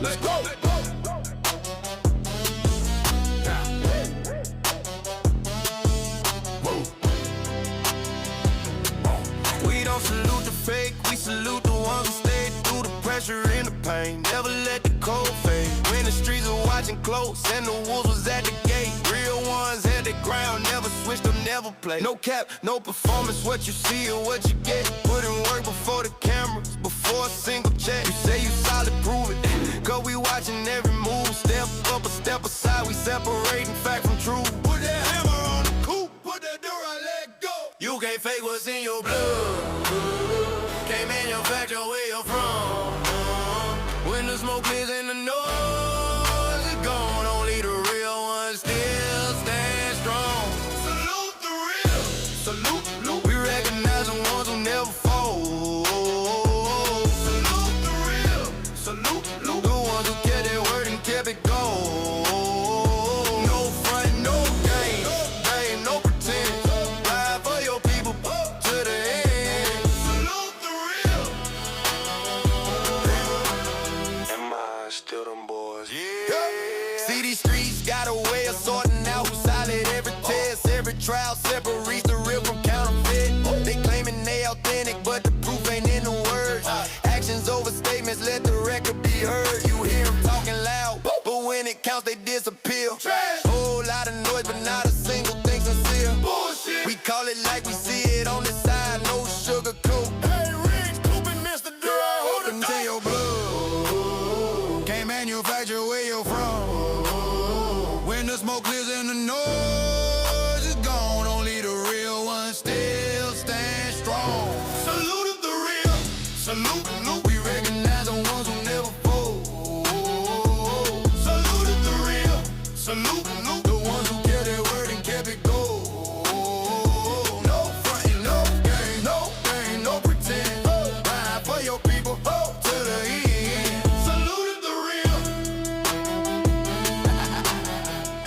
Let's go. We don't salute the fake, we salute the ones who stay through the pressure and the pain. Never let the cold fade. When the streets are watching close and the wolves was at the gate. Real ones had the ground, never switched them, never play. No cap, no performance, what you see or what you get. Put in work before the cameras, before a single check. You say you solid, prove it. Cause we watching every move. Step up or step aside, we separating fact from truth. Put that hammer on the coupe, put that door out, let go. You can't fake what's in your blood. Can't manufacture where you're from. When the smoke clears and the noise is gone, only the real ones still stand strong. Salute the real. Salute. We recognize the ones who never fall. Salute the real. Salute. The ones who kept their word and kept it going. No front, no game. There ain't no pretend. Ride for your people to the end. Salute the real. Am I still them boys? Yeah. See, these streets got a way of sorting out who's solid. Every test, every trial separates the real from counterfeit. They claiming they authentic, but the proof ain't in the words. Actions over statements, let the record be heard. You hear them talking loud, but when it counts, they disappear. Whole lot of noise, but not a single thing sincere. Bullshit. We call it like we see it on the side, no sugar coat. Hey, Riggs, Coopin', Mr. Dry, hold it to your blood. Can't manufacture where you're from. When the smoke clears and the noise is gone, only the real ones still stand strong. Salute the real. Salute. We recognize the ones who never fold. Salute the real. Salute. The ones who kept their word and kept it gold. No frontin', no game, no pretend. Ride for your people to the end. Salute the real.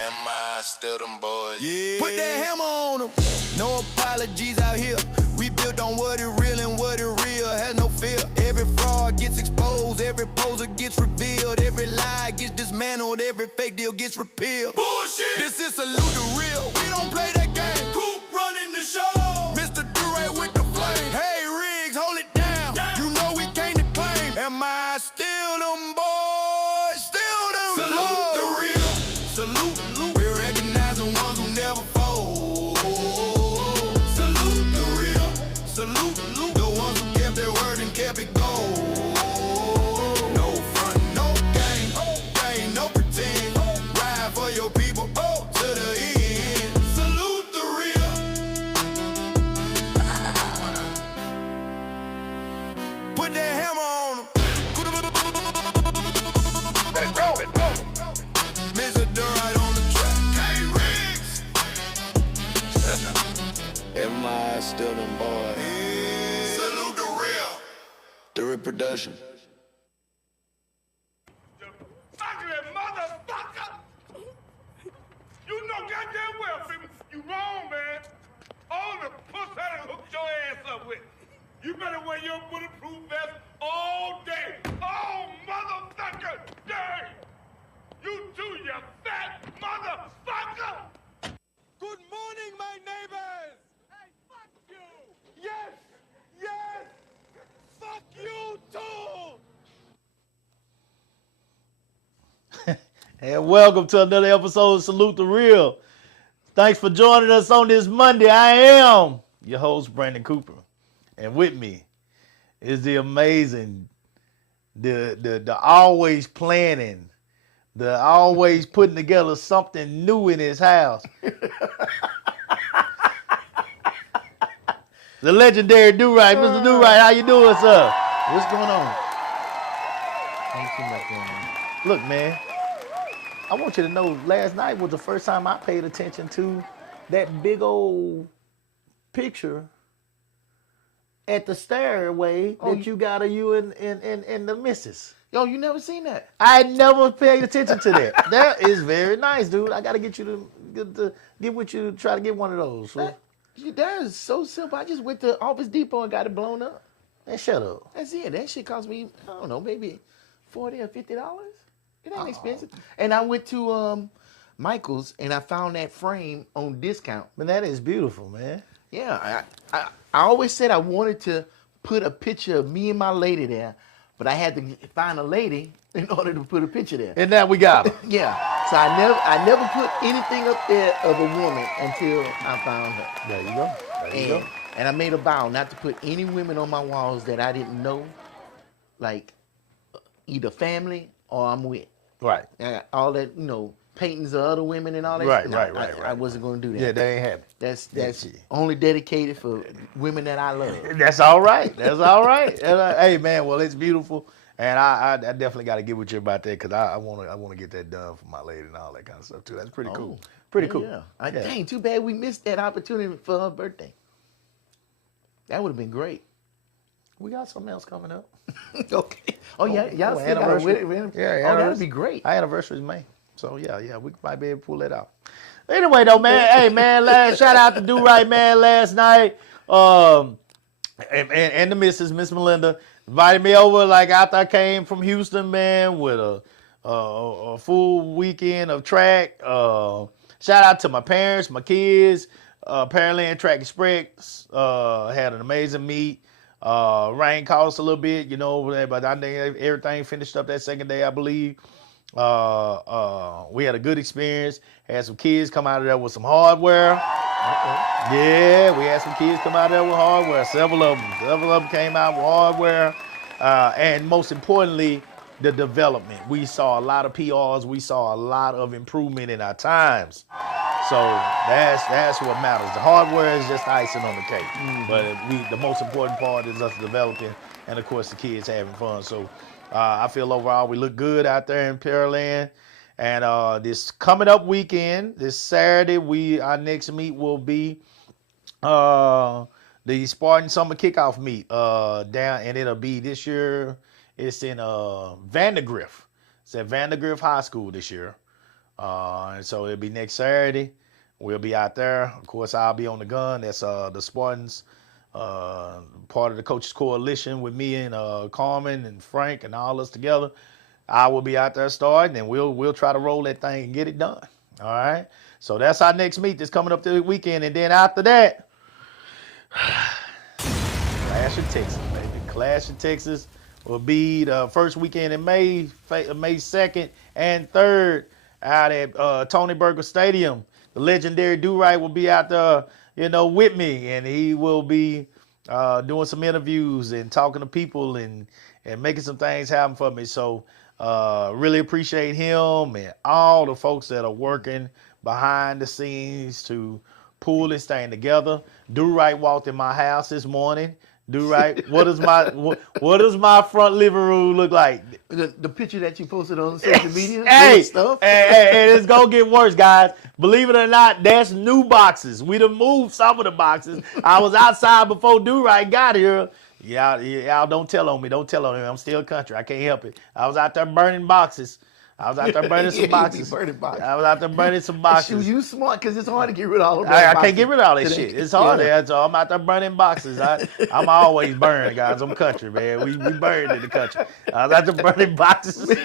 Am I still them boys? Yeah. Put that hammer on them. No apologies out here. We built on what is real and what is real has no fear. Every fraud gets exposed, every poser gets revealed, every lie gets dismantled, every fake deal gets repealed. Bullshit! This is salute the real. We don't play that game. Coop running the show. Mr. Durant with the flame. Hey Riggs, hold it down. You know we came to claim. Am I still them boys? Still them boys? Salute the real. Salute. We recognize the ones who never fold. Salute the real. Salute. The ones who kept their word and kept it gold. No front, no game, no pretend. Ride for your people to the end. Salute the real. Put that hammer on them. Let's go. Mr. Durant on the track. Hey, Riggs. Am I still them boys? Salute the real. The reproduction. Ugly motherfucker! You know goddamn well, people, you wrong, man. All the pussy I done hooked your ass up with. You better wear your bulletproof vest all day. Oh, motherfucker day! You too, you fat motherfucker! Good morning, my neighbors! Hey, fuck you! Yes! Fuck you too! And welcome to another episode of Salute the Real. Thanks for joining us on this Monday. I am your host, Brandon Cooper. And with me is the amazing, the always planning, the always putting together something new in his house. The legendary Do-Right, Mr. Do-Right. How you doing, sir? What's going on? Look, man. I want you to know, last night was the first time I paid attention to that big old picture at the stairway that you got of you and the missus. Yo, you never seen that? I never paid attention to that. That is very nice, dude. I got to get you to get with you to try to get one of those. So. That is so simple. I just went to Office Depot and got it blown up. Man, shut up. That's it. That shit cost me, I don't know, maybe $40 or $50. It ain't expensive. And I went to Michael's and I found that frame on discount. Man, that is beautiful, man. Yeah, I always said I wanted to put a picture of me and my lady there, but I had to find a lady in order to put a picture there. And now we got her. Yeah, so I never put anything up there of a woman until I found her. There you go. There you go. And I made a vow not to put any women on my walls that I didn't know, like either family or I'm with. Right. All that, paintings of other women and all that. Right, No, right. I wasn't going to do that. Yeah, they ain't happy. That's it. only dedicated for women that I love. That's all right. That's all right. And, hey, man, well, it's beautiful. And I definitely got to get with you about that because I want to get that done for my lady and all that kind of stuff, too. That's pretty cool. Pretty cool. Yeah. Dang, too bad we missed that opportunity for her birthday. That would have been great. We got something else coming up. Okay. Oh, yeah. Y'all still got a anniversary. wedding? Yeah, Oh, that would be great. Our anniversary is May. So, yeah, we might be able to pull that out. Anyway, though, man, hey, man, shout out to Do Right, man, last night. And the missus, Miss Melinda, invited me over, like, after I came from Houston, man, with a full weekend of track. Shout out to my parents, my kids, Pearland Track Express. Had an amazing meet. Rain caught us a little bit, over there, but I think everything finished up that second day, I believe. We had a good experience. Had some kids come out of there with some hardware. Yeah, we had some kids come out of there with hardware. Several of them came out with hardware. And most importantly, the development. We saw a lot of PRs. We saw a lot of improvement in our times. So that's what matters. The hardware is just icing on the cake. But the most important part is us developing and, of course, the kids having fun. So I feel overall we look good out there in Pearland. And this coming up weekend, this Saturday, our next meet will be the Spartan Summer Kickoff meet down, and it'll be this year. It's in Vandergrift. It's at Vandergrift High School this year. And so it'll be next Saturday. We'll be out there. Of course, I'll be on the gun. That's the Spartans, part of the Coaches Coalition with me and Carmen and Frank and all us together. I will be out there starting, and we'll try to roll that thing and get it done. All right? So that's our next meet that's coming up this weekend. And then after that, Clash of Texas, baby. Clash of Texas will be the first weekend in May 2nd and 3rd out at Tony Burger Stadium. The legendary Do-Right will be out there, with me, and he will be doing some interviews and talking to people and making some things happen for me. So really appreciate him and all the folks that are working behind the scenes to pull this thing together. Do-Right walked in my house this morning. Do-Right, what does my front living room look like? The picture that you posted on social media, Hey, stuff. Hey, it's gonna get worse, guys. Believe it or not, that's new boxes. We done moved some of the boxes. I was outside before Do-Right got here. Y'all don't tell on me. Don't tell on me. I'm still country. I can't help it. I was out there burning boxes. I was out there burning some boxes. I was out there burning some boxes. You smart because it's hard to get rid of all of I that. can't get rid of all that shit. It's hard. So I'm out there burning boxes. I'm always burning, guys. I'm country, man. We burn in the country. I was out there burning boxes.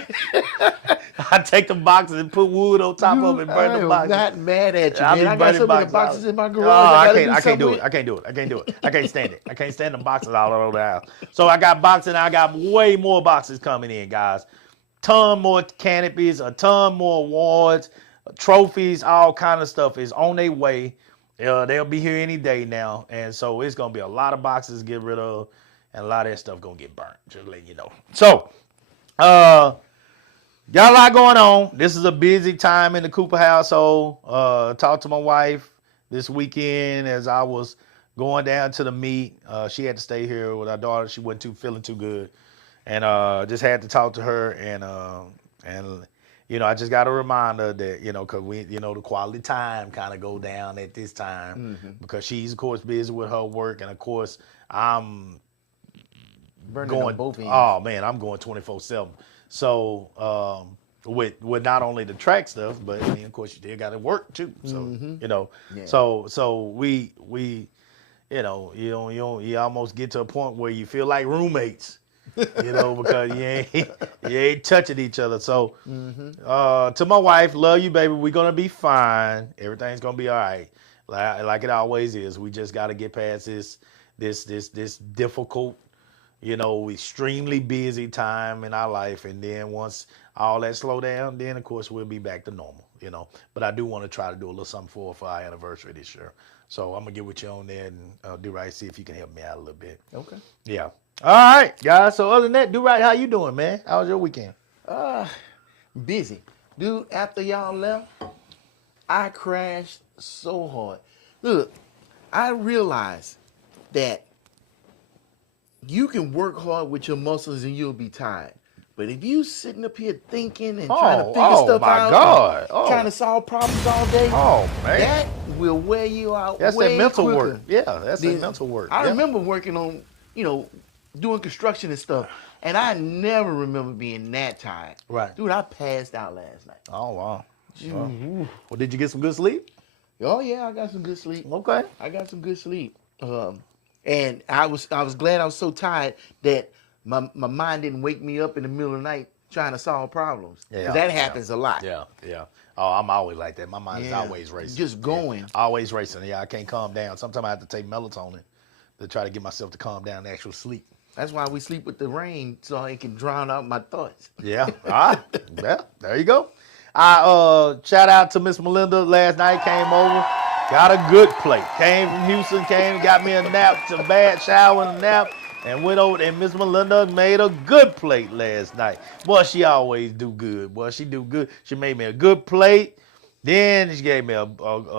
I take the boxes and put wood on top of it and burn the boxes. I'm not mad at you, I'll man. be I got burning so many boxes boxes in my Oh, garage. I can't do it. I can't do it. I can't stand it. I can't stand the boxes all over the house. So I got boxes, and I got way more boxes coming in, guys. Ton more canopies, a ton more awards, trophies, all kind of stuff is on their way. They'll be here any day now. And so it's going to be a lot of boxes to get rid of, and a lot of that stuff going to get burnt, just letting you know. So, got a lot going on. This is a busy time in the Cooper household. Talked to my wife this weekend as I was going down to the meet. She had to stay here with our daughter. She wasn't feeling too good. And just had to talk to her, and I just got a reminder that, because we, the quality time kind of go down at this time because she's, of course, busy with her work, and of course I'm going both ends. Oh man, I'm going 24/7. So with not only the track stuff, but I mean, of course, you still got to work too. So Yeah. So we you almost get to a point where you feel like roommates. Because you ain't touching each other. So, to my wife, love you, baby. We're gonna be fine. Everything's gonna be all right, like it always is. We just got to get past this difficult, extremely busy time in our life, and then once all that slow down, then of course we'll be back to normal. But I do want to try to do a little something for our anniversary this year. So I'm gonna get with you on that and do right. See if you can help me out a little bit. Okay. Yeah. All right, guys. So other than that, do right. How you doing, man? How was your weekend? Busy. Dude, after y'all left, I crashed so hard. Look, I realized that you can work hard with your muscles and you'll be tired. But if you sitting up here thinking and trying to figure stuff out, trying to solve problems all day, man, that will wear you out. That's way that mental quicker. work. Yeah, that's that mental work. I remember working on, doing construction and stuff, and I never remember being that tired. Right. Dude, I passed out last night. Oh, wow. Well, did you get some good sleep? Oh yeah, I got some good sleep. Okay. I got some good sleep. And I was glad I was so tired that my mind didn't wake me up in the middle of the night trying to solve problems. Yeah. 'Cause that happens a lot. Yeah. Oh, I'm always like that. My mind is always racing. Just going. Yeah. Always racing. Yeah, I can't calm down. Sometimes I have to take melatonin to try to get myself to calm down and actual sleep. That's why we sleep with the rain, so it can drown out my thoughts. Yeah. All right. Yeah, there you go. I shout out to Miss Melinda last night, came over, got a good plate. Came from Houston, got me a nap, a bad shower and a nap, and went over, and Miss Melinda made a good plate last night. Boy, she always do good. Boy, she do good. She made me a good plate. Then she gave me a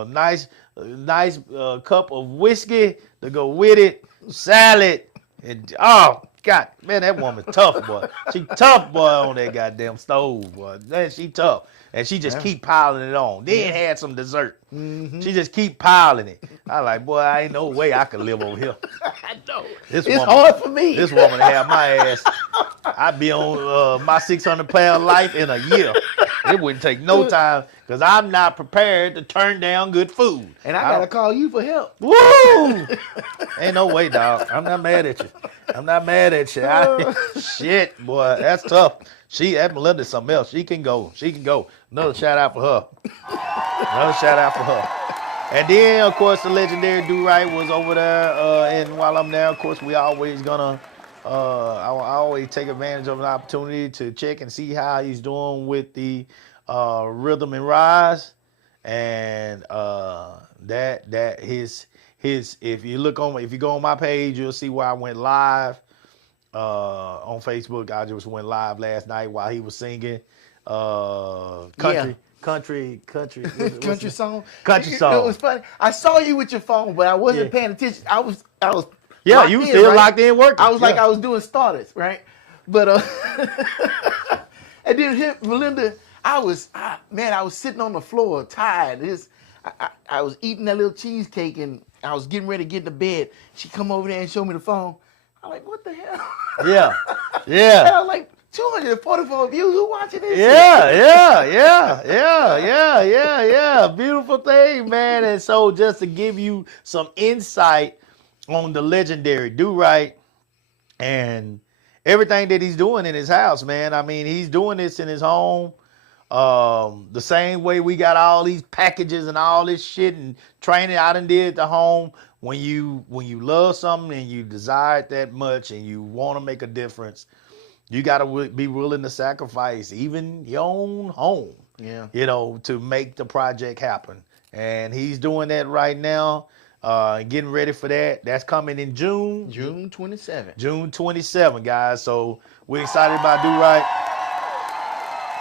nice cup of whiskey to go with it, salad, and oh God, man, that woman tough, boy. She tough, boy, on that goddamn stove, boy. Man, she tough. And she just keep piling it on. Then had some dessert. Mm-hmm. She just keep piling it. I like, boy, I ain't no way I could live over here. I know. It's hard for me. This woman have my ass. I'd be on my 600-pound life in a year. It wouldn't take no time because I'm not prepared to turn down good food. And I got to call you for help. Woo! Ain't no way, dog. I'm not mad at you. Shit, boy, that's tough. That Melinda's something else. She can go. Another shout out for her. And then, of course, the legendary Do Right was over there. And while I'm there, of course, we always gonna. I always take advantage of an opportunity to check and see how he's doing with the Rhythm and Rise, and that his if you go on my page, you'll see where I went live on Facebook. I just went live last night while he was singing country song. Country song. It was funny. I saw you with your phone, but I wasn't paying attention. I was. Yeah, you still locked in working. I was like I was doing starters, right? But and then here, Melinda, I was sitting on the floor, tired. I was eating that little cheesecake, and I was getting ready to get to bed. She come over there and showed me the phone. I'm like, what the hell? Yeah. And I was like, 244 views. Who watching this? Yeah. Beautiful thing, man. And so just to give you some insight on the legendary Do Right and everything that he's doing in his house, man. I mean, he's doing this in his home. The same way we got all these packages and all this shit and training I done did at the home. When you love something and you desire it that much and you want to make a difference, you got to be willing to sacrifice even your own home, to make the project happen. And he's doing that right now. Getting ready for that. That's coming in June. June 27th. June 27th, guys. So we're excited about Do Right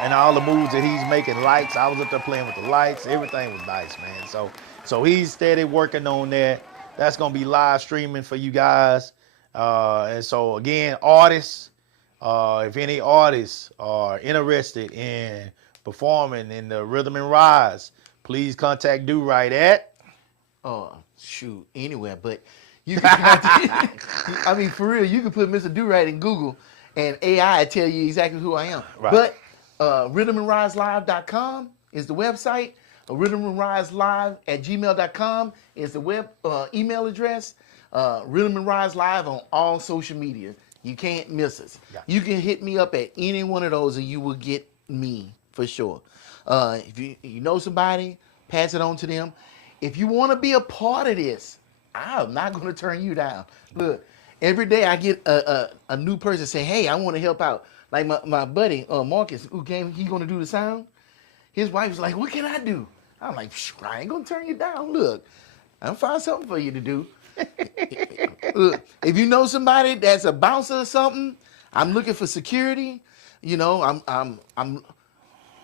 and all the moves that he's making. Lights. I was up there playing with the lights. Everything was nice, man. So he's steady working on that. That's going to be live streaming for you guys. And so, again, artists, if any artists are interested in performing in the Rhythm and Rise, please contact Do Right at... shoot, anywhere, but you can I mean, for real, you can put Mr. Do Right in Google and AI tell you exactly who I am. Right. But rhythmandriselive.com is the website. rhythmandriselive@gmail.com is the web email address. Rhythm and Rise Live on all social media. You can't miss us. Gotcha. You can hit me up at any one of those and you will get me for sure. If you know somebody, pass it on to them. If you want to be a part of this, I'm not going to turn you down. Look, every day I get a new person say, hey, I want to help out. Like my buddy, Marcus, who came, he going to do the sound. His wife was like, what can I do? I'm like, I ain't going to turn you down. Look, I'll find something for you to do. Look, if you know somebody that's a bouncer or something, I'm looking for security. You know, and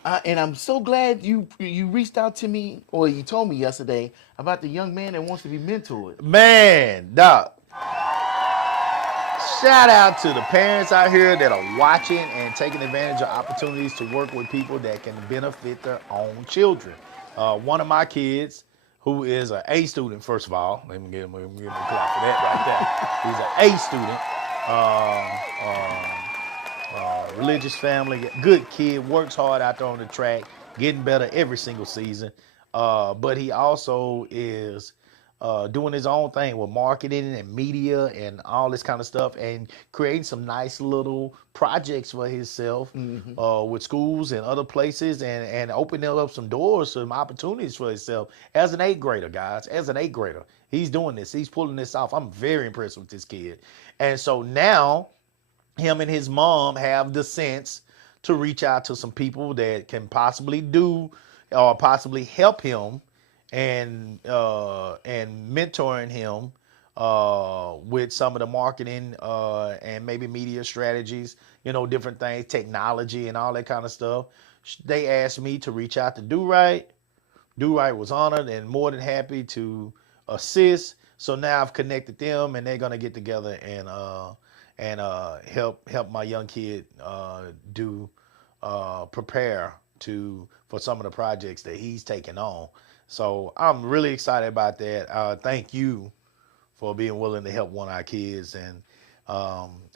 I'm so glad you reached out to me, or you told me yesterday about the young man that wants to be mentored. Man, Doc. Shout out to the parents out here that are watching and taking advantage of opportunities to work with people that can benefit their own children. One of my kids, who is an A student, first of all, let me give him a clap for that right there. He's an A student, religious family, good kid, works hard out there on the track, getting better every single season. But he also is doing his own thing with marketing and media and all this kind of stuff, and creating some nice little projects for himself with schools and other places, and opening up some doors, some opportunities for himself as an 8th grader, guys. As an 8th grader, he's doing this. He's pulling this off. I'm very impressed with this kid. And so now him and his mom have the sense to reach out to some people that can possibly do or possibly help him and mentoring him with some of the marketing and maybe media strategies, you know, different things, technology and all that kind of stuff. They asked me to reach out to Do Right. Do Right was honored and more than happy to assist. So now I've connected them, and they're gonna get together and help my young kid prepare for some of the projects that he's taking on. So I'm really excited about that. Thank you for being willing to help one of our kids. And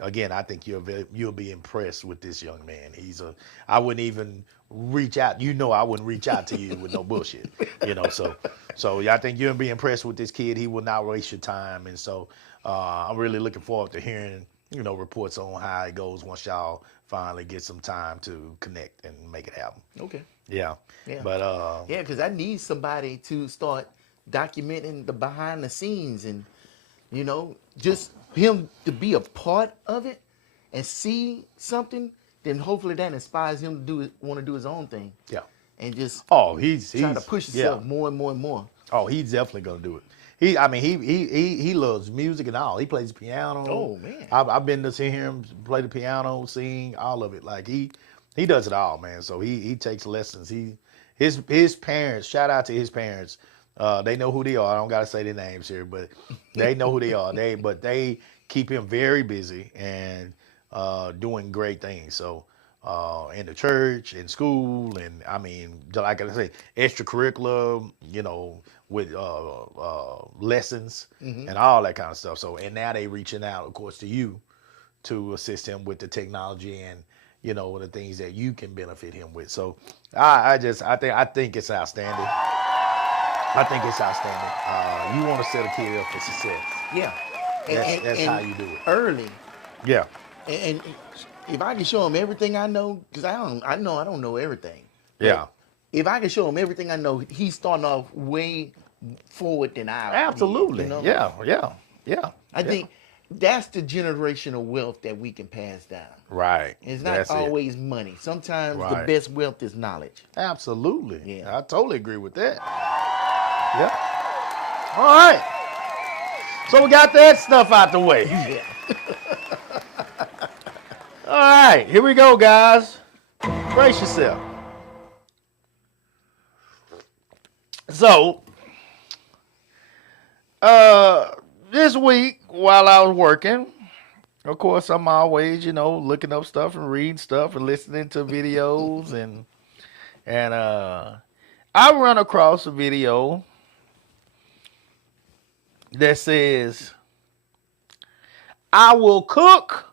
again, I think you'll be impressed with this young man. I wouldn't even reach out. You know, I wouldn't reach out to you with no bullshit. You know, so yeah, I think you'll be impressed with this kid. He will not waste your time. And so I'm really looking forward to hearing, you know, reports on how it goes once y'all finally get some time to connect and make it happen. Okay. Yeah. But yeah, because I need somebody to start documenting the behind the scenes, and you know, just him to be a part of it and see something. Then hopefully that inspires him to want to do his own thing. Yeah. And just he's trying to push himself more and more and more. Oh, he's definitely gonna do it. He loves music and all. He plays piano. Oh man, I've been to see him play the piano, sing, all of it. Like he does it all, man. So he takes lessons. His parents. Shout out to his parents. They know who they are. I don't gotta say their names here, but they know who they are. They keep him very busy and doing great things. So in the church, in school, and I mean, like I say, extracurricular, you know, with lessons and all that kind of stuff. So, and now they reaching out, of course, to you to assist him with the technology and, you know, the things that you can benefit him with. So I think it's outstanding. I think it's outstanding. You want to set a kid up for success. Yeah. That's how you do it. Early. Yeah. And if I can show him everything I know, because I don't know everything. Yeah. If I can show him everything I know, he's starting off way forward than I. Absolutely. You know? Yeah. I think that's the generational wealth that we can pass down. Right. It's not always money. Sometimes the best wealth is knowledge. Absolutely. Yeah. I totally agree with that. Yeah. All right. So we got that stuff out the way. Yeah. All right. Here we go, guys. Brace yourself. So, this week while I was working, of course, I'm always, you know, looking up stuff and reading stuff and listening to videos and I run across a video that says, I will cook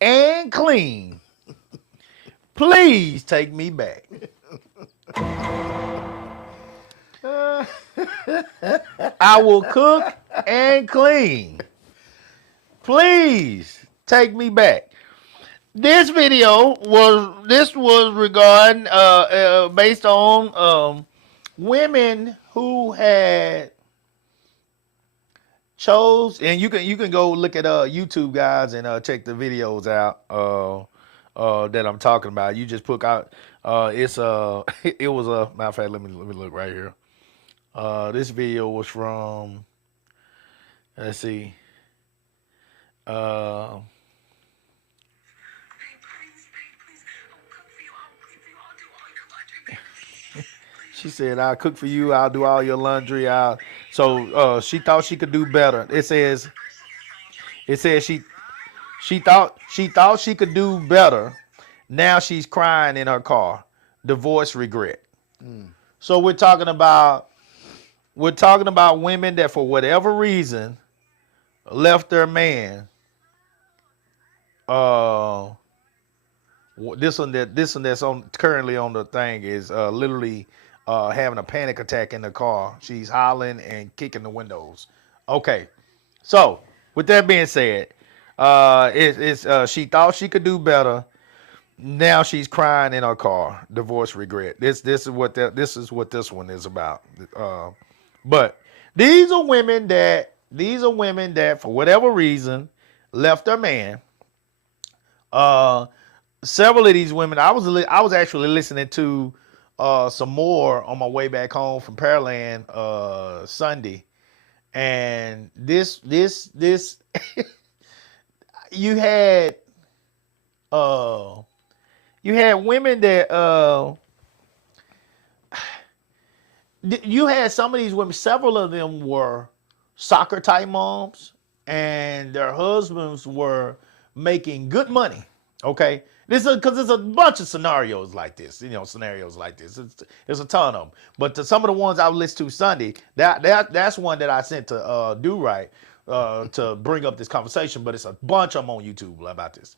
and clean. Please take me back. I will cook and clean. Please Take me back. This video was regarding based on women who had chose, and you can go look at YouTube guys and check the videos out that I'm talking about. You just put out it's it was a matter of fact. Let me look right here. This video was from, let's see. She said, "I'll cook for you. I'll do all your laundry. So she thought she could do better. It says she thought she could do better. Now she's crying in her car. Divorce regret. So we're talking about women that for whatever reason left their man. This one that's on currently on the thing is literally having a panic attack in the car. She's hollering and kicking the windows. Okay, so with that being said, she thought she could do better. Now she's crying in her car. Divorce regret. This is what this one is about. But these are women that for whatever reason left their man. Several of these women, I was actually listening to some more on my way back home from Pearland Sunday, and this you had women that you had some of these women. Several of them were soccer type moms, and their husbands were making good money. Okay. This is because there's a bunch of scenarios like this, scenarios like this. There's a ton of them. But some of the ones I listened to Sunday, that's one that I sent to Do Right to bring up this conversation. But it's a bunch of them on YouTube about this.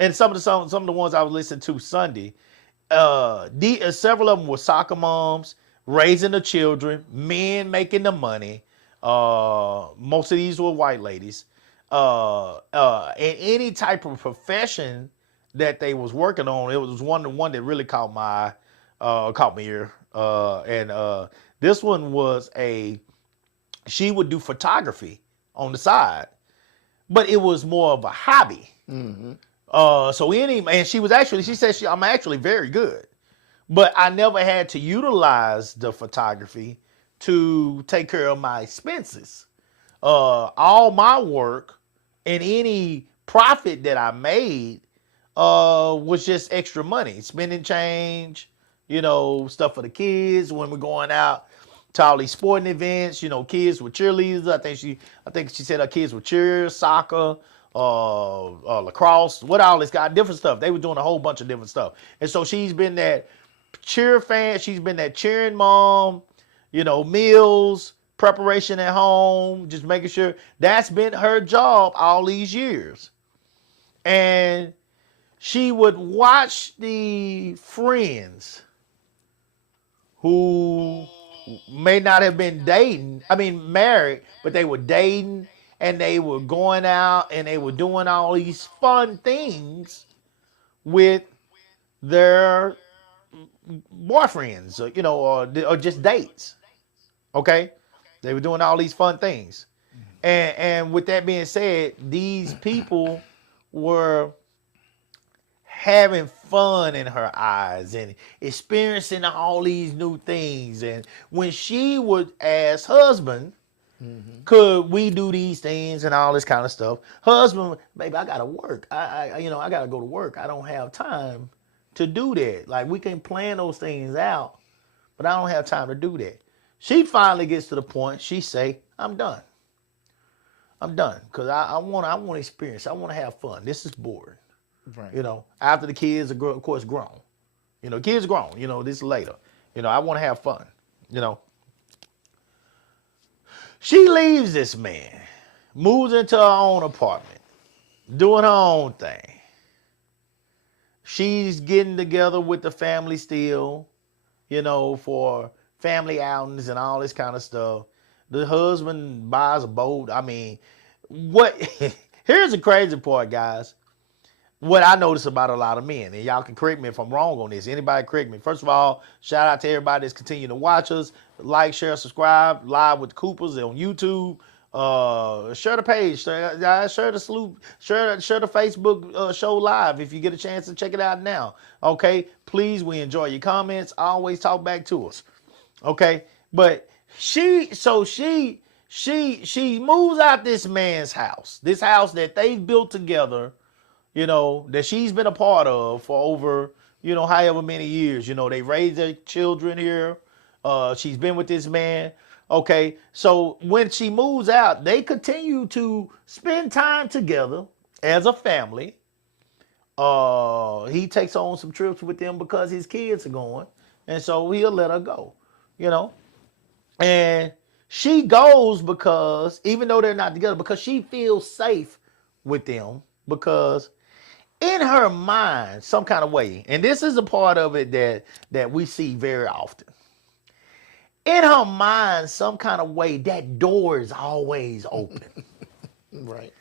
And some of the ones I was listening to Sunday, several of them were soccer moms raising the children, men making the money. Most of these were white ladies. In any type of profession that they was working on, it was one that really caught my ear. And this one was she would do photography on the side, but it was more of a hobby. Mm-hmm. And she said I'm actually very good, but I never had to utilize the photography to take care of my expenses. All my work and any profit that I made was just extra money, spending change, stuff for the kids when we're going out to all these sporting events. Kids with cheerleaders. I think she said her kids were cheer, soccer, lacrosse, what all this got different stuff. They were doing a whole bunch of different stuff, and so she's been that cheer fan. She's been that cheering mom. Meals, preparation at home, just making sure. That's been her job all these years. And she would watch the friends who may not have been married, but they were dating and they were going out and they were doing all these fun things with their boyfriends, or just dates. Okay, they were doing all these fun things, and with that being said, these people were having fun in her eyes and experiencing all these new things. And when she would ask husband, could we do these things and all this kind of stuff? Husband, baby, I gotta work. I gotta go to work. I don't have time to do that. Like, we can plan those things out, but I don't have time to do that. She finally gets to the point. She say, "I'm done. I'm done because I want to experience. I want to have fun. This is boring." Right. After the kids are, of course, grown. Kids are grown. This is later. I want to have fun. She leaves this man, moves into her own apartment, doing her own thing. She's getting together with the family still, for family outings and all this kind of stuff. The husband buys a boat. I mean, what Here's the crazy part, guys. What I notice about a lot of men, and y'all can correct me if I'm wrong on this. Anybody correct me? First of all, shout out to everybody that's continuing to watch us. Like, share, subscribe. Live with the Coopers on YouTube. Share the page. Share the salute. Share the Facebook show live if you get a chance to check it out now. Okay, please, we enjoy your comments. Always talk back to us. Okay, but she moves out this man's house, this house that they built together. You know, that she's been a part of for over, you know, however many years. You know, they raised their children here. She's been with this man. Okay, so when she moves out, they continue to spend time together as a family. He takes on some trips with them because his kids are going, and so he'll let her go, you know. And she goes because, even though they're not together, because she feels safe with them, because in her mind, some kind of way, and this is a part of it that we see very often. In her mind, some kind of way, that door is always open. Right.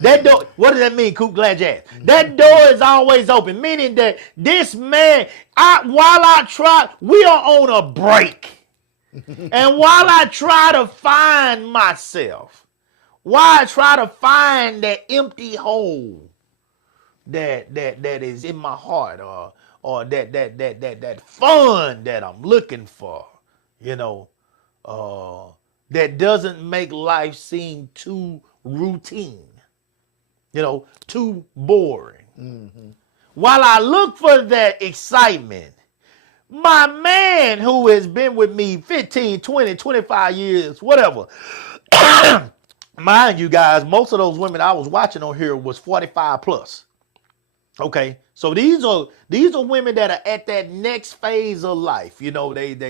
That door, what does that mean, Coop? Glad you asked. That door is always open, meaning that this man, we are on a break. And while I try to find myself, while I try to find that empty hole that is in my heart, or that fun that I'm looking for, you know, that doesn't make life seem too routine, you know, too boring. Mm-hmm. While I look for that excitement, my man who has been with me 15, 20, 25 years, whatever. Mind you guys, most of those women I was watching on here was 45 plus. Okay, so these are women that are at that next phase of life. You know, they've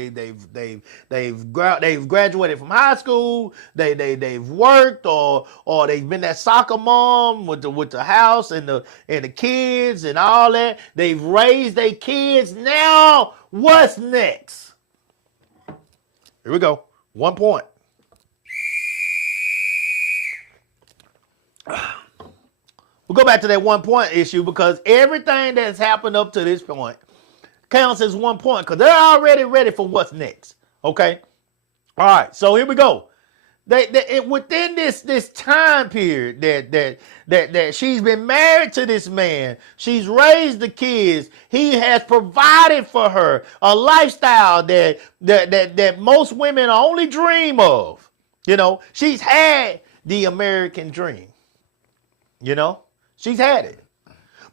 graduated from high school. They've worked, or they've been that soccer mom with the house and the kids and all that. They've raised their kids. Now, what's next? Here we go. 1 point. We'll go back to that 1 point issue, because everything that's happened up to this point counts as 1 point, because they're already ready for what's next. Okay? All right, so here we go. Within this time period that she's been married to this man, she's raised the kids, he has provided for her a lifestyle that most women only dream of. You know, she's had the American dream. You know? She's had it.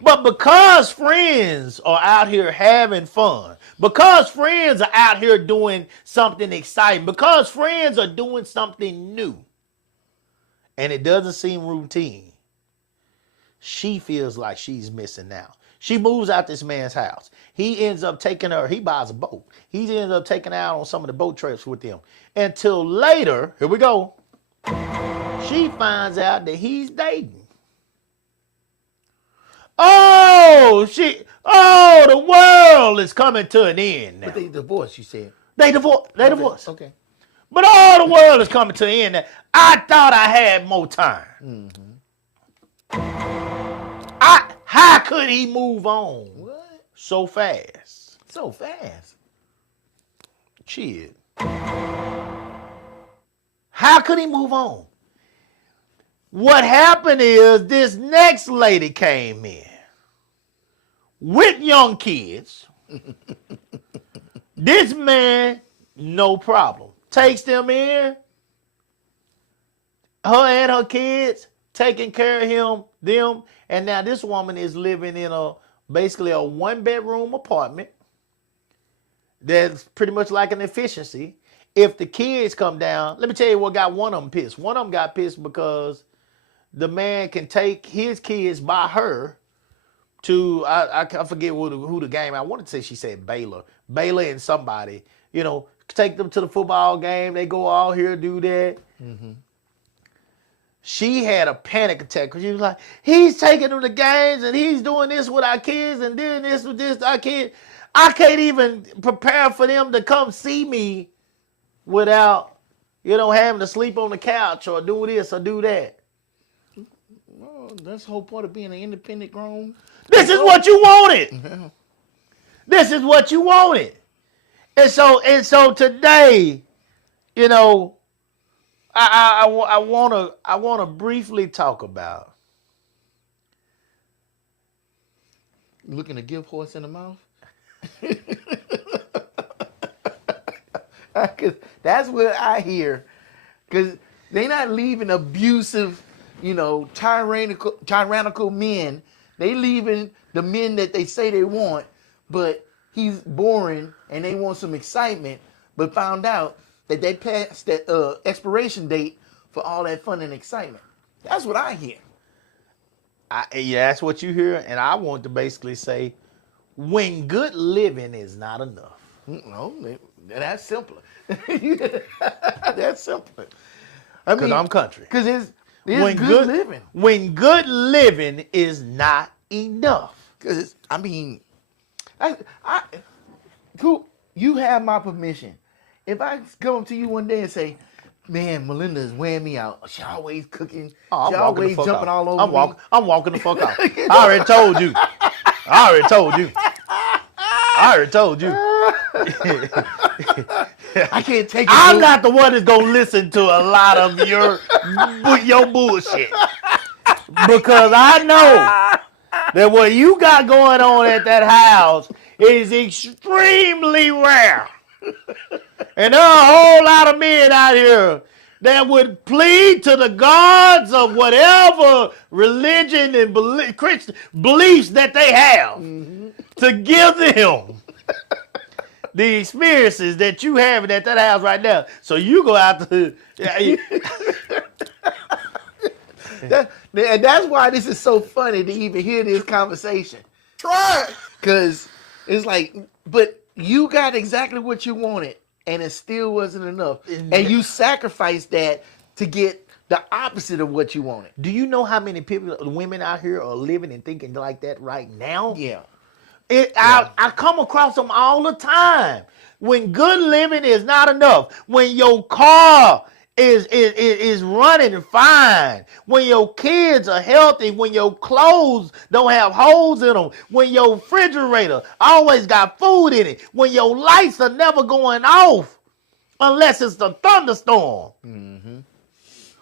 But because friends are out here having fun, because friends are out here doing something exciting, because friends are doing something new, and it doesn't seem routine, she feels like she's missing out. She moves out this man's house. He ends up taking her, he buys a boat. He ends up taking her out on some of the boat trips with him. Until later, here we go, she finds out that he's dating. The world is coming to an end now. But they divorced, you said. They divorced. Okay. But the world is coming to an end now. I thought I had more time. Mm-hmm. How could he move on? What? So fast? So fast? Shit. How could he move on? What happened is this next lady came in with young kids. This man, no problem, takes them in. Her and her kids taking care of them. And now this woman is living in basically a 1-bedroom apartment that's pretty much like an efficiency. If the kids come down, let me tell you what got one of them pissed. One of them got pissed because the man can take his kids by her to, I forget who the game, I wanted to say she said Baylor and somebody, you know, take them to the football game. They go all here, do that. Mm-hmm. She had a panic attack because she was like, he's taking them to games and he's doing this with our kids and doing this with this. I can't even prepare for them to come see me without, you know, having to sleep on the couch or do this or do that. Well, that's the whole point of being an independent grown. This is what you wanted. This is what you wanted. And so today, you know, I want to briefly talk about Looking to give horse in the mouth. Cause that's what I hear. Cause they not leaving abusive, tyrannical men. They leaving the men that they say they want, but he's boring and they want some excitement, but found out that they passed that expiration date for all that fun and excitement. That's what I hear. Yeah, that's what you hear. And I want to basically say, when good living is not enough. No, that's simpler. That's simpler. I Because I'm country. Because it's good living. When good living is not enough. Because Coop, you have my permission. If I come up to you one day and say, man, Melinda is wearing me out. She always cooking. Oh, she always jumping all over me. I'm walking the fuck out. I already told you. I already told you. I can't take it. I'm not the one that's gonna listen to a lot of your bullshit. Because I know that what you got going on at that house is extremely rare. And there are a whole lot of men out here that would plead to the gods of whatever religion and Christian beliefs that they have to give them the experiences that you having at that house right now. So you go out to... And that's why this is so funny to even hear this conversation. Try it. Because it's like, but you got exactly what you wanted, and it still wasn't enough. And you sacrificed that to get the opposite of what you wanted. Do you know how many women out here are living and thinking like that right now? Yeah. I come across them all the time. When good living is not enough, when your car is running fine, when your kids are healthy, when your clothes don't have holes in them, when your refrigerator always got food in it, when your lights are never going off unless it's a thunderstorm. Mm-hmm.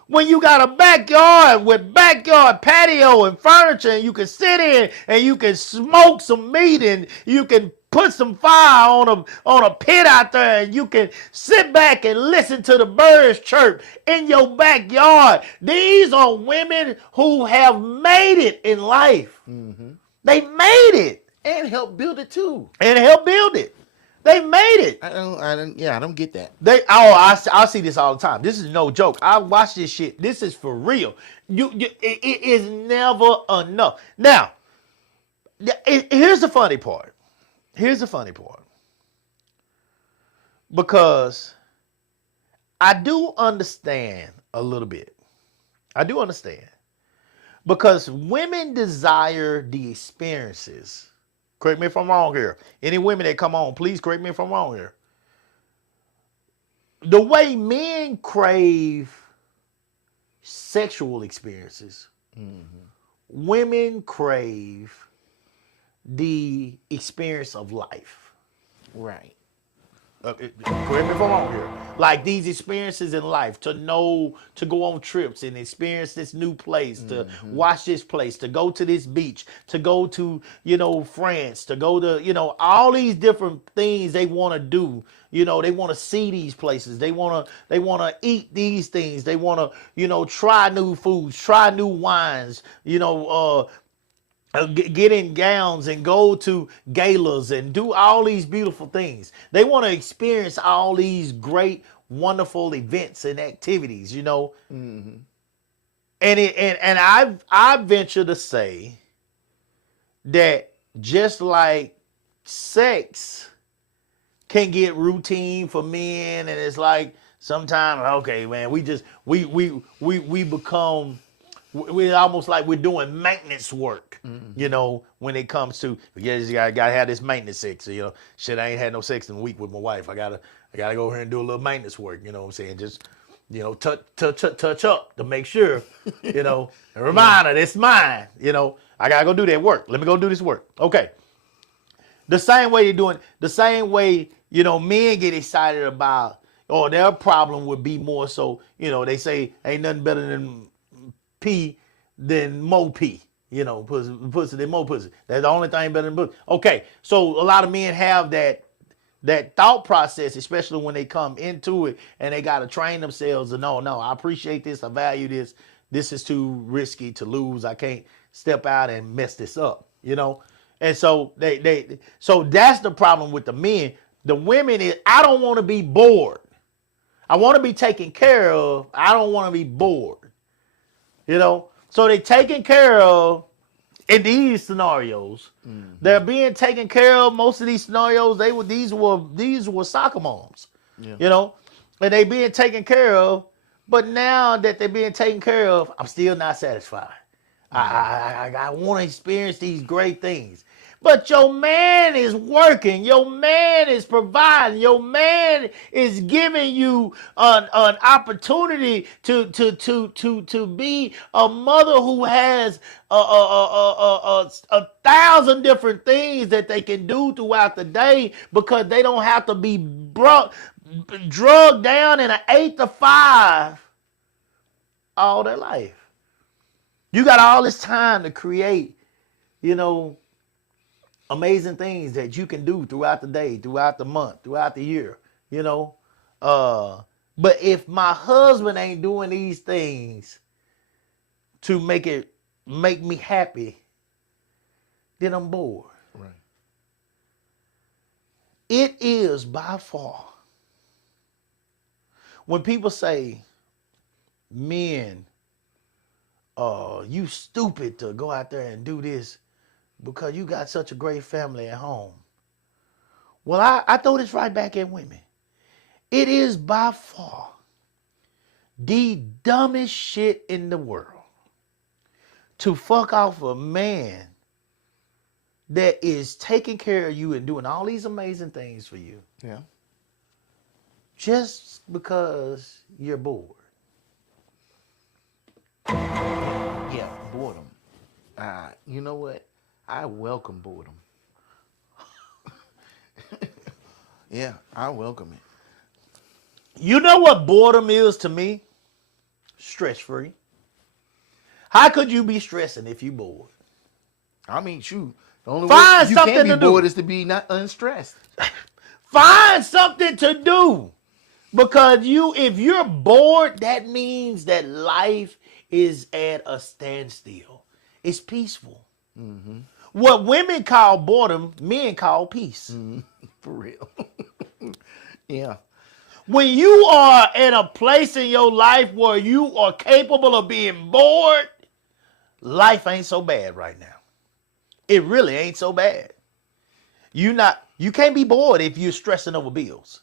When you got a backyard with backyard patio and furniture, and you can sit in and you can smoke some meat and you can put some fire on a pit out there, and you can sit back and listen to the birds chirp in your backyard. These are women who have made it in life. Mm-hmm. They made it. And help build it too. And help build it. They made it. I don't get that. I see this all the time. This is no joke. I watch this shit. This is for real. It is never enough. Now, here's the funny part. Because I do understand a little bit. I do understand. Because women desire the experiences. Correct me if I'm wrong here. Any women that come on, please correct me if I'm wrong here. The way men crave sexual experiences, women crave the experience of life. Right. Correct me if I'm wrong here. Like these experiences in life, to go on trips and experience this new place, to watch this place, to go to this beach, to go to, France, to go to, all these different things they want to do. They want to see these places. They want to eat these things. They want to, try new foods, try new wines, get in gowns and go to galas and do all these beautiful things. They want to experience all these great, wonderful events and activities, Mm-hmm. And I venture to say that just like sex can get routine for men, and it's like sometimes, okay, man, we become. We're almost like we're doing maintenance work, when it comes to, you gotta have this maintenance sex. Shit, I ain't had no sex in a week with my wife. I gotta go here and do a little maintenance work, you know what I'm saying? Just You know, touch up to make sure, you know, a reminder, it's mine. You know, I gotta go do that work. Let me go do this work. Okay. The same way you're doing, the same way, you know, men get excited about, or their problem would be more so, you know, they say ain't nothing better than P than more P. You know, pussy than more pussy. That's the only thing better than pussy. Okay, so a lot of men have that thought process, especially when they come into it and they got to train themselves to know, no, I appreciate this, I value this. This is too risky to lose. I can't step out and mess this up, you know? And so so that's the problem with the men. The women is, I don't want to be bored. I want to be taken care of. I don't want to be bored. You know? So they're taken care of in these scenarios. They're being taken care of. Most of these scenarios, these were soccer moms. Yeah. You know? And they being taken care of. But now that they're being taken care of, I'm still not satisfied. I want to experience these great things. But your man is working. Your man is providing. Your man is giving you an opportunity to be a mother who has a thousand different things that they can do throughout the day because they don't have to be drugged down in an 8 to 5 all their life. You got all this time to create, you know, amazing things that you can do throughout the day, throughout the month, throughout the year, you know. But if my husband ain't doing these things to make me happy, then I'm bored. Right. It is by far, when people say, men, you stupid to go out there and do this because you got such a great family at home. Well, I throw this right back at women. It is by far the dumbest shit in the world to fuck off a man that is taking care of you and doing all these amazing things for you. Yeah. Just because you're bored. Yeah, boredom. You know what? I welcome boredom. Yeah, I welcome it. You know what boredom is to me? Stress-free. How could you be stressing if you bored? I mean, shoot. The only Find way you something can't to be do. bored is to be not unstressed. Find something to do. Because if you're bored, that means that life is at a standstill. It's peaceful. Mm-hmm. What women call boredom, men call peace. Mm-hmm. For real. Yeah. When you are in a place in your life where you are capable of being bored, life ain't so bad right now. It really ain't so bad. You can't be bored if you're stressing over bills.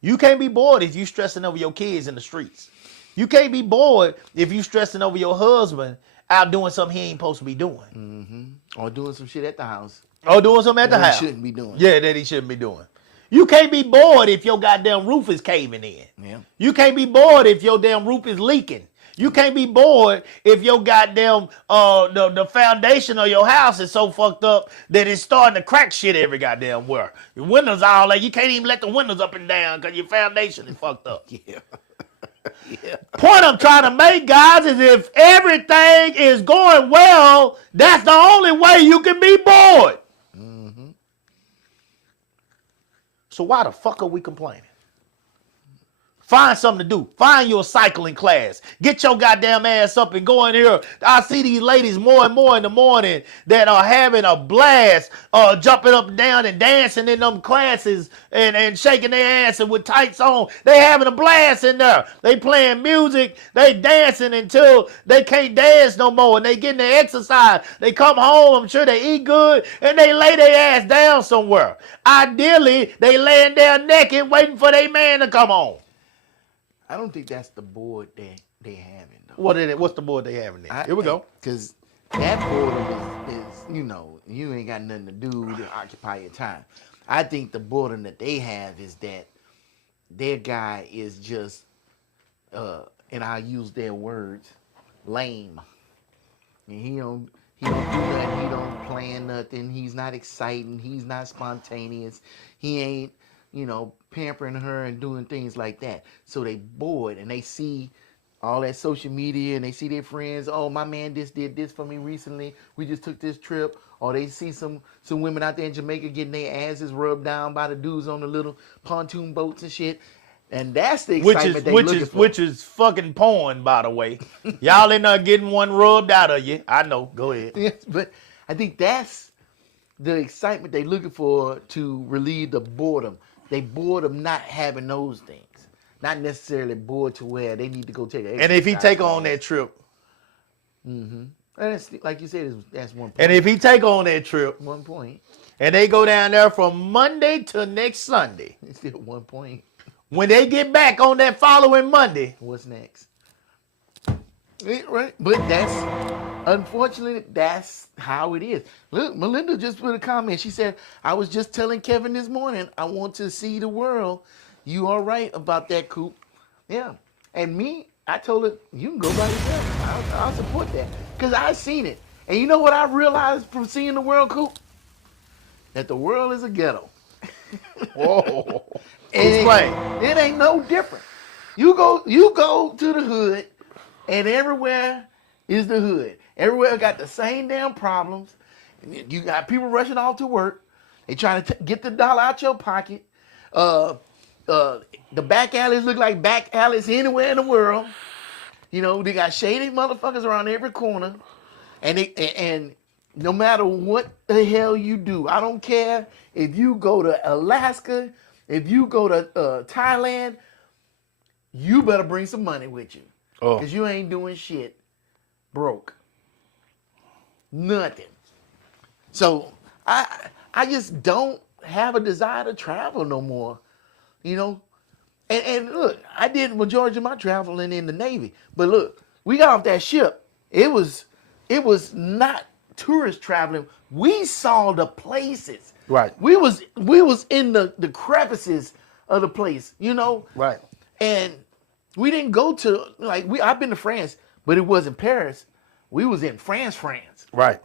You can't be bored if you're stressing over your kids in the streets. You can't be bored if you're stressing over your husband out doing something he ain't supposed to be doing. Mm-hmm. Or doing some shit at the house. Or doing something at the house. He shouldn't be doing. Yeah, that he shouldn't be doing. You can't be bored if your goddamn roof is caving in. Yeah. You can't be bored if your damn roof is leaking. You can't be bored if your goddamn the foundation of your house is so fucked up that it's starting to crack shit every goddamn where. Your windows all like you can't even let the windows up and down because your foundation is fucked up. Yeah. Yeah. Point I'm trying to make, guys, is if everything is going well, that's the only way you can be bored. Mm-hmm. So why the fuck are we complaining? Find something to do. Find your cycling class. Get your goddamn ass up and go in here. I see these ladies more and more in the morning that are having a blast, jumping up and down and dancing in them classes and shaking their ass and with tights on. They having a blast in there. They playing music. They dancing until they can't dance no more and they getting their exercise. They come home, I'm sure they eat good, and they lay their ass down somewhere. Ideally, they laying there naked waiting for their man to come home. I don't think that's the board that they having though. What's the board they having there? Here we go. Because that boredom is, you ain't got nothing to do to occupy your time. I think the boredom that they have is that their guy is just and I use their words, lame. And he don't do nothing. He don't plan nothing. He's not exciting. He's not spontaneous. He ain't, pampering her and doing things like that. So they bored and they see all that social media and they see their friends. Oh, my man just did this for me recently. We just took this trip. Or they see some women out there in Jamaica getting their asses rubbed down by the dudes on the little pontoon boats and shit. And that's the excitement they looking for. Which is fucking porn, by the way. Y'all ain't not getting one rubbed out of you. I know. Go ahead. Yes, but I think that's the excitement they looking for to relieve the boredom. They bored of not having those things. Not necessarily bored to where they need to go take an exercise. And if he take on that trip. Mm-hmm. And that's, like you said, that's 1 point. And if he take on that trip. 1 point. And they go down there from Monday to next Sunday. It's still 1 point. When they get back on that following Monday. What's next? Right? But unfortunately, that's how it is. Look, Melinda just put a comment. She said, I was just telling Kevin this morning, I want to see the world. You are right about that, Coop. Yeah. And me, I told her, you can go by yourself. I'll support that. Because I've seen it. And you know what I realized from seeing the world, Coop? That the world is a ghetto. Whoa. Explain. It ain't no different. You go to the hood, and everywhere is the hood. Everywhere got the same damn problems. You got people rushing off to work. They trying to get the dollar out your pocket. The back alleys look like back alleys anywhere in the world. They got shady motherfuckers around every corner. And no matter what the hell you do, I don't care if you go to Alaska, if you go to Thailand, you better bring some money with you. Because you ain't doing shit broke. Nothing. So I just don't have a desire to travel no more. And look, I did majority of my traveling in the Navy. But look, we got off that ship. It was not tourist traveling. We saw the places. Right. We was in the crevices of the place, Right. And we didn't go to I've been to France, but it wasn't Paris. We was in France. Right.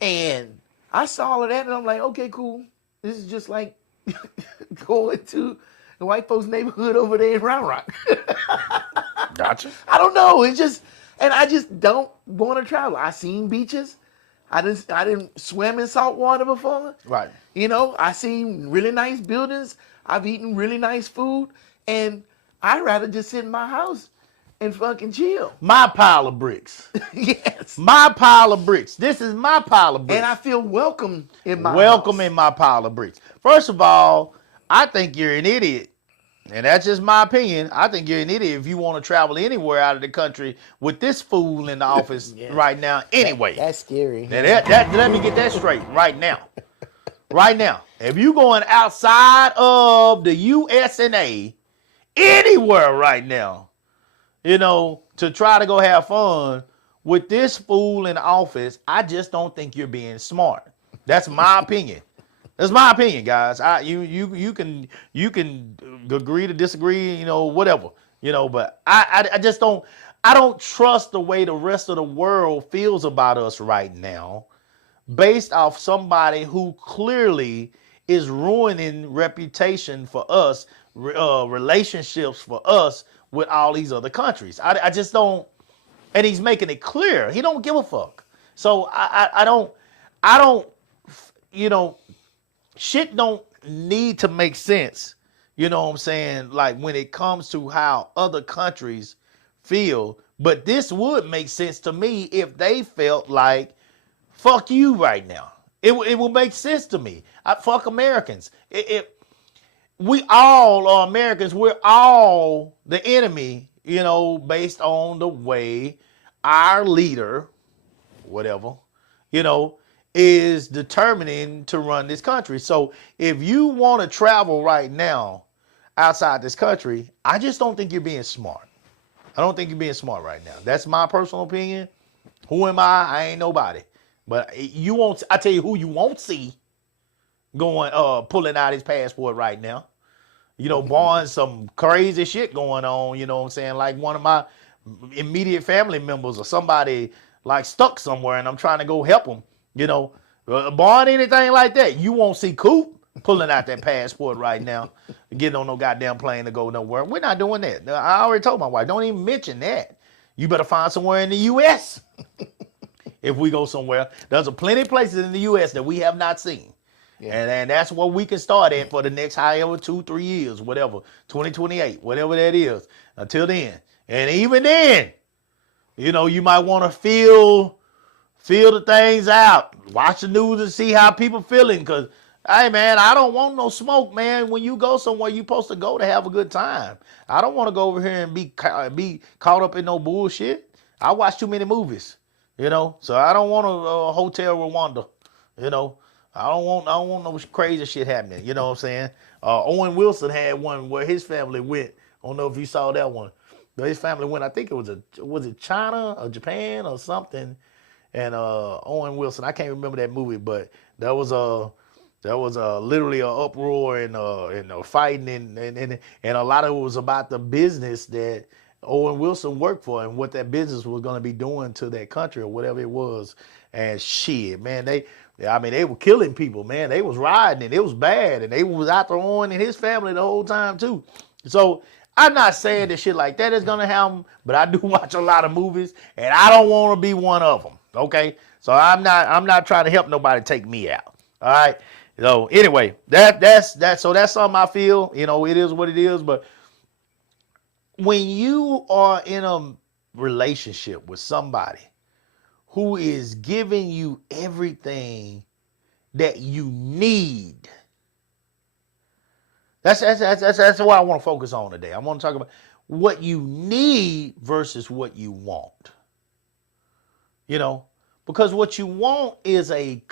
And I saw all of that and I'm like, okay, cool. This is just like going to the white folks' neighborhood over there in Round Rock. Gotcha. I don't know. I just don't want to travel. I seen beaches. I didn't swim in salt water before. Right. I seen really nice buildings. I've eaten really nice food. And I'd rather just sit in my house and fucking chill. My pile of bricks. Yes. My pile of bricks. This is my pile of bricks. And I feel welcome in my Welcome house. in my pile of bricks. First of all, I think you're an idiot. And that's just my opinion. I think you're an idiot if you want to travel anywhere out of the country with this fool in the office right now. Anyway. That's scary. Let me get that straight right now. Right now. If you going outside of the USA, anywhere right now, to try to go have fun with this fool in office, I just don't think you're being smart. That's my opinion. That's my opinion, guys. You can agree to disagree, whatever, but I just don't. I don't trust the way the rest of the world feels about us right now, based off somebody who clearly is ruining reputation for us, relationships for us with all these other countries. I just don't, and he's making it clear he don't give a fuck. So I don't, shit don't need to make sense. You know what I'm saying? Like when it comes to how other countries feel, but this would make sense to me if they felt like, fuck you right now. It will make sense to me. Fuck Americans. We all are Americans. We're all the enemy, based on the way our leader, whatever, is determining to run this country. So if you want to travel right now outside this country, I just don't think you're being smart. I don't think you're being smart right now. That's my personal opinion. Who am I? I ain't nobody. But I tell you who you won't see going, pulling out his passport right now. barring some crazy shit going on, you know what I'm saying? Like one of my immediate family members or somebody like stuck somewhere and I'm trying to go help them, barring anything like that, you won't see Coop pulling out that passport right now, getting on no goddamn plane to go nowhere. We're not doing that. I already told my wife, don't even mention that. You better find somewhere in the U.S. if we go somewhere. There's plenty of places in the U.S. that we have not seen. Yeah. And that's what we can start at for the next however 2-3 years, whatever, 2028, whatever that is, until then. And even then, you might want to feel the things out. Watch the news and see how people feeling. Because, hey, man, I don't want no smoke, man. When you go somewhere, you're supposed to go to have a good time. I don't want to go over here and be caught up in no bullshit. I watch too many movies, So I don't want a Hotel Rwanda, I don't want no crazy shit happening. You know what I'm saying? Owen Wilson had one where his family went. I don't know if you saw that one. But his family went, I think it was it China or Japan or something. And Owen Wilson, I can't remember that movie, but there was literally an uproar and fighting and a lot of it was about the business that Owen Wilson worked for and what that business was going to be doing to that country or whatever it was. And shit, man, they were killing people, man. They was riding and it was bad. And they was out there Owen and his family the whole time too. So I'm not saying that shit like that is going to happen, but I do watch a lot of movies and I don't want to be one of them. Okay. So I'm not trying to help nobody take me out. All right. So anyway, that's something I feel, it is what it is. But when you are in a relationship with somebody who is giving you everything that you need, that's what I want to focus on today. I want to talk about what you need versus what you want. Because what you want is I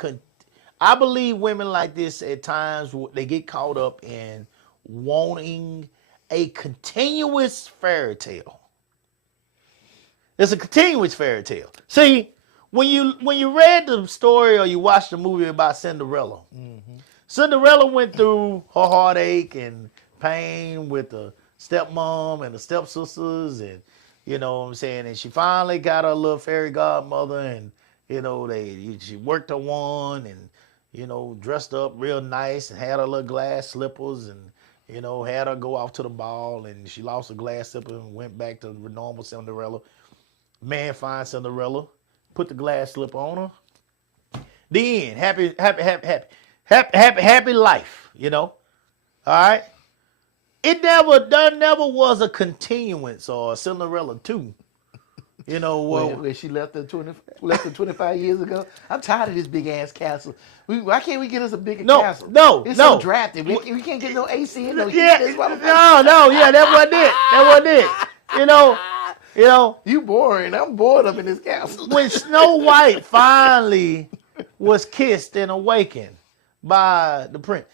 believe women like this at times, they get caught up in wanting a continuous fairy tale. It's a continuous fairy tale. See, when you read the story or you watched the movie about Cinderella, Cinderella went through her heartache and pain with the stepmom and the stepsisters and, you know what I'm saying, and she finally got her little fairy godmother and, she worked her wand and, dressed up real nice and had her little glass slippers and, had her go off to the ball and she lost her glass slipper and went back to normal Cinderella. Man finds Cinderella, put the glass slipper on her. The end. Happy life, All right. There never was a continuance or a Cinderella 2. When she left 25 years ago. I'm tired of this big ass castle. Why can't we get us a bigger castle? It's so drafted. We can't get no AC in no heat. Yeah, that wasn't it. You boring. I'm bored up in this castle. When Snow White finally was kissed and awakened by the prince,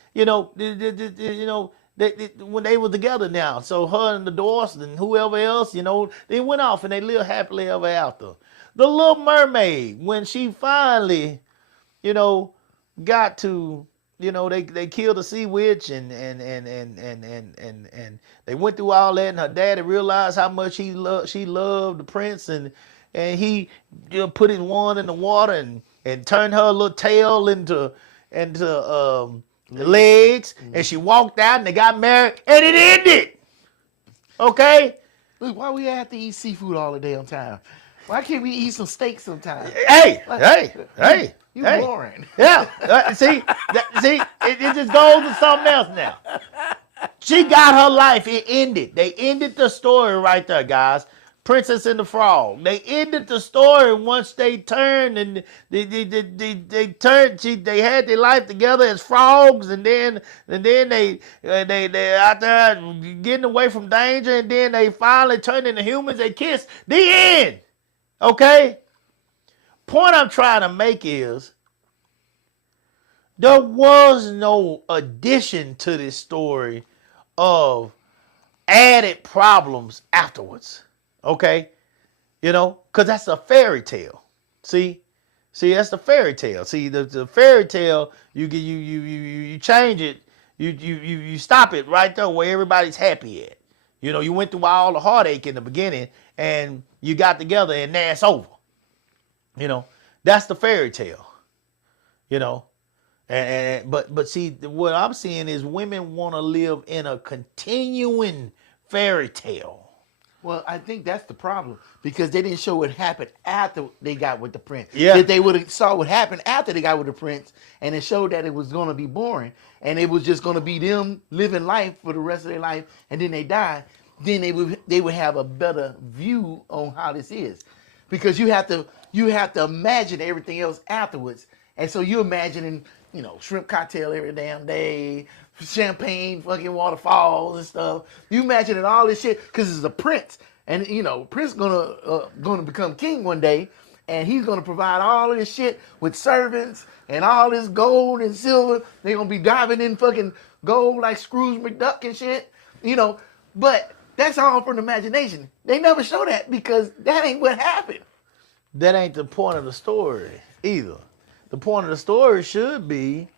when they were together now, so her and the Dwarfs and whoever else, they went off and they lived happily ever after. The Little Mermaid, when she finally, got to, they killed the sea witch and they went through all that, and her daddy realized how much she loved the prince, and he put his wand in the water and turned her little tail into legs, and she walked out and they got married and it ended. Okay? Look, why we have to eat seafood all the damn time? Why can't we eat some steak sometime? Hey. You boring. Yeah. See, it just goes to something else now. She got her life. It ended. They ended the story right there, guys. Princess and the Frog. They ended the story once they turned and they turned. They had their life together as frogs, and then they out there getting away from danger, and then they finally turned into humans. They kissed. The end. Okay. Point I'm trying to make is there was no addition to this story of added problems afterwards. Okay, because that's a fairy tale. See, that's the fairy tale. See, the fairy tale, you change it, You stop it right there where everybody's happy at. You know, you went through all the heartache in the beginning and you got together and now it's over. You know, that's the fairy tale. You know, but see, what I'm seeing is women want to live in a continuing fairy tale. Well, I think that's the problem because they didn't show what happened after they got with the prince. Yeah. If they would have saw what happened after they got with the prince, and it showed that it was going to be boring, and it was just going to be them living life for the rest of their life, and then they die, then they would have a better view on how this is, because you have to imagine everything else afterwards, and so you're imagining, you know, shrimp cocktail every damn day, champagne, fucking waterfalls and stuff. You imagining all this shit because it's a prince, and you know, Prince gonna become king one day, and he's gonna provide all of this shit with servants and all this gold and silver. They're gonna be diving in fucking gold like Scrooge McDuck and shit, you know. But that's all from the imagination. They never show that because that ain't what happened. That ain't the point of the story either. The point of the story should be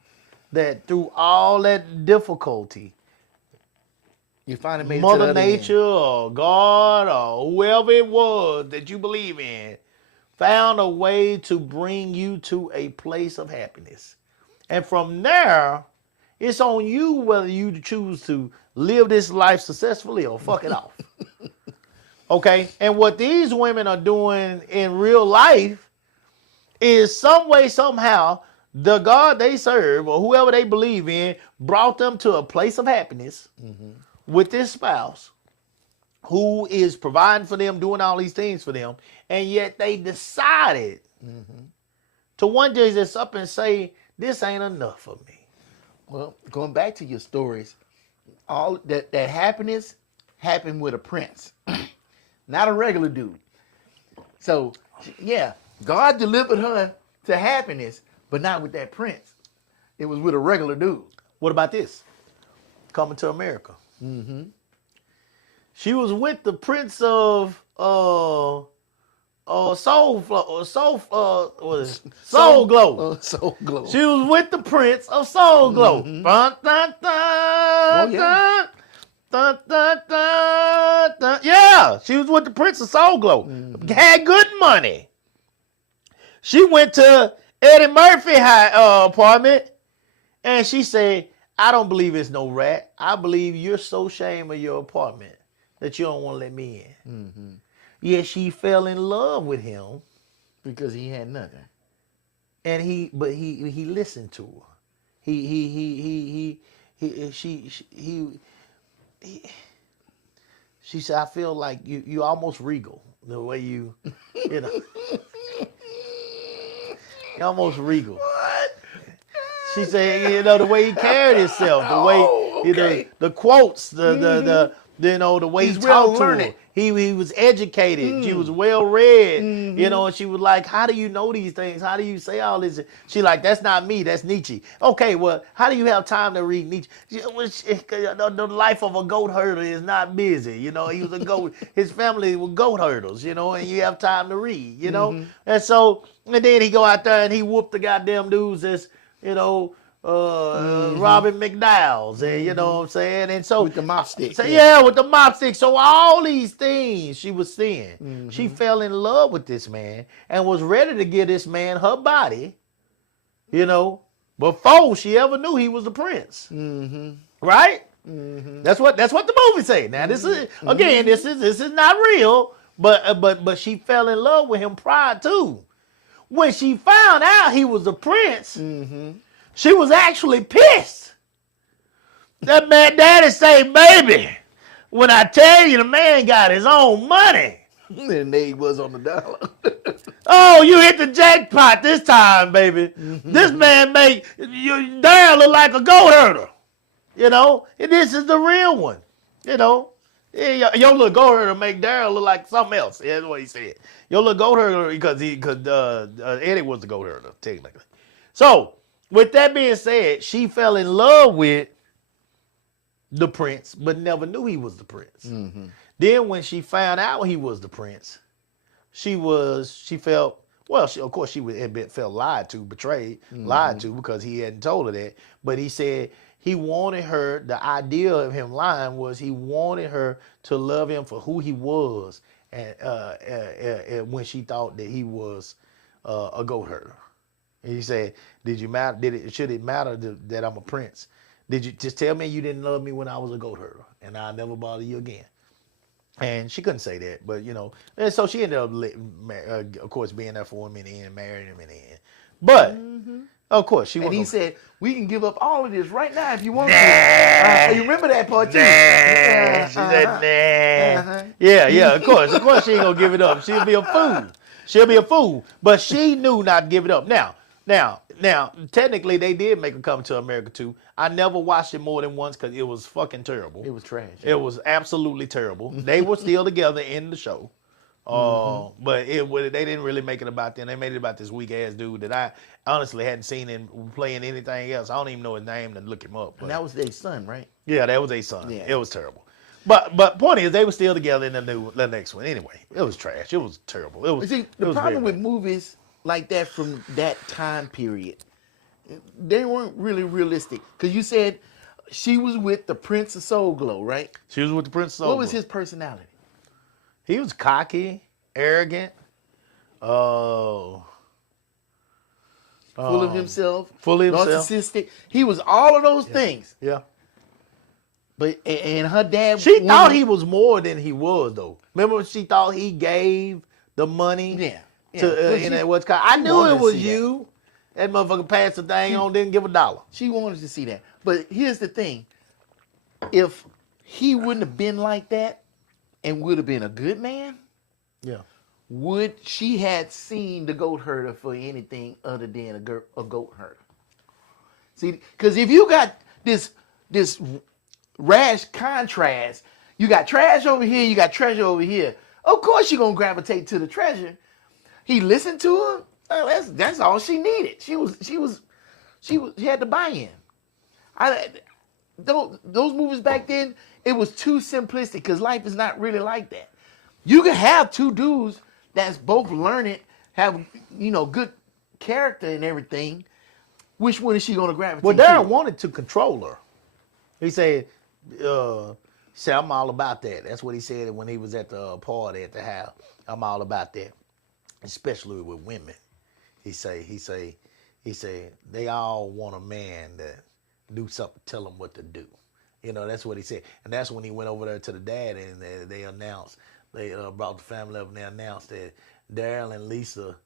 that through all that difficulty, You finally made it to Mother the other end. Nature or God or whoever it was that you believe in found a way to bring you to a place of happiness. And from there, it's on you whether you choose to live this life successfully or fuck it off. Okay? And what these women are doing in real life is some way, somehow, the God they serve or whoever they believe in brought them to a place of happiness with this spouse who is providing for them, doing all these things for them, and yet they decided to one day just up and say, this ain't enough for me. Well, going back to your stories, all that happiness happened with a prince, not a regular dude. So, yeah, God delivered her to happiness, but not with that prince. It was with a regular dude. What about this? Coming to America. She was with the Prince of Soul Glow. Soul Glow. She was with the Prince of Soul Glow. Dun, dun, dun, yeah. dun, dun, dun, dun. Yeah, she was with the Prince of Soul Glow. Had good money. She went to Eddie Murphy apartment, and she said, I don't believe it's no rat. I believe you're so ashamed of your apartment that you don't want to let me in. Yet she fell in love with him. Because he had nothing. And he listened to her. She said, I feel like you almost regal the way you know. You almost regal. What? She said, you know, the way he carried himself, the way okay. the quotes, the way He's he talked to her. well-learned. He was educated. She was well read. You know, and she was like, how do you know these things? How do you say all this? She like, that's not me. That's Nietzsche. Okay, well, how do you have time to read Nietzsche? The life of a goat herder is not busy. You know, he was a goat. His family were goat herders, you know, and you have time to read, you know. And so, and then he go out there and he whooped the goddamn dudes that's, you know, Robin McDowell's, and you know what I'm saying? And so With the mop stick. So, yeah, with the mop stick. So all these things she was seeing. She fell in love with this man and was ready to give this man her body, you know, before she ever knew he was the prince. Right? That's what the movie say. Now this is again, this is not real, but she fell in love with him prior to. When she found out he was the prince, she was actually pissed. That man daddy say, baby, when I tell you the man got his own money. And they was on the dollar. Oh, you hit the jackpot this time, baby. This man make you Darryl look like a goat herder. You know, and this is the real one. You know, yeah, your little goat herder make Darryl look like something else. Yeah, that's what he said. Your little goat herder because Eddie was the goat herder technically. So with that being said, she fell in love with the prince, but never knew he was the prince. Then when she found out he was the prince, she felt, well, of course she felt lied to, betrayed, lied to because he hadn't told her that. But he said he wanted her, the idea of him lying was he wanted her to love him for who he was, and when she thought that he was a goat herder. And he said, should it matter that I'm a prince? Did you just tell me you didn't love me when I was a goat herder, and I'll never bother you again? And she couldn't say that, but and so she ended up, of course, being there for him in the end, marrying him in the end. But of course, she. And he said, "We can give up all of this right now if you want to." You remember that part too? She said, "Nah." Yeah. Of course, she ain't gonna give it up. She'll be a fool. She'll be a fool. But she knew not to give it up. Now, technically, they did make a Coming to America too. I never watched it more than once because it was fucking terrible. It was trash. It was absolutely terrible. They were still together in the show. But they didn't really make it about them. They made it about this weak ass dude that I honestly hadn't seen him playing anything else. I don't even know his name to look him up. But And that was their son, right? yeah, that was their son. Yeah. It was terrible. But point is, they were still together in the next one. Anyway, it was trash. It was terrible. It was. See, the problem with movies like that from that time period, they weren't really realistic. Because you said she was with the Prince of Soul Glow, right? She was with the Prince of Soul. What was his personality? He was cocky, arrogant, Full of himself, narcissistic. He was all of those things. Yeah. But and her dad, She thought he was more than he was, though. Remember when she thought he gave the money? Yeah. I knew wanted it to was see you. That motherfucker passed the thing on, didn't give $1. She wanted to see that. But here's the thing: if he wouldn't have been like that and would have been a good man, Yeah. would she had seen the goat herder for anything other than a goat herder? See, because if you got this rash contrast, you got trash over here, you got treasure over here. Of course, you're gonna gravitate to the treasure. He listened to her. Oh, that's all she needed. She had the buy-in. Those movies back then, it was too simplistic because life is not really like that. You can have two dudes that's both learning, have good character and everything. Which one is she gonna gravitate? Well, Daryl wanted to control her. He said, I'm all about that. That's what he said when he was at the party at the house. I'm all about that, especially with women. He say, they all want a man that do something, tell them what to do. That's what he said. And that's when he went over there to the dad and they announced, they brought the family up and they announced that Daryl and Lisa,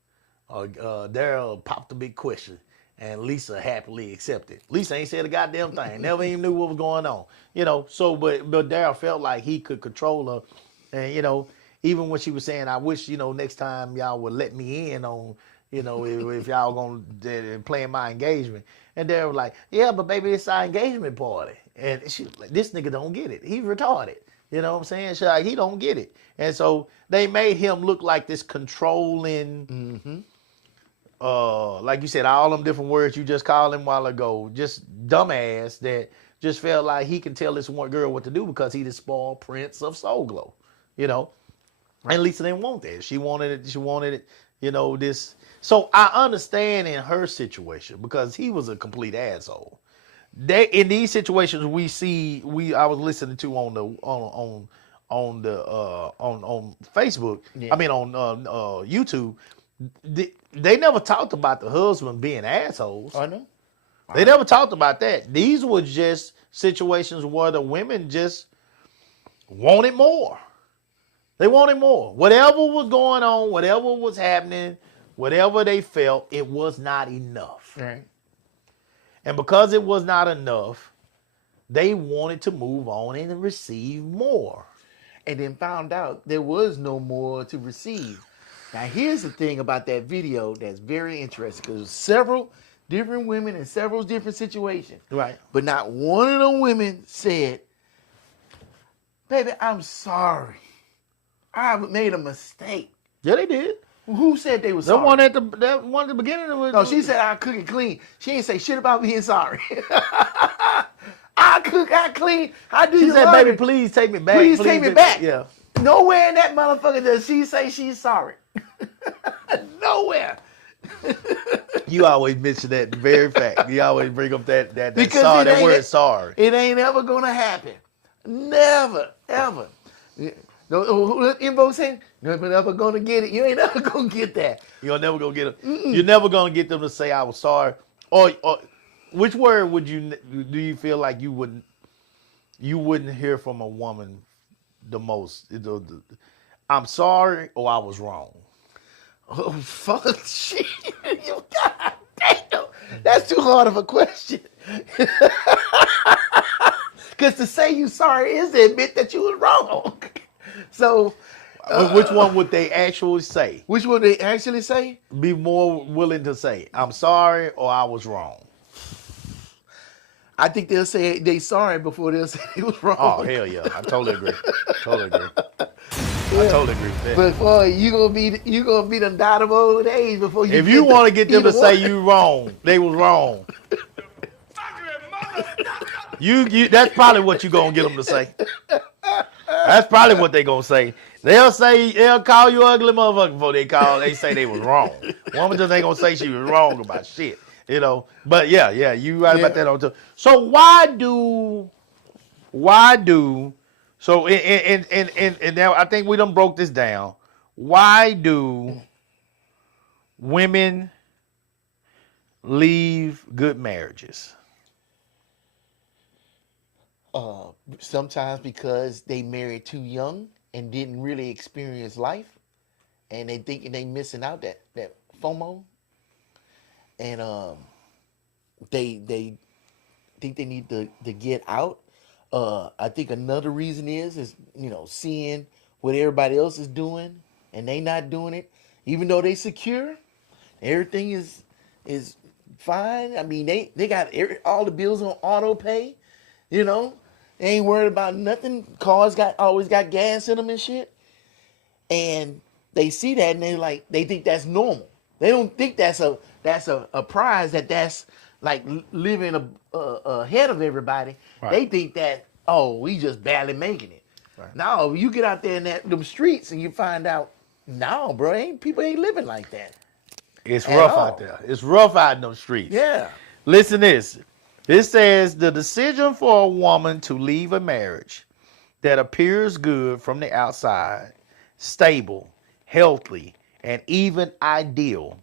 Daryl popped a big question. And Lisa happily accepted. Lisa ain't said a goddamn thing. Never even knew what was going on. But Daryl felt like he could control her. And, even when she was saying, I wish, next time y'all would let me in on, if y'all going to play in my engagement. And Daryl was like, yeah, but baby, it's our engagement party. And she was like, this nigga don't get it. He's retarded. You know what I'm saying? She's like, he don't get it. And so they made him look like this controlling, like you said, all them different words you just called him a while ago, just dumbass that just felt like he can tell this one girl what to do because he the spoiled Prince of Soul Glow, And Lisa didn't want that. She wanted it, this. So I understand in her situation because he was a complete asshole. In these situations I was listening to on Facebook. Yeah. I mean on YouTube. They never talked about the husband being assholes. I know. They never talked about that. These were just situations where the women just wanted more. They wanted more. Whatever was going on, whatever was happening, whatever they felt, it was not enough. Right. And because it was not enough, they wanted to move on and receive more. And then found out there was no more to receive. Now, here's the thing about that video that's very interesting because several different women in several different situations. Right. But not one of them women said, baby, I'm sorry. I made a mistake. Yeah, they did. Who said they were The sorry? one at the beginning was. No, she said I cook it clean. She ain't say shit about being sorry. I cook, I clean, I do She your said, laundry. baby, please take me back. Please take me back. Yeah. Nowhere in that motherfucker does she say she's sorry. Nowhere. You always mention that very fact. You always bring up that Because sorry, it that ain't- word sorry. It ain't ever gonna happen. Never, ever. No, Invo saying, you're never gonna get it. You ain't never gonna get that. You're never gonna get them. You're never gonna get them to say I was sorry. Or which word would do you feel like you wouldn't hear from a woman the most? I'm sorry or I was wrong. Oh, fuck, shit. You God damn. That's too hard of a question. Because to say you sorry is to admit that you was wrong. So, Which one would they actually say? which one they actually say? Be more willing to say I'm sorry or I was wrong. I think they'll say they sorry before they'll say they was wrong. Oh hell yeah, I totally agree. Totally agree. I totally agree with that. But boy, you gonna be the dot of old age before you. If you want to get them to either say one. you wrong, they was wrong. Fucking motherfucker! You that's probably what you gonna get them to say. That's probably what they gonna say. They'll call you ugly motherfucker before they say they was wrong. Woman just ain't gonna say she was wrong about shit, you know. But yeah, you right about that on too. So why do so and now I think we done broke this down. Why do women leave good marriages? Sometimes because they married too young and didn't really experience life, and they thinking they missing out that FOMO, and they think they need to get out. I think another reason is seeing what everybody else is doing and they not doing it, even though they secure, everything is fine. I mean they got all the bills on auto pay, they ain't worried about nothing. Cars always got gas in them and shit, and they see that and they think that's normal. They don't think that's a prize, that's like living ahead of everybody. Right. They think that, we just barely making it. Right. No, you get out there in them streets and you find out, no, bro, people ain't living like that. It's At rough all. out there. It's rough out in those streets. Yeah. Listen to this. This says the decision for a woman to leave a marriage that appears good from the outside, stable, healthy, and even ideal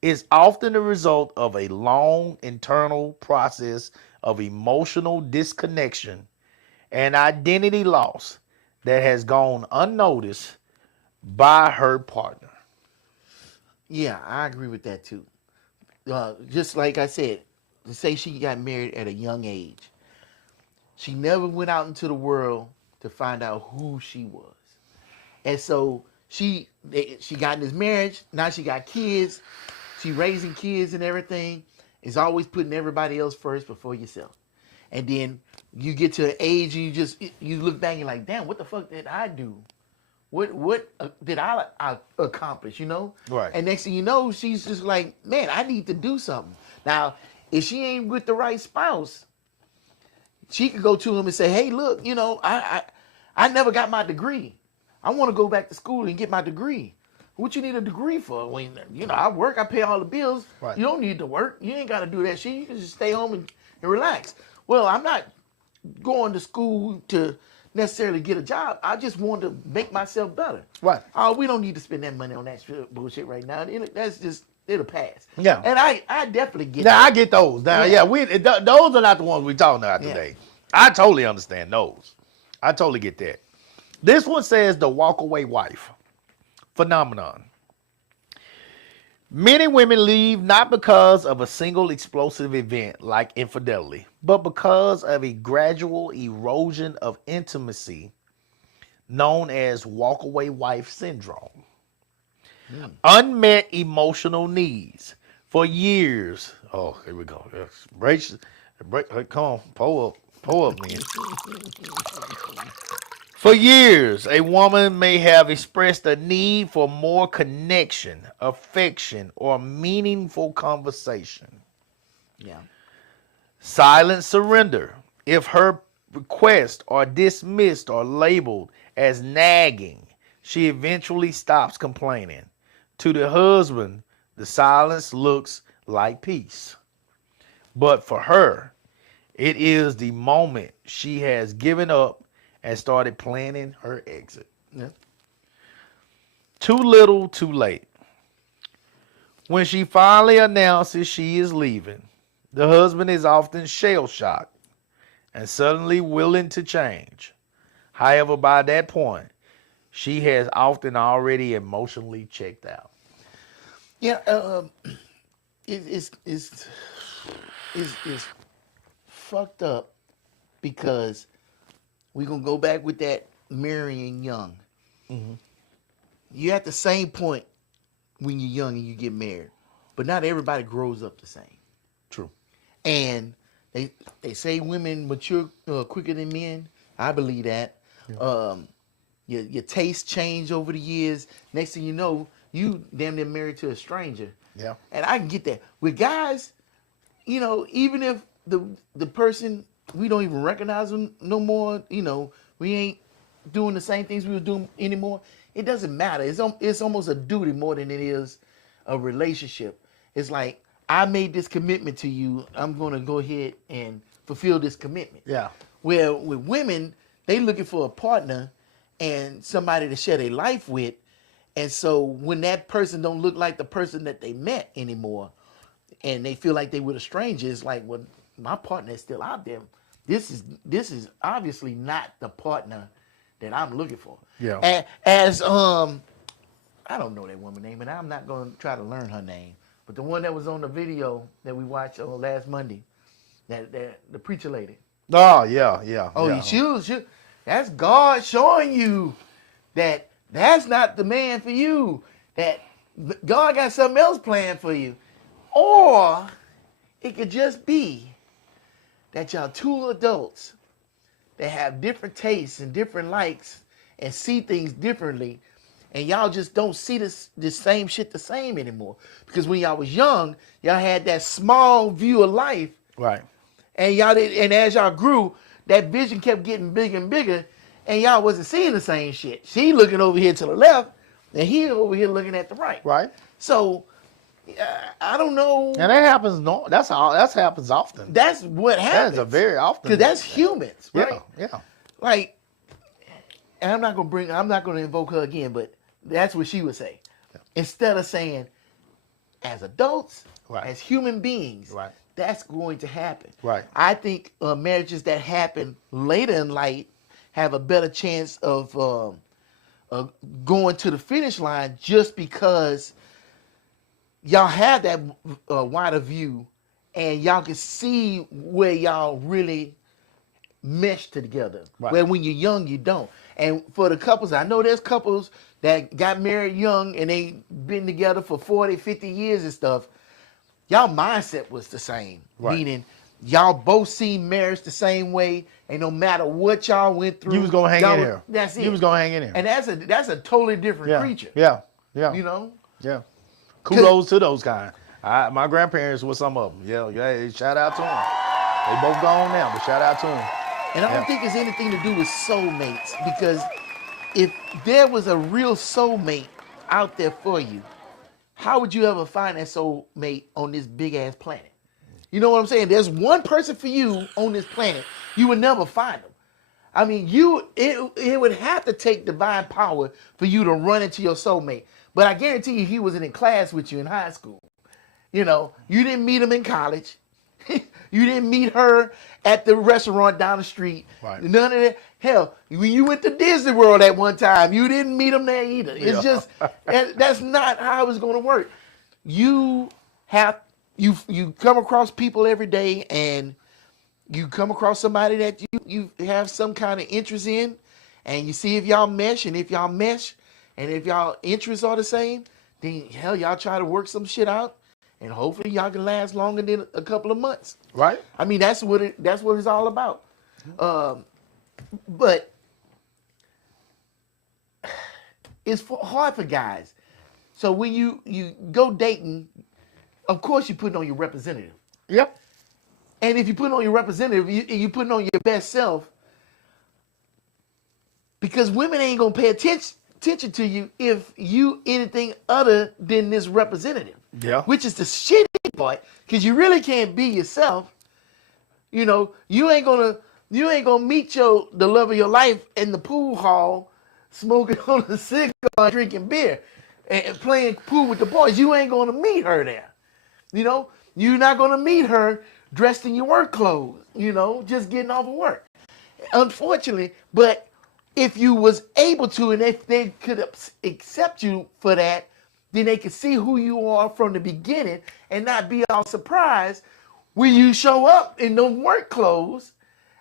is often the result of a long internal process of emotional disconnection and identity loss that has gone unnoticed by her partner. Yeah, I agree with that too. Just like I said, to say she got married at a young age, she never went out into the world to find out who she was, and so she got in this marriage. Now she got kids. She raising kids and everything. Is always putting everybody else first before yourself, and then you get to an age and you look back and like, damn, what the fuck did I do? What did I accomplish? Right. And next thing you know, she's just like, man, I need to do something. Now, if she ain't with the right spouse, she could go to him and say, hey, look, I never got my degree. I want to go back to school and get my degree. What you need a degree for? When I work, I pay all the bills. Right. You don't need to work. You ain't got to do that shit. You can just stay home and relax. Well, I'm not going to school to necessarily get a job. I just want to make myself better. Right. Oh, we don't need to spend that money on that bullshit right now. It'll pass. Yeah. And I definitely get Now, that. I get those. Now, Yeah. those are not the ones we're talking about Yeah. today. I totally understand those. I totally get that. This one says the walkaway wife phenomenon. Many women leave not because of a single explosive event like infidelity, but because of a gradual erosion of intimacy known as walkaway wife syndrome. Unmet emotional needs for years. Oh, here we go. Break, come on, pull up, man. For years, a woman may have expressed a need for more connection, affection, or meaningful conversation. Yeah. Silent surrender. If her requests are dismissed or labeled as nagging, she eventually stops complaining. To the husband, the silence looks like peace. But for her, it is the moment she has given up and started planning her exit. Yeah. Too little, too late. When she finally announces she is leaving, the husband is often shell-shocked and suddenly willing to change. However, by that point, she has often already emotionally checked out. Yeah, it's fucked up because we're going to go back with that marrying young. Mm-hmm. You're at the same point when you're young and you get married, but not everybody grows up the same. True. And they say women mature quicker than men. I believe that. Yeah. Your tastes change over the years. Next thing you know, you damn near married to a stranger. Yeah. And I can get that. With guys, you know, even if the person, we don't even recognize them no more, you know, we ain't doing the same things we were doing anymore, it doesn't matter. It's almost a duty more than it is a relationship. It's like, I made this commitment to you. I'm going to go ahead and fulfill this commitment. Yeah. Where with women, they looking for a partner and somebody to share their life with. And so when that person don't look like the person that they met anymore, and they feel like they were a stranger, it's like, well, my partner is still out there. This is obviously not the partner that I'm looking for. Yeah. As I don't know that woman's name, and I'm not going to try to learn her name. But the one that was on the video that we watched last Monday, that the preacher lady. Oh, yeah. Oh, yeah. she that's God showing you that that's not the man for you. That God got something else planned for you. Or it could just be that y'all two adults that have different tastes and different likes and see things differently, and y'all just don't see this same shit the same anymore. Because when y'all was young, y'all had that small view of life. Right. And y'all did, and as y'all grew, that vision kept getting bigger and bigger, and y'all wasn't seeing the same shit. She looking over here to the left, and he over here looking at the right. Right. So I don't know. And that happens. No, that happens often. That's what happens. That's a very often. Because that's humans, right? Yeah. Like, and I'm not gonna invoke her again, but that's what she would say. Yeah. Instead of saying, as adults, right, as human beings, right, that's going to happen. Right. I think marriages that happen later in life have a better chance of going to the finish line just because y'all have that wider view and y'all can see where y'all really mesh together. Right. Where when you're young, you don't. And for the couples, I know there's couples that got married young and they been together for 40, 50 years and stuff. Y'all mindset was the same. Right. Meaning y'all both see marriage the same way, and no matter what y'all went through, you was gonna hang in there. That's it. You was gonna hang in there. And that's a totally different creature. Yeah. You know? Yeah. Kudos to those kind. My grandparents were some of them. Yeah. Shout out to them. They both gone now, but shout out to them. And I don't think it's anything to do with soulmates, because if there was a real soulmate out there for you, how would you ever find that soulmate on this big ass planet? You know what I'm saying? There's one person for you on this planet. You would never find them. I mean, it would have to take divine power for you to run into your soulmate. But I guarantee you, he wasn't in class with you in high school. You know, you didn't meet him in college. You didn't meet her at the restaurant down the street. Right. None of that. Hell, when you went to Disney World at one time, you didn't meet him there either. It's just, that's not how it's going to work. You come across people every day, and you come across somebody that you have some kind of interest in, and you see if y'all mesh, and if y'all mesh, and if y'all interests are the same, then hell, y'all try to work some shit out. And hopefully y'all can last longer than a couple of months. Right. I mean, that's what it's all about. But it's hard for guys. So when you go dating, of course you're putting on your representative. Yep. And if you put on your representative, you putting on your best self, because women ain't gonna pay attention attention to you if you anything other than this representative. Yeah. Which is the shitty part, because you really can't be yourself. You know, you ain't gonna meet the love of your life in the pool hall, smoking on a cigar, drinking beer, and playing pool with the boys. You ain't gonna meet her there. You know, you're not gonna meet her dressed in your work clothes. You know, just getting off of work. Unfortunately, but if you was able to, and if they could accept you for that, then they could see who you are from the beginning and not be all surprised when you show up in those work clothes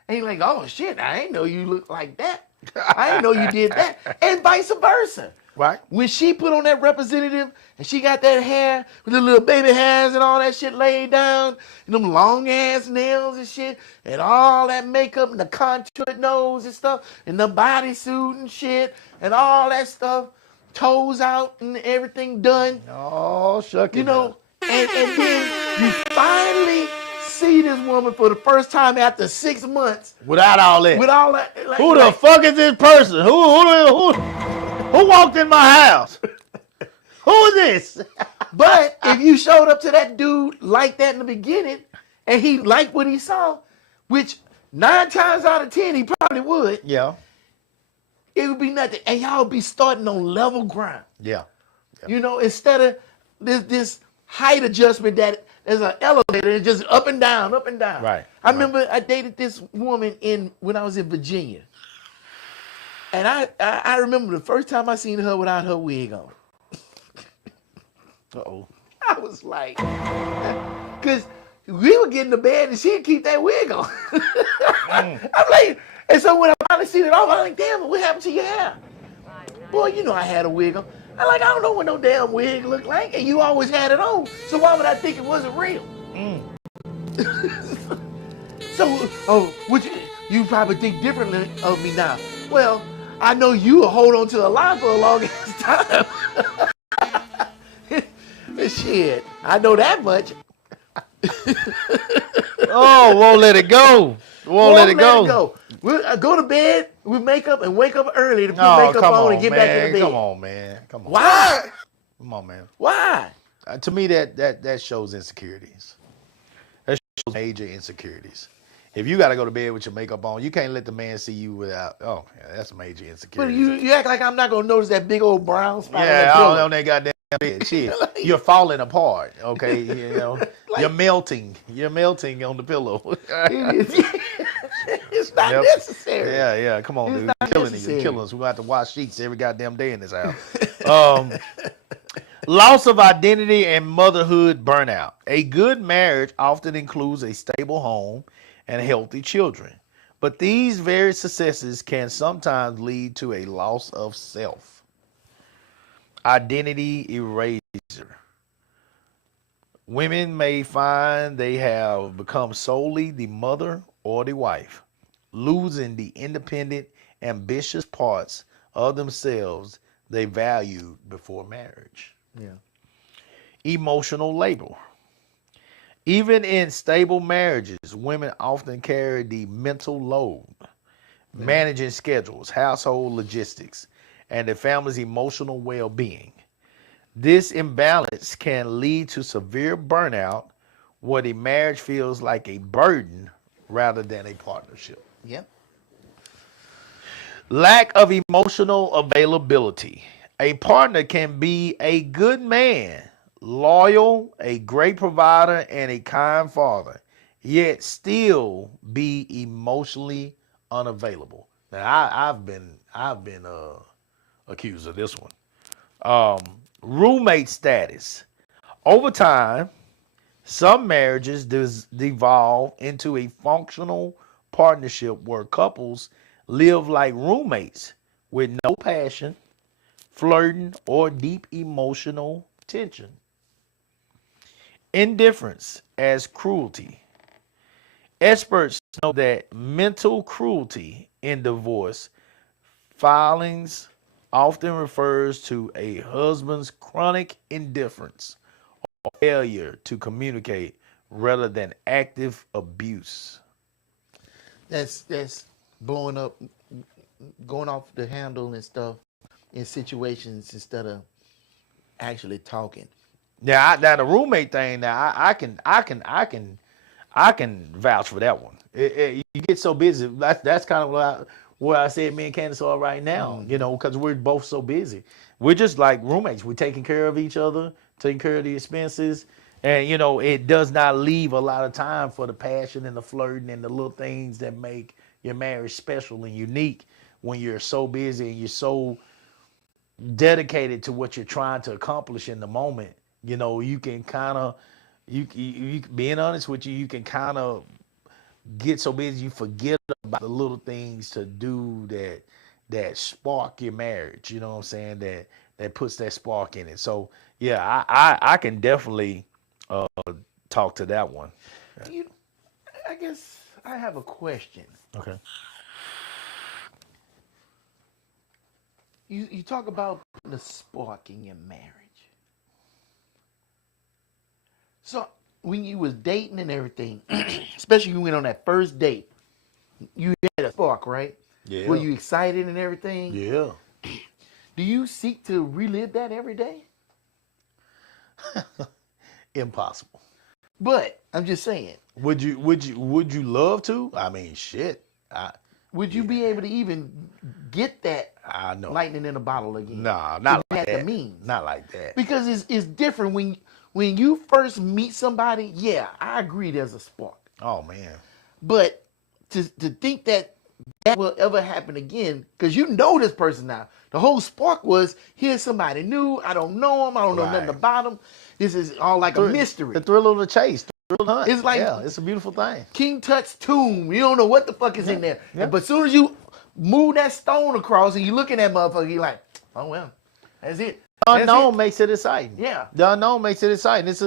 and you're like, oh shit, I ain't know you look like that. I didn't know you did that. And vice versa. Right. When she put on that representative and she got that hair with the little baby hairs and all that shit laid down and them long ass nails and shit and all that makeup and the contoured nose and stuff and the bodysuit and shit and all that stuff, toes out and everything done, Oh, shuck it. you know, and then you finally see this woman for the first time after 6 months Without all that. with all that. Like, Who the fuck is this person? Who walked in my house? Who is this? But if you showed up to that dude like that in the beginning, and he liked what he saw, which 9 times out of 10 he probably would, Yeah. it would be nothing, and y'all be starting on level ground. Yeah. You know, instead of this height adjustment that there's an elevator and just up and down, up and down. Right, I remember I dated this woman when I was in Virginia, and I remember the first time I seen her without her wig on. Uh-oh. I was like, because we would get in the bed and she'd keep that wig on. I'm like, and so when I finally seen it off, I'm like, damn, what happened to your hair? Boy, you know I had a wig on. I'm like, I don't know what no damn wig looked like, and you always had it on. So why would I think it wasn't real? So, you probably think differently of me now. Well, I know you will hold on to a lie for a long ass time. Shit, I know that much. Oh, won't let it go. Won't let it go. We'll go to bed with makeup and wake up early to put Oh, makeup come on on, and get man. back in the bed. Come on, man. Come on. Why? Come on, man. Why? To me, that shows insecurities. That shows major insecurities. If you got to go to bed with your makeup on, you can't let the man see you without. Oh, yeah, that's a major But insecurity. you act like I'm not gonna notice that big old brown spot on Yeah, that I don't pillow. know that goddamn bed. Shit, you're falling apart. Okay, you know, you're melting. You're melting on the pillow. It's not Yep. necessary. Yeah. Come on, It's dude. not You're killing necessary. us. You're killing us. We're gonna have to wash sheets every goddamn day in this house. Loss of identity and motherhood burnout. A good marriage often includes a stable home and healthy children, but these very successes can sometimes lead to a loss of self. Identity eraser. Women may find they have become solely the mother or the wife, losing the independent, ambitious parts of themselves they valued before marriage. Yeah. Emotional labor. Even in stable marriages, women often carry the mental load, managing schedules, household logistics, and the family's emotional well-being. This imbalance can lead to severe burnout, where the marriage feels like a burden rather than a partnership. Yep. Lack of emotional availability. A partner can be a good man, loyal, a great provider, and a kind father, yet still be emotionally unavailable. Now, I've been accused of this one. Roommate status. Over time, some marriages devolve into a functional partnership where couples live like roommates with no passion, flirting, or deep emotional tension. Indifference as cruelty. Experts know that mental cruelty in divorce filings often refers to a husband's chronic indifference or failure to communicate rather than active abuse. That's blowing up, going off the handle and stuff. in situations instead of actually talking. Now the roommate thing. Now I can vouch for that one. You get so busy. That's kind of where I said me and Candace are right now. You know, because we're both so busy. We're just like roommates. We're taking care of each other, taking care of the expenses, and you know, it does not leave a lot of time for the passion and the flirting and the little things that make your marriage special and unique when you're so busy and you're so dedicated to what you're trying to accomplish in the moment. You know, you can kind of, you being honest with you, you can kind of get so busy you forget about the little things to do that spark your marriage. You know what I'm saying? That puts that spark in it. So yeah, I can definitely talk to that one. You, I guess I have a question. Okay. You talk about the spark in your marriage. So when you was dating and everything, especially when you went on that first date, you had a spark, right? Yeah. Were you excited and everything? Yeah. Do you seek to relive that every day? Impossible. But I'm just saying, Would you love to? I mean, shit. would you be able to even get that I know. lightning in a bottle again? Nah, not If you like had that. the means. Not like that. Because it's different when you first meet somebody. Yeah, I agree. There's a spark, Oh man. but to think that will ever happen again, because you know this person now. The whole spark was, here's somebody new. I don't know him. I don't know nothing Right. about him. This is all like a mystery. The thrill of the chase. The thrill of the hunt. It's like- yeah, it's a beautiful thing. King Tut's tomb. You don't know what the fuck is in there. Yeah. But as soon as you move that stone across and you look at that motherfucker, you're like, oh well, that's it. The That's unknown it. makes it exciting. Yeah. The unknown makes it exciting. That's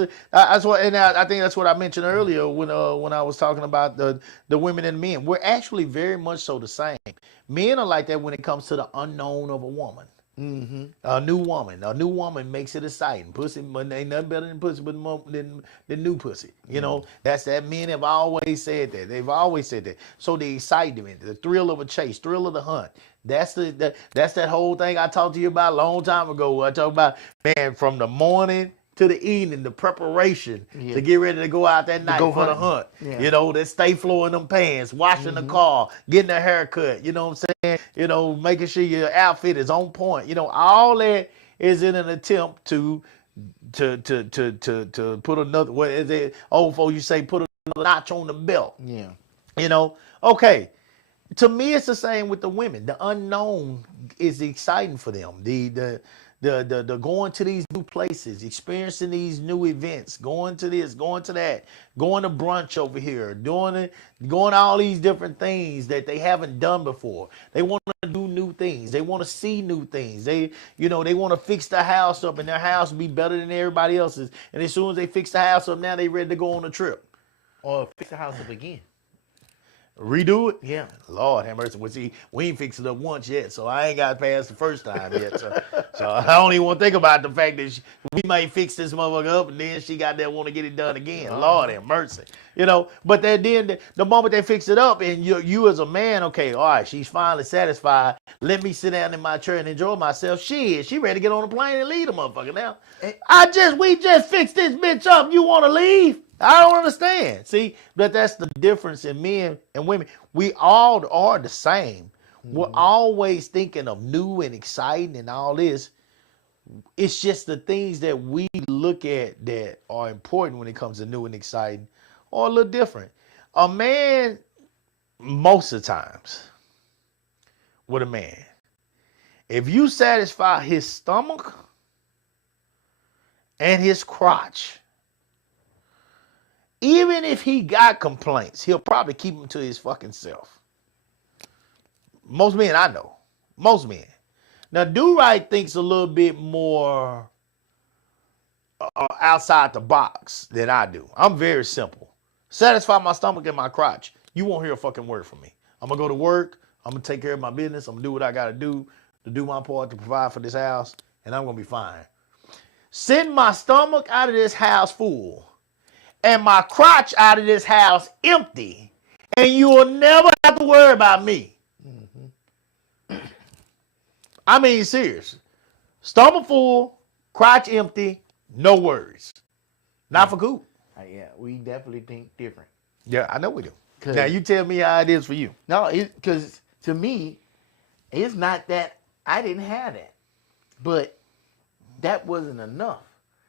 what, and I think that's what I mentioned earlier when I was talking about the women and men. We're actually very much so the same. Men are like that when it comes to the unknown of a woman. Mm-hmm. A new woman makes it exciting. Pussy ain't nothing better than pussy, but than new pussy. You know, that's that. Men have always said that. They've always said that. So the excitement, the thrill of a chase, thrill of the hunt. That's that whole thing I talked to you about a long time ago. I talked about, man, from the morning to the evening, the preparation Yeah. to get ready to go out that night go for the hunting. hunt. Yeah. You know, that stay floor in them pants, washing the car, getting a haircut. You know what I'm saying? You know, making sure your outfit is on point. You know, all that is in an attempt to put another, what is it? Old folks, you say, put another notch on the belt. Yeah. You know, okay. To me, it's the same with the women. The unknown is exciting for them. The going to these new places, experiencing these new events, going to this, going to that, going to brunch over here, going all these different things that they haven't done before. They want to do new things. They want to see new things. They want to fix the house up, and their house be better than everybody else's. And as soon as they fix the house up, now they ready to go on a trip. Or fix the house up again. Redo it? Yeah. Lord have mercy. Well, see, we ain't fixed it up once yet, so I ain't got past the first time yet. So I don't even want to think about the fact that we might fix this motherfucker up, and then she got that want to get it done again. Lord have mercy. You know, but then the moment they fix it up, and you as a man, okay, all right, she's finally satisfied. Let me sit down in my chair and enjoy myself. She ready to get on the plane and leave the motherfucker now. We just fixed this bitch up. You want to leave? I don't understand. See, but that's the difference in men and women. We all are the same. We're always thinking of new and exciting and all this. It's just the things that we look at that are important when it comes to new and exciting are a little different. A man, most of the times, with a man, if you satisfy his stomach and his crotch, even if he got complaints, he'll probably keep them to his fucking self. Most men I know. Most men. Now, Do-Right thinks a little bit more outside the box than I do. I'm very simple. Satisfy my stomach and my crotch. You won't hear a fucking word from me. I'm going to go to work. I'm going to take care of my business. I'm going to do what I got to do my part to provide for this house, and I'm going to be fine. Send my stomach out of this house full and my crotch out of this house empty, and you will never have to worry about me. I mean, serious. Stomach full, crotch empty, no worries. Not for Coop. Yeah, we definitely think different. Yeah, I know we do. Now you tell me how it is for you. No, because to me, it's not that I didn't have that, but that wasn't enough.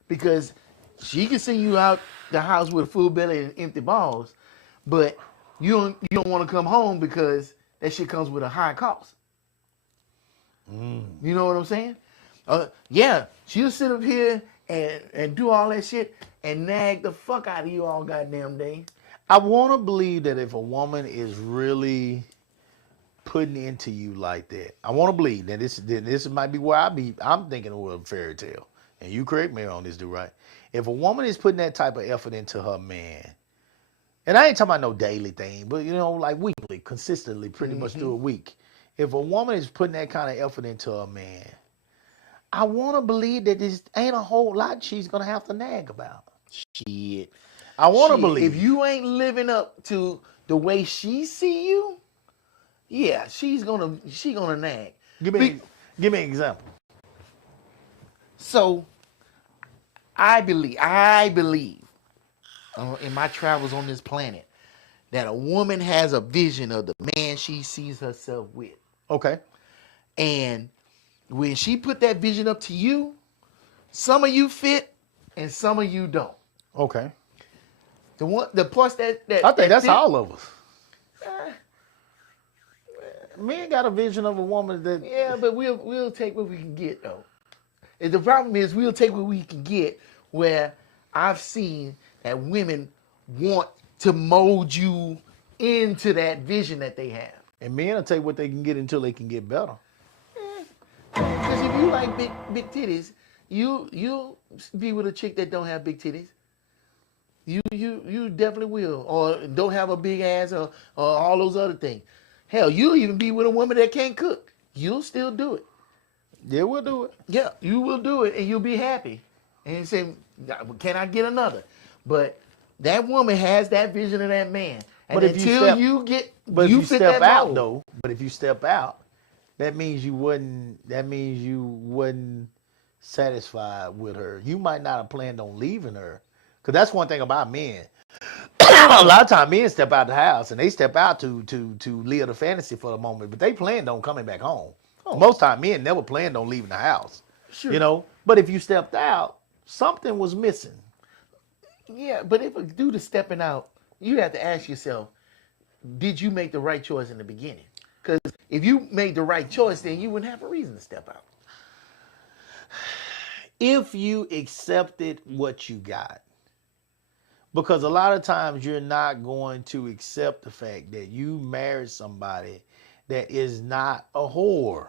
Because she can send you out the house with a full belly and empty balls, but you don't want to come home because that shit comes with a high cost. You know what I'm saying? Yeah, she'll sit up here and do all that shit and nag the fuck out of you all goddamn day. I want to believe that if a woman is really putting into you like that, I want to believe that this might be where I'm thinking of a fairy tale. And you correct me on this, dude, right? If a woman is putting that type of effort into her man, and I ain't talking about no daily thing, but like weekly, consistently, pretty much through a week. If a woman is putting that kind of effort into a man, I want to believe that this ain't a whole lot she's gonna have to nag about. Shit. I want to believe. If you ain't living up to the way she see you, yeah, she gonna nag. Give me an example. So, I believe in my travels on this planet that a woman has a vision of the man she sees herself with. Okay. And when she put that vision up to you, some of you fit and some of you don't. Okay. The parts that I think that's fit, all of us. Men got a vision of a woman that. Yeah, but we'll take what we can get though. And the problem is we'll take what we can get. Where I've seen that women want to mold you into that vision that they have. And men will take what they can get until they can get better. Because if you like big titties, you'll be with a chick that don't have big titties. You definitely will, or don't have a big ass, or all those other things. Hell, you'll even be with a woman that can't cook. You'll still do it. Yeah, we'll do it. Yeah, you will do it, and you'll be happy. And you say, "Can I get another?" But that woman has that vision of that man. And But if you until step- you get, But you if you fit step that out mold. though, that means you wasn't satisfied with her. You might not have planned on leaving her. Because that's one thing about men. A lot of times men step out the house and they step out to live the fantasy for a moment, but they planned on coming back home. Most time men never planned on leaving the house. Sure. But if you stepped out, something was missing. Yeah, but if a dude is stepping out, you have to ask yourself, did you make the right choice in the beginning? Because if you made the right choice, then you wouldn't have a reason to step out. If you accepted what you got. Because a lot of times you're not going to accept the fact that you married somebody that is not a whore.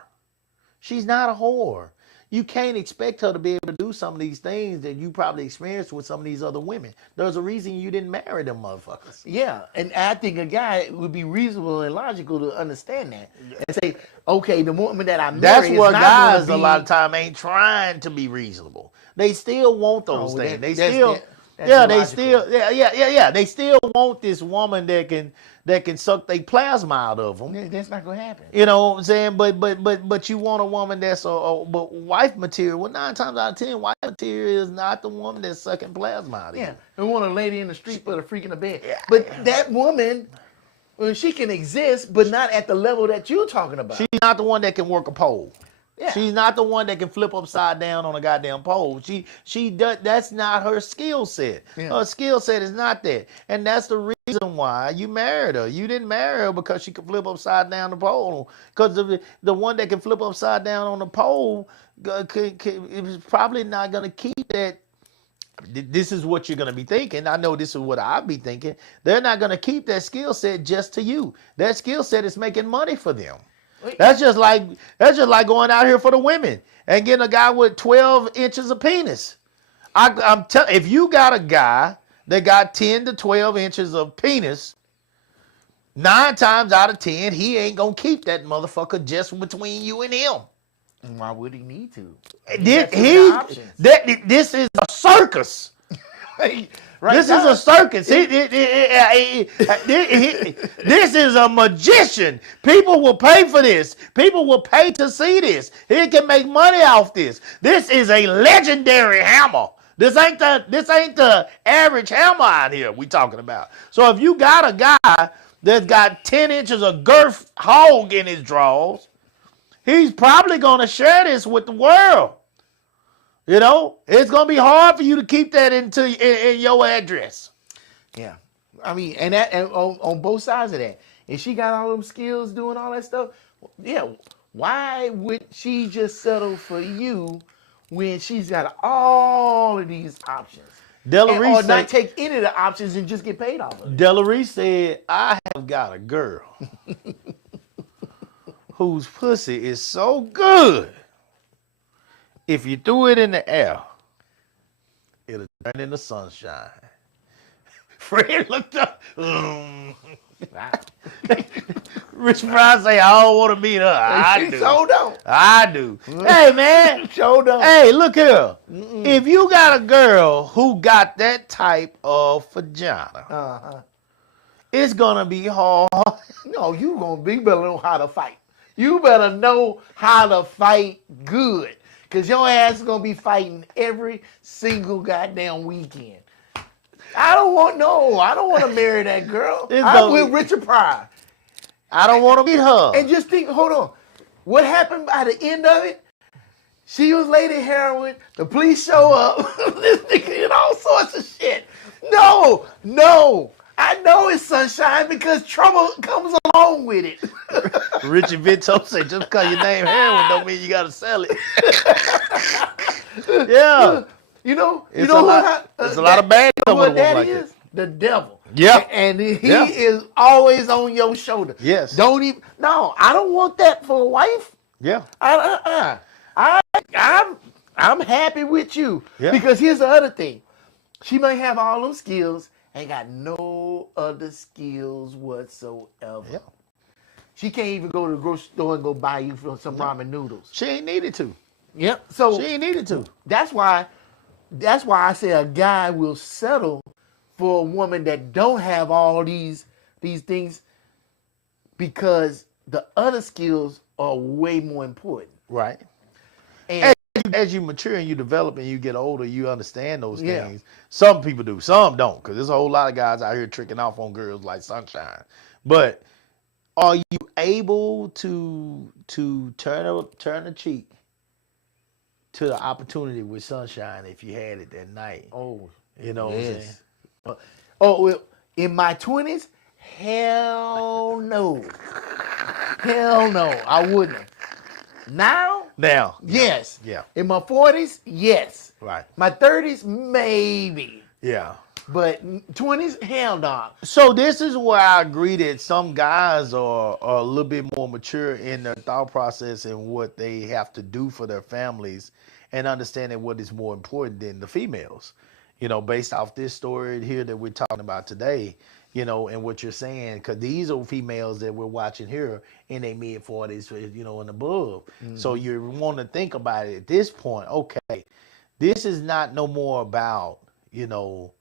She's not a whore. You can't expect her to be able to do some of these things that you probably experienced with some of these other women. There's a reason you didn't marry them motherfuckers. Yeah, and I think a guy would be reasonable and logical to understand that and say, okay, the woman that I married That's is where not guys gonna a be... lot of time ain't trying to be reasonable. They still want those things. They still illogical. They still want this woman that can suck their plasma out of them. That's not gonna happen. You know what I'm saying? But you want a woman that's but wife material. Well, 9 times out of 10, wife material is not the woman that's sucking plasma out of you. Yeah, we want a lady in the street but a freak in the bed. But that woman, well, she can exist, but not at the level that you're talking about. She's not the one that can work a pole. Yeah. She's not the one that can flip upside down on a goddamn pole. She does. That's not her skill set. Yeah. Her skill set is not that, and that's the reason why you married her. You didn't marry her because she could flip upside down the pole. Because the one that can flip upside down on the pole is probably not gonna keep that. This is what you're gonna be thinking. I know this is what I'll be thinking. They're not gonna keep that skill set just to you. That skill set is making money for them. That's just like going out here for the women and getting a guy with 12 inches of penis. I'm telling, if you got a guy that got 10 to 12 inches of penis, 9 times out of 10, he ain't gonna keep that motherfucker just between you and him. Why would he need to? This is a circus. Right This now, is a circus. This is a magician. People will pay for this. People will pay to see this. He can make money off this. This is a legendary hammer. This ain't the average hammer out here we talking about. So if you got a guy that's got 10 inches of girth hog in his drawers, he's probably gonna share this with the world. You know, it's gonna be hard for you to keep that in your address. yeah. I mean, and on both sides of that, if she got all them skills doing all that stuff, yeah. Why would she just settle for you when she's got all of these options? Or not take any of the options and just get paid off of it. Delarice said, "I have got a girl whose pussy is so good. If you threw it in the air, it'll turn into sunshine." Fred looked up. Rich Brown say, "I don't want to meet her." I do. So don't. I do. Hey, man. So don't. Hey, look here. If you got a girl who got that type of vagina, it's going to be hard. No, you better know how to fight. You better know how to fight good. Because your ass is going to be fighting every single goddamn weekend. I don't want to marry that girl. I'm with Richard Pryor. I don't want to meet her. And just think, hold on. What happened by the end of it? She was lady heroin. The police show up. This nigga and all sorts of shit. No. I know it's sunshine because trouble comes along with it. Richie Vito said, "Just because your name heroin don't mean you got to sell it." Yeah. You know It's a lot of bad stuff what that like is? The devil. Yeah. And he is always on your shoulder. Yes. I don't want that for a wife. Yeah. I'm happy with you. Yeah. Because here's the other thing. She might have all them skills, ain't got no other skills whatsoever. Yeah. She can't even go to the grocery store and go buy you some ramen noodles. She ain't needed to. Yep. So She ain't needed to. that's why I say a guy will settle for a woman that don't have all these things because the other skills are way more important. Right. And As you mature and you develop and you get older, you understand those Yeah. things. Some people do, some don't, because there's a whole lot of guys out here tricking off on girls like sunshine. But are you able to turn a cheek to the opportunity with sunshine if you had it that night? oh, You know what I'm saying? well, in my 20s, hell no. Hell no, I wouldn't. Now, Now. yes. Yeah. In my 40s, yes. Right. My 30s, maybe. Yeah. But 20s, hell no. So this is where I agree that some guys are a little bit more mature in their thought process and what they have to do for their families and understanding what is more important than the females. You know, based off this story here that we're talking about today, you know, and what you're saying, because these are females that we're watching here in their mid-40s, you know, and above. So you want to think about it at this point, okay, this is not no more about, you know,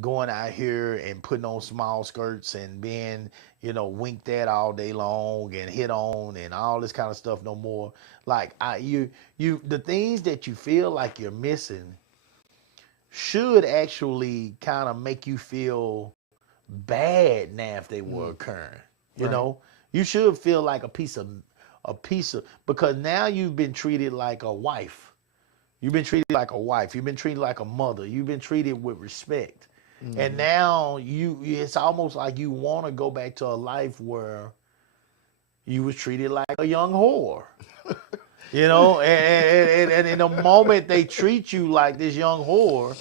going out here and putting on small skirts and being, you know, winked at all day long and hit on and all this kind of stuff no more. Like the things that you feel like you're missing should actually kind of make you feel bad now if they were occurring. You know, you should feel like a piece of because now you've been treated like a wife. You've been treated like a wife. You've been treated like a mother. You've been treated with respect. And now it's almost like you want to go back to a life where you was treated like a young whore. You know, and in the moment they treat you like this young whore,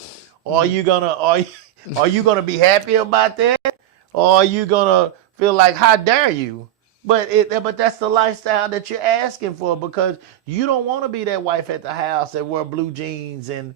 are you gonna be happy about that? Or are you gonna feel like, how dare you? But that's the lifestyle that you're asking for, because you don't want to be that wife at the house that wear blue jeans and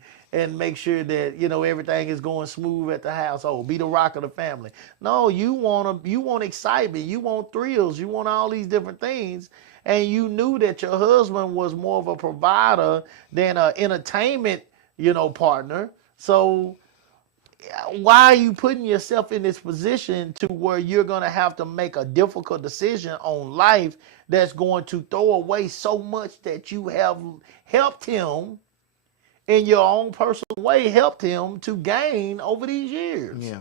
make sure that, you know, everything is going smooth at the household. Be the rock of the family. No, you want excitement. You want thrills. You want all these different things. And you knew that your husband was more of a provider than an entertainment, you know, partner. So why are you putting yourself in this position to where you're going to have to make a difficult decision on life that's going to throw away so much that you have helped him in your own personal way, helped him to gain over these years? Yeah.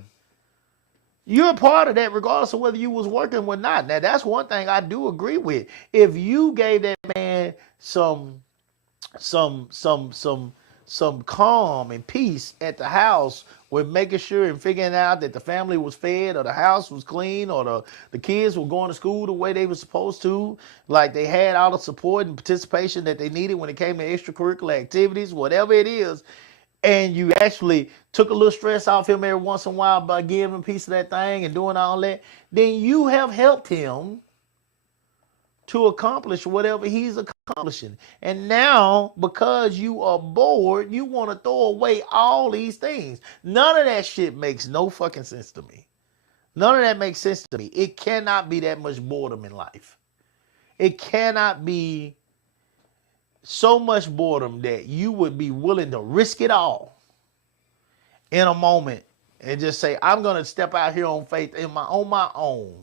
You're a part of that regardless of whether you was working or not. Now, that's one thing I do agree with. If you gave that man some calm and peace at the house with making sure and figuring out that the family was fed or the house was clean or the kids were going to school the way they were supposed to, like they had all the support and participation that they needed when it came to extracurricular activities, whatever it is, and you actually took a little stress off him every once in a while by giving him a piece of that thing and doing all that, then you have helped him to accomplish whatever he's accomplishing. And now, because you are bored, you want to throw away all these things. None of that shit makes no fucking sense to me. None of that makes sense to me. It cannot be that much boredom in life. It cannot be so much boredom that you would be willing to risk it all in a moment and just say, I'm going to step out here on faith on my own.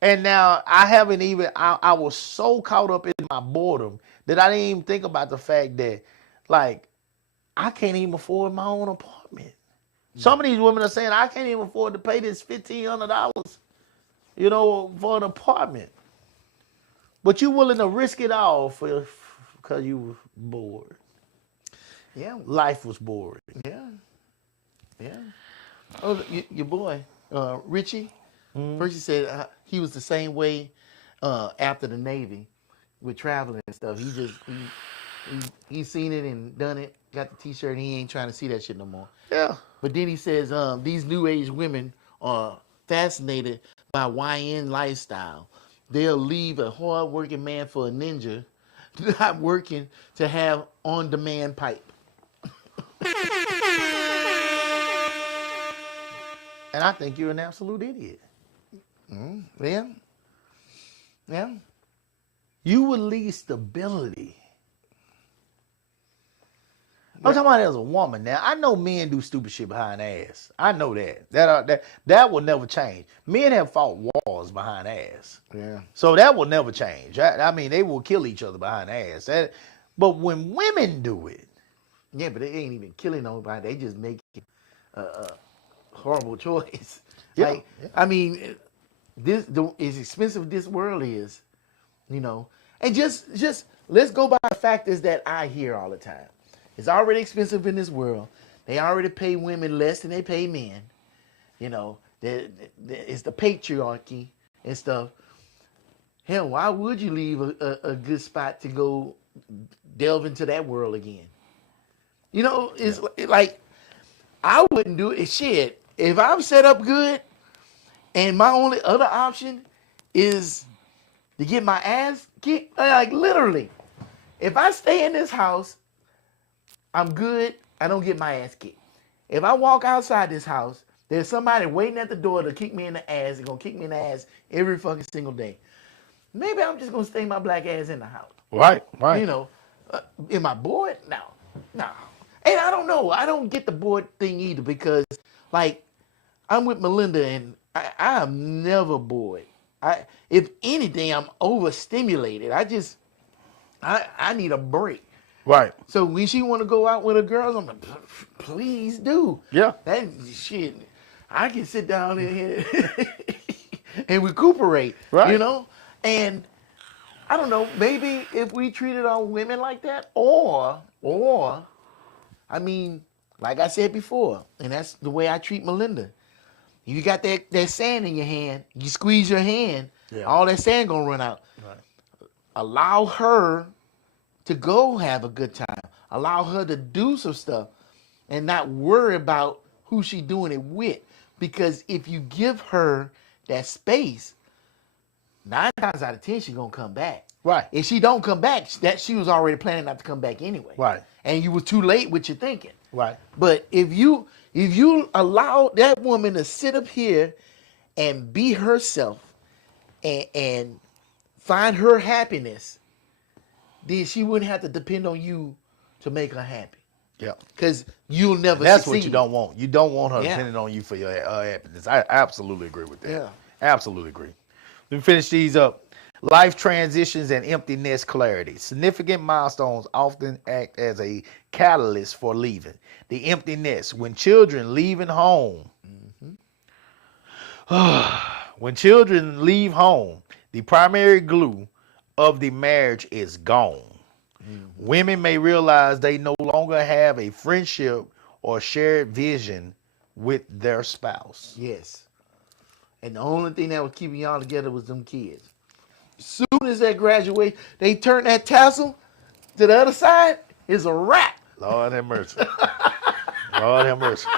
And now I haven't even, I was so caught up in my boredom that I didn't even think about the fact that, like, I can't even afford my own apartment. Some of these women are saying, I can't even afford to pay this $1,500, you know, for an apartment. But you're willing to risk it all because you were bored. Yeah. Life was boring. Yeah. Yeah. Oh, your boy, Richie. First he said he was the same way after the Navy with traveling and stuff. He's seen it and done it, got the T-shirt, and he ain't trying to see that shit no more. Yeah. But then he says these new age women are fascinated by YN lifestyle. They'll leave a hard-working man for a ninja, not working to have on-demand pipe. And I think you're an absolute idiot. Yeah. Yeah. You would need stability. I'm talking about as a woman now. I know men do stupid shit behind ass. I know that. That will never change. Men have fought wars behind ass. Yeah. So that will never change. I mean, they will kill each other behind ass. But when women do it. Yeah, but they ain't even killing nobody. They just make a horrible choice. Yeah. Like, I mean, as expensive this world is, you know, and just let's go by the factors that I hear all the time. It's already expensive in this world. They already pay women less than they pay men. You know, it's the patriarchy and stuff. Hell, why would you leave a good spot to go delve into that world again? You know, it's like, I wouldn't do it. Shit, if I'm set up good and my only other option is to get my ass kicked, like literally, if I stay in this house, I'm good. I don't get my ass kicked. If I walk outside this house, there's somebody waiting at the door to kick me in the ass. They're going to kick me in the ass every fucking single day. Maybe I'm just going to stay my black ass in the house. Right. You know, am I bored? No. And I don't know. I don't get the bored thing either because, like, I'm with Melinda and I am never bored. If anything, I'm overstimulated. I need a break. Right. So when she want to go out with her girls, I'm like, please do. Yeah. That shit, I can sit down in here and recuperate. Right. You know? And I don't know, maybe if we treated our women like that, or I mean, like I said before, and that's the way I treat Melinda. You got that sand in your hand, you squeeze your hand, all that sand gonna run out. Right. Allow her to go have a good time. Allow her to do some stuff and not worry about who she doing it with. Because if you give her that space, 9 times out of 10, she's going to come back. Right. If she don't come back, that she was already planning not to come back anyway. Right. And you were too late with your thinking. Right. But if you allow that woman to sit up here and be herself and find her happiness, then she wouldn't have to depend on you to make her happy. Yeah. Because you'll never That's succeed. what you don't want. You don't want her Yeah. depending on you for your happiness. I absolutely agree with that. Yeah. Absolutely agree. Let me finish these up. Life transitions and empty nest clarity. Significant milestones often act as a catalyst for leaving. The empty nest. When children leaving home. When children leave home, the primary glue of the marriage is gone. Women may realize they no longer have a friendship or shared vision with their spouse. Yes. And the only thing that was keeping y'all together was them kids. Soon as they graduate, they turn that tassel to the other side, it's a wrap. Lord have mercy. Lord have mercy.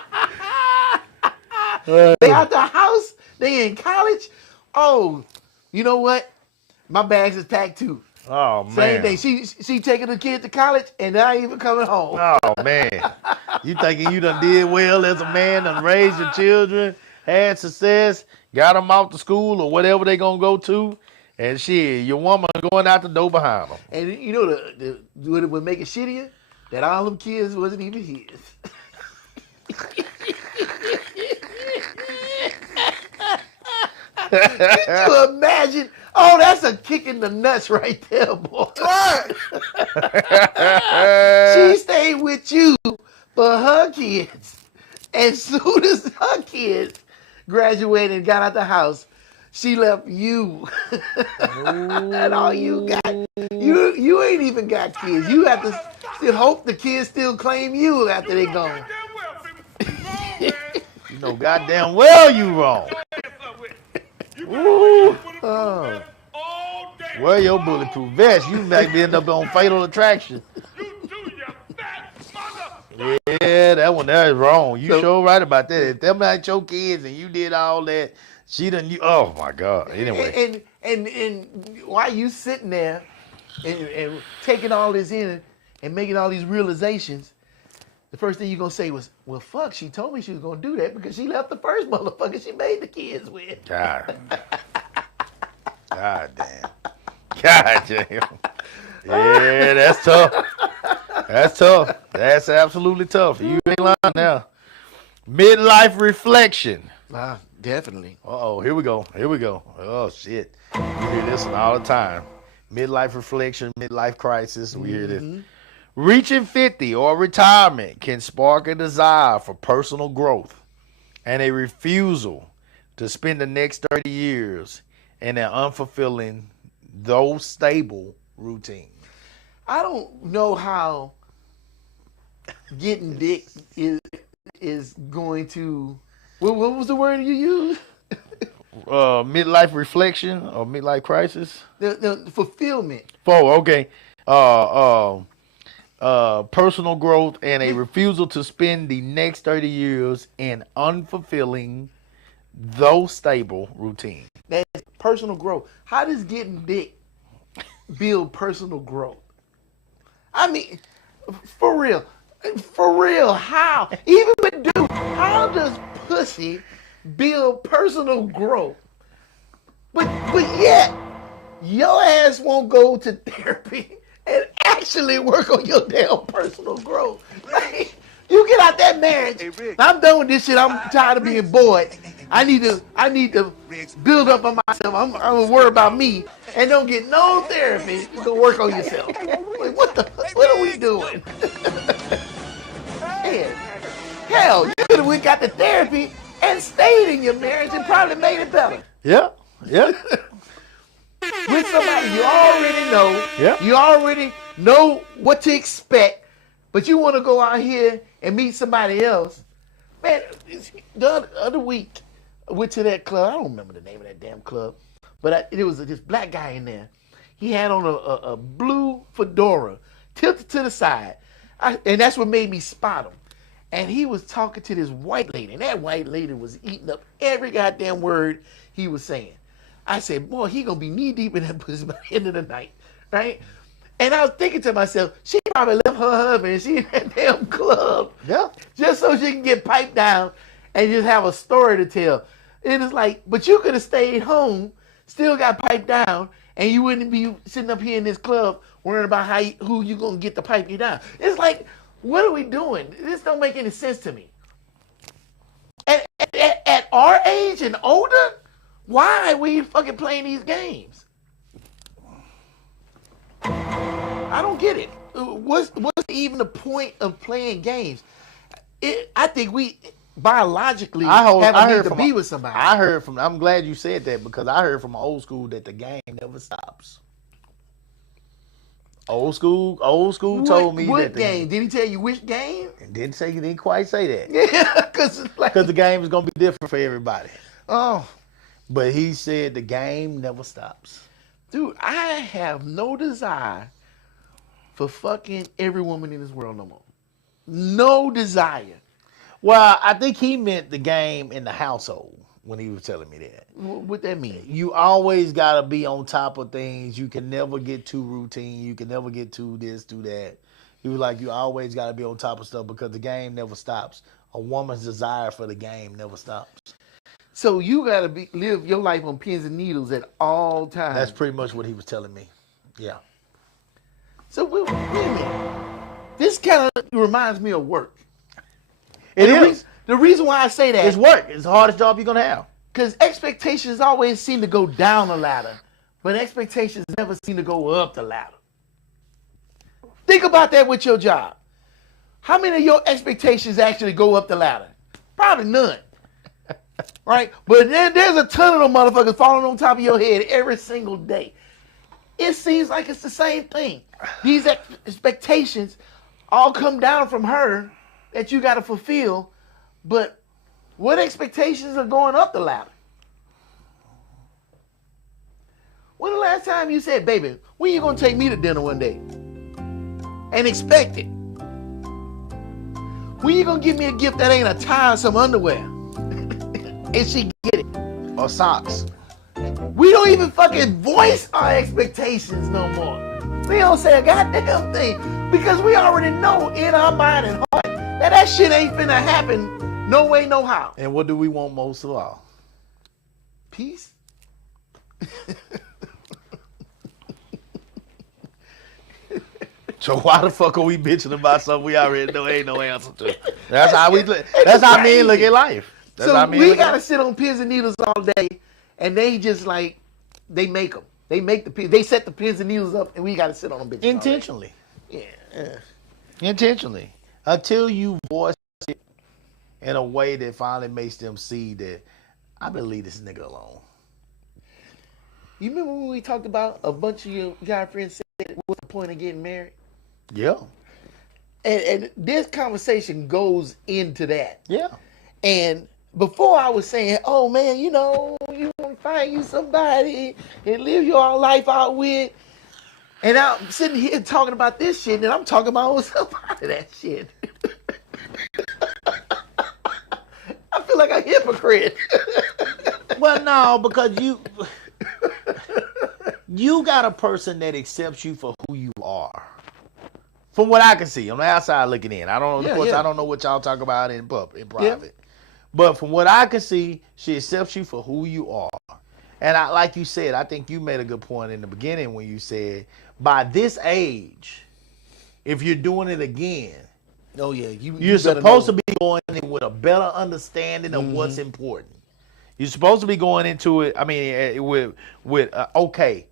They out the house, they in college. Oh, you know what? My bags is packed too. Oh, Same man. thing. She taking the kid to college and not even coming home. Oh, man. You thinking you done did well as a man, done raised your children, had success, got them out to school or whatever they going to go to, and shit, your woman going out the door behind them. And you know what would make it shittier? That all them kids wasn't even his. Can you imagine? Oh, that's a kick in the nuts right there, boy. She stayed with you for her kids. As soon as her kids graduated and got out the house, she left you. And all you got. You ain't even got kids. You have to still hope the kids still claim you after they gone. You know goddamn well you wrong. Ooh. Oh. Wear your bulletproof vest. You might be end up on Fatal Attraction. Yeah, that one there is wrong. You sure right about that. If them not your kids and you did all that, she done you. Oh my God. Anyway. And while you sitting there and taking all this in and making all these realizations, the first thing you're gonna say was, well, fuck, she told me she was gonna do that because she left the first motherfucker she made the kids with. God. God damn. God damn. Yeah, that's tough. That's tough. That's absolutely tough. You ain't lying now. Midlife reflection. Definitely. Uh-oh, here we go. Here we go. Oh, shit. We hear this one all the time. Midlife reflection, midlife crisis. We hear this. Reaching 50 or retirement can spark a desire for personal growth and a refusal to spend the next 30 years in an unfulfilling, though stable, routine. I don't know how getting dick is going to. What was the word you used? Midlife reflection or midlife crisis? The fulfillment. Oh, okay. Personal growth and a refusal to spend the next 30 years in unfulfilling, though stable, routine. That's personal growth. How does getting dick build personal growth? I mean, for real, how? Even with dude, how does pussy build personal growth? But yet, your ass won't go to therapy and actually work on your damn personal growth. Like, you get out that marriage. Rick. I'm done with this shit. I'm tired of being bored. I need to build up on myself. I'm gonna worry about me and don't get no therapy to work on yourself. Like, what are we doing? Hell, you could have got the therapy and stayed in your marriage and probably made it better. Yeah, yeah. With somebody you already know. Yeah. You already know what to expect, but you want to go out here and meet somebody else. Man, the other week, I went to that club. I don't remember the name of that damn club, but it was this black guy in there. He had on a blue fedora, tilted to the side, and that's what made me spot him. And he was talking to this white lady, and that white lady was eating up every goddamn word he was saying. I said, boy, he gonna be knee deep in that pussy by the end of the night, right? And I was thinking to myself, she probably left her husband and she in that damn club, Yeah. just so she can get piped down and just have a story to tell. And it's like, but you could have stayed home, still got piped down, and you wouldn't be sitting up here in this club worrying about who you gonna get to pipe you down. It's like, What are we doing? This don't make any sense to me. At our age and older, why are we fucking playing these games? I don't get it. What's even the point of playing games? I think we biologically have a need to be with somebody. I'm glad you said that, because I heard from old school that the game never stops. Old school told me what game? Did he tell you which game? Didn't quite say that. Yeah, because the game is gonna be different for everybody. Oh, but he said the game never stops. Dude, I have no desire for fucking every woman in this world no more. No desire. Well, I think he meant the game in the household when he was telling me that. What that mean? You always got to be on top of things. You can never get too routine. You can never get too this, too that. He was like, you always got to be on top of stuff because the game never stops. A woman's desire for the game never stops. So you got to live your life on pins and needles at all times. That's pretty much what he was telling me. Yeah. So wait a minute. This kind of reminds me of work. It is. The reason why I say that is work. It's the hardest job you're going to have. Because expectations always seem to go down the ladder, but expectations never seem to go up the ladder. Think about that with your job. How many of your expectations actually go up the ladder? Probably none. Right? But then there's a ton of them motherfuckers falling on top of your head every single day. It seems like it's the same thing. These expectations all come down from her that you got to fulfill, but what expectations are going up the ladder? When the last time you said, baby, when you going to take me to dinner one day? And expect it. When you going to give me a gift that ain't a tie or some underwear? And she get it. Or socks. We don't even fucking voice our expectations no more. We don't say a goddamn thing because we already know in our mind and heart that shit ain't finna happen no way, no how. And what do we want most of all? Peace. So why the fuck are we bitching about something we already know ain't no answer to? That's how men look at life. That's so we gotta sit on pins and needles all day, and they just like they make them. They make the pins. They set the pins and needles up, and we gotta sit on them bitches intentionally. Yeah. Intentionally, until you voice it in a way that finally makes them see that I better leave this nigga alone. You remember when we talked about a bunch of your guy friends said, "What's the point of getting married?" Yeah. And this conversation goes into that. Yeah. And before I was saying, oh man, you want to find you somebody and live your life out with. And I'm sitting here talking about this shit, and I'm talking about myself out of that shit. I feel like a hypocrite. Well, no, because you got a person that accepts you for who you are. From what I can see, on the outside looking in. I don't know. Of course, I don't know what y'all talk about in private. Yeah. But from what I can see, she accepts you for who you are. And like you said, I think you made a good point in the beginning when you said, by this age, if you're doing it again, oh yeah, you're supposed to be going in with a better understanding of what's important. You're supposed to be going into it. I mean, with okay,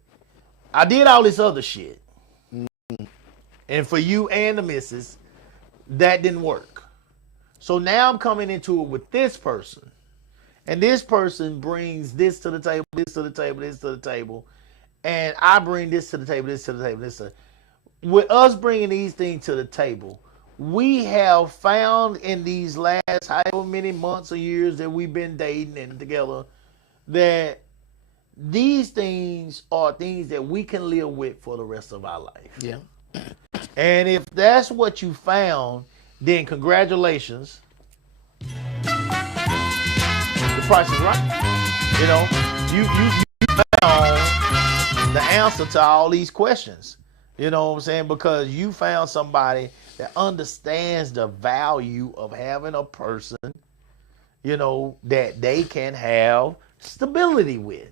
I did all this other shit, and for you and the missus, that didn't work. So now I'm coming into it with this person, and this person brings this to the table, this to the table, this to the table, and I bring this to the table, this to the table, this to. With us bringing these things to the table, we have found in these last however many months or years that we've been dating and together that these things are things that we can live with for the rest of our life. Yeah. And if that's what you found, then congratulations. The price is right. You found the answer to all these questions. You know what I'm saying? Because you found somebody that understands the value of having a person, that they can have stability with.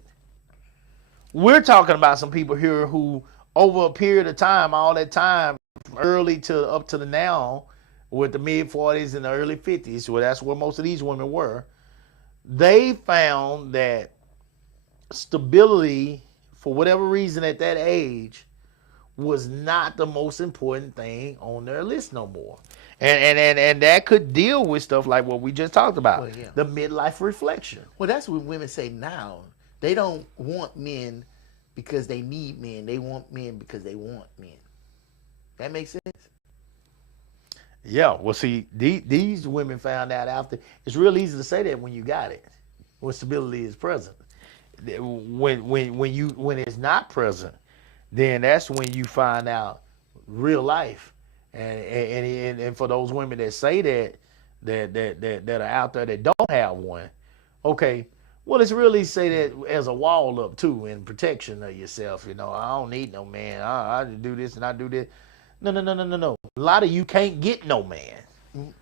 We're talking about some people here who, over a period of time, all that time, early to up to the now, with the mid-40s and the early 50s, well, that's where most of these women were, they found that stability, for whatever reason at that age, was not the most important thing on their list no more. And that could deal with stuff like what we just talked about, Well, yeah. the midlife reflection. Well, that's what women say now. They don't want men because they need men. They want men because they want men. That makes sense? Yeah, well, see, these women found out after. It's real easy to say that when you got it, when stability is present. When it's not present, then that's when you find out real life. And for those women that say that are out there that don't have one, okay, well, it's really say that as a wall up too, in protection of yourself. You know, I don't need no man. I do this and I do this. No. A lot of you can't get no man.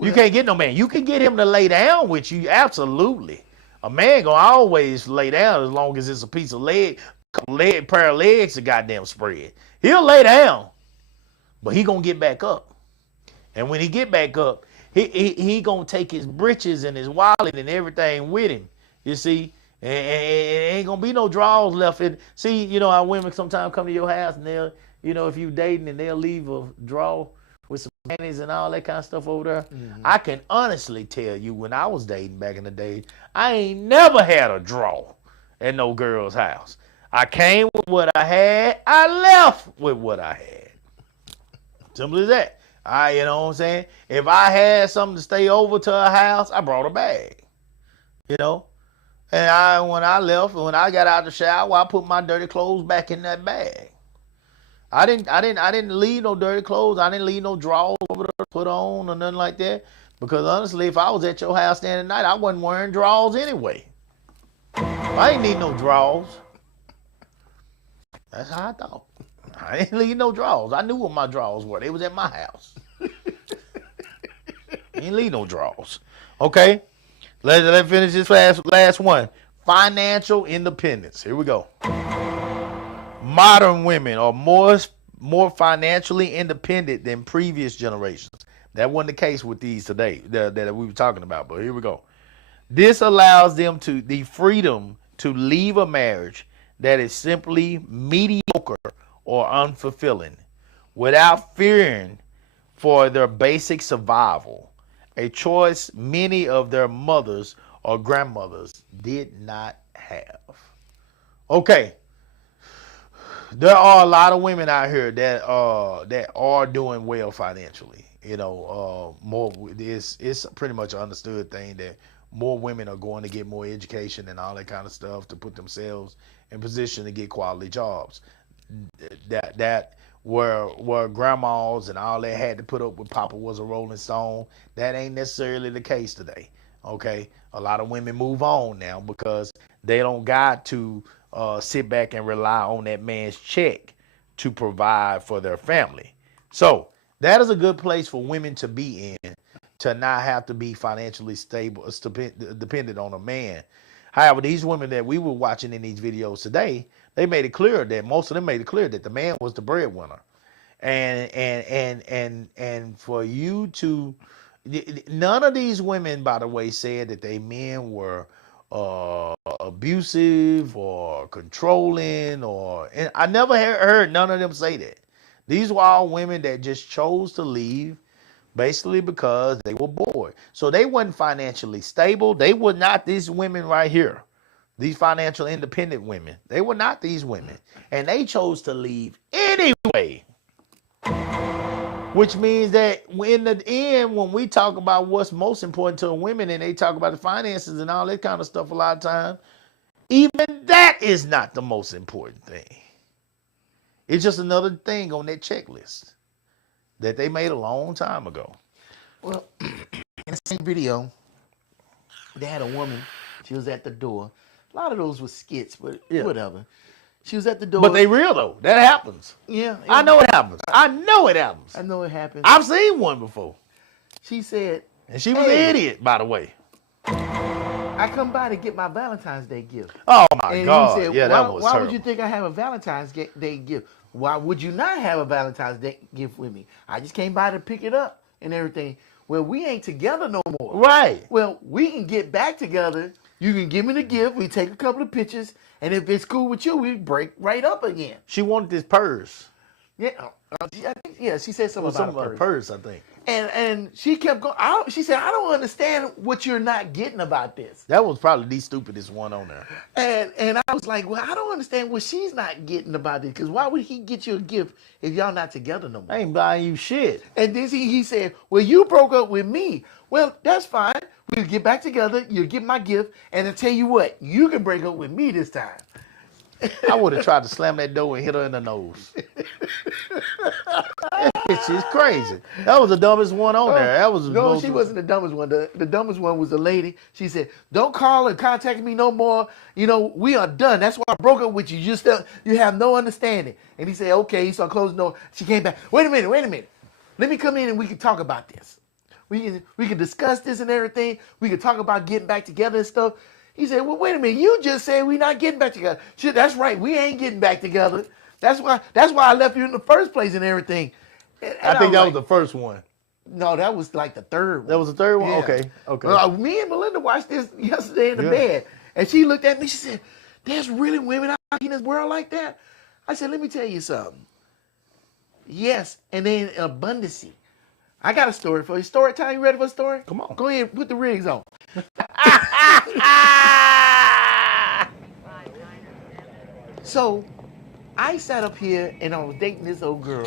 You can't get no man. You can get him to lay down with you, absolutely. A man gonna always lay down as long as it's a piece of pair of legs to goddamn spread. He'll lay down, but he gonna get back up. And when he get back up, he gonna take his britches and his wallet and everything with him. You see, and ain't gonna be no drawers left in. See, you know how women sometimes come to your house and they'll, you know, if you dating and they'll leave a drawer with some panties and all that kind of stuff over there. Mm-hmm. I can honestly tell you, when I was dating back in the day, I ain't never had a drawer at no girl's house. I came with what I had. I left with what I had. Simple as that. You know what I'm saying? If I had something to stay over to her house, I brought a bag. You know? And when I left, when I got out the shower, I put my dirty clothes back in that bag. I didn't leave no dirty clothes. I didn't leave no drawers over there to put on or nothing like that. Because honestly, if I was at your house standing at night, I wasn't wearing drawers anyway. I ain't need no drawers. That's how I thought. I didn't leave no drawers. I knew what my drawers were. They was at my house. Ain't leave no drawers. Okay, let's finish this last one. Financial independence. Here we go. Modern women are more financially independent than previous generations. That wasn't the case with these today that we were talking about, but here we go. This allows them the freedom to leave a marriage that is simply mediocre or unfulfilling without fearing for their basic survival, a choice many of their mothers or grandmothers did not have. Okay. There are a lot of women out here that are doing well financially. You know, it's pretty much an understood thing that more women are going to get more education and all that kind of stuff to put themselves in position to get quality jobs. That where grandmas and all that had to put up with Papa was a Rolling Stone, that ain't necessarily the case today. Okay, a lot of women move on now because they don't got to sit back and rely on that man's check to provide for their family. So that is a good place for women to be in, to not have to be financially stable, dependent on a man. However, these women that we were watching in these videos today, most of them made it clear that the man was the breadwinner. And for you to, none of these women, by the way, said that they men were abusive or controlling, and I never heard none of them say that. These were all women that just chose to leave basically because they were bored. So they wasn't financially stable. They were not these women right here. These financial independent women. They were not these women. And they chose to leave anyway. Which means that in the end, when we talk about what's most important to women and they talk about the finances and all that kind of stuff a lot of times, even that is not the most important thing. It's just another thing on that checklist that they made a long time ago. Well, in the same video, they had a woman. She was at the door. A lot of those were skits, but whatever. She was at the door. But they real, though. That happens. Yeah. I know it happens. I know it happens. I know it happens. I've seen one before. She said. And she was an idiot, by the way. I come by to get my Valentine's Day gift. Oh, my and God. He said, yeah, that was Why terrible. would you think I have a Valentine's Day gift? Why would you not have a Valentine's Day gift with me? I just came by to pick it up. and everything. Well, we ain't together no more. Right. Well, we can get back together. You can give me the gift. We take a couple of pictures, and if it's cool with you, we break right up again. She wanted this purse. Yeah, she said something about a purse. I think. And she kept going. She said, I don't understand what you're not getting about this. That was probably the stupidest one on there. And I was like, well, I don't understand what she's not getting about this. Because why would he get you a gift if y'all not together no more? I ain't buying you shit. And then he said, well, you broke up with me. Well, that's fine. We'll get back together. You'll get my gift. And I tell you what, you can break up with me this time. I would have tried to slam that door and hit her in the nose. She's crazy. That was the dumbest one on there. That was no, she wasn't the dumbest one. The dumbest one was the lady. She said, "Don't call and contact me no more. You know, we are done. That's why I broke up with you. You have no understanding." And he said, "Okay." He started closing the door. She came back. Wait a minute. Let me come in and we can talk about this. We can discuss this and everything. We can talk about getting back together and stuff. He said, well, wait a minute. You just said we're not getting back together. Shit, that's right. We ain't getting back together. That's why I left you in the first place and everything. And I think that was the first one. No, that was like the third one. That was the third one? Yeah. Okay. Me and Melinda watched this yesterday in the bed. And she looked at me. She said, there's really women out in this world like that? I said, let me tell you something. Yes, and then abundance. I got a story for you. Story time. You ready for a story? Come on. Go ahead. Put the rigs on. So, I sat up here and I was dating this old girl,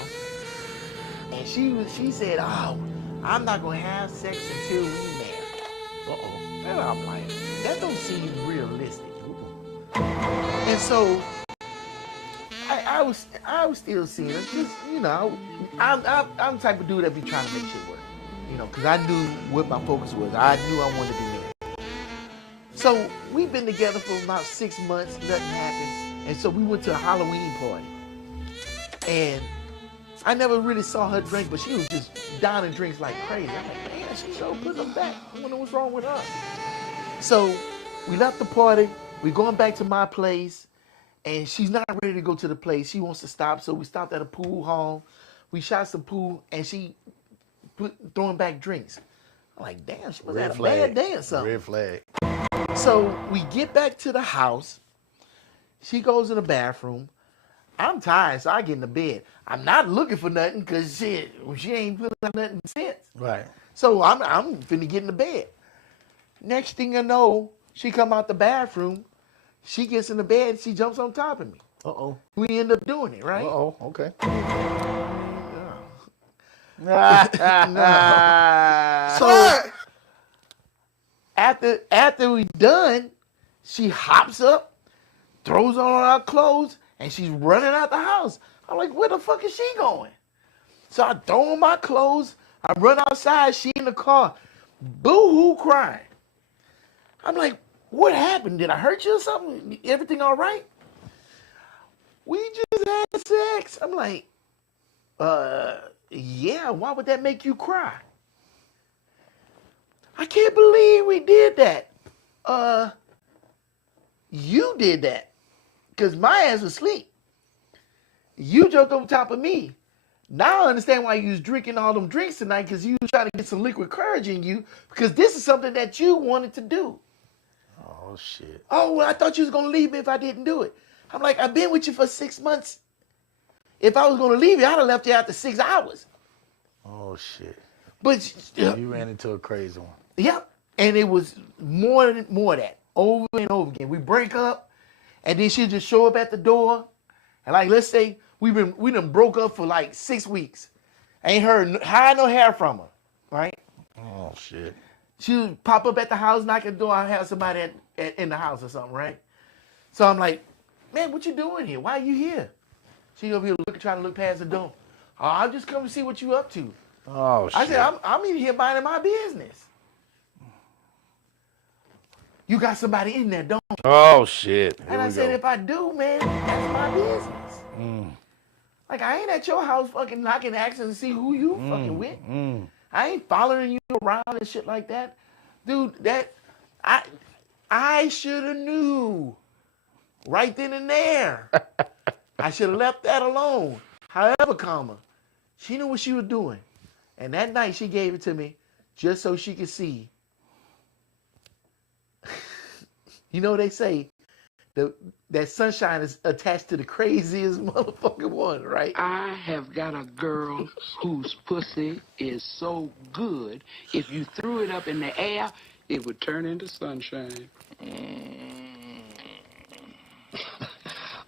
and she said, "Oh, I'm not gonna have sex until we marry." And I'm like, that don't seem realistic. And so, I was still seeing her. Just, you know, I'm the type of dude that be trying to make shit work. You know, because I knew what my focus was. I knew I wanted to be married. So we've been together for about 6 months. Nothing happened. And so we went to a Halloween party. And I never really saw her drink, but she was just downing drinks like crazy. I'm like, man, she's so putting them back. I wonder what's wrong with her. So we left the party. We're going back to my place. And she's not ready to go to the place. She wants to stop. So we stopped at a pool hall. We shot some pool. And she throwing back drinks. I'm like, damn, she must have had a bad day or something. Red flag. So we get back to the house. She goes in the bathroom. I'm tired, so I get in the bed. I'm not looking for nothing because she ain't putting out nothing since. Right. So I'm finna get in the bed. Next thing I know, she come out the bathroom. She gets in the bed and she jumps on top of me. Uh-oh. We end up doing it, right? Uh-oh. Okay. So after we done, she hops up, throws on our clothes, and she's running out the house. I'm like, where the fuck is she going? So I throw on my clothes, I run outside, she in the car, boo-hoo crying. I'm like, what happened? Did I hurt you or something? Everything all right? We just had sex. I'm like, yeah, why would that make you cry? I can't believe we did that. You did that. Because my ass was asleep. You jumped on top of me. Now I understand why you was drinking all them drinks tonight, because you was trying to get some liquid courage in you, because this is something that you wanted to do. Oh, shit. Oh, well, I thought you was going to leave me if I didn't do it. I'm like, I've been with you for 6 months. If I was going to leave you, I'd have left you after 6 hours. Oh, shit. But You ran into a crazy one. Yep. And it was more of that, over and over again. We break up, and then she'll just show up at the door. And like, let's say we done broke up for like 6 weeks. Ain't heard hide no hair from her, right? Oh, shit. She'll pop up at the house, knock at the door, I have somebody in the house or something, right? So I'm like, man, what you doing here? Why are you here? She over here trying to look past the door. Oh, I'm just coming to see what you up to. Oh, shit. I said, I'm in here minding my business. You got somebody in there, don't you? Oh, shit. Here And I we said, go. if I do, man, that's my business. Like, I ain't at your house fucking knocking, asking to see who you fucking with. I ain't following you around and shit like that. Dude, I should have knew right then and there. I should have left that alone. However, she knew what she was doing. And that night she gave it to me just so she could see. You know what they say? That sunshine is attached to the craziest motherfucking one, right? I have got a girl whose pussy is so good, if you threw it up in the air, it would turn into sunshine.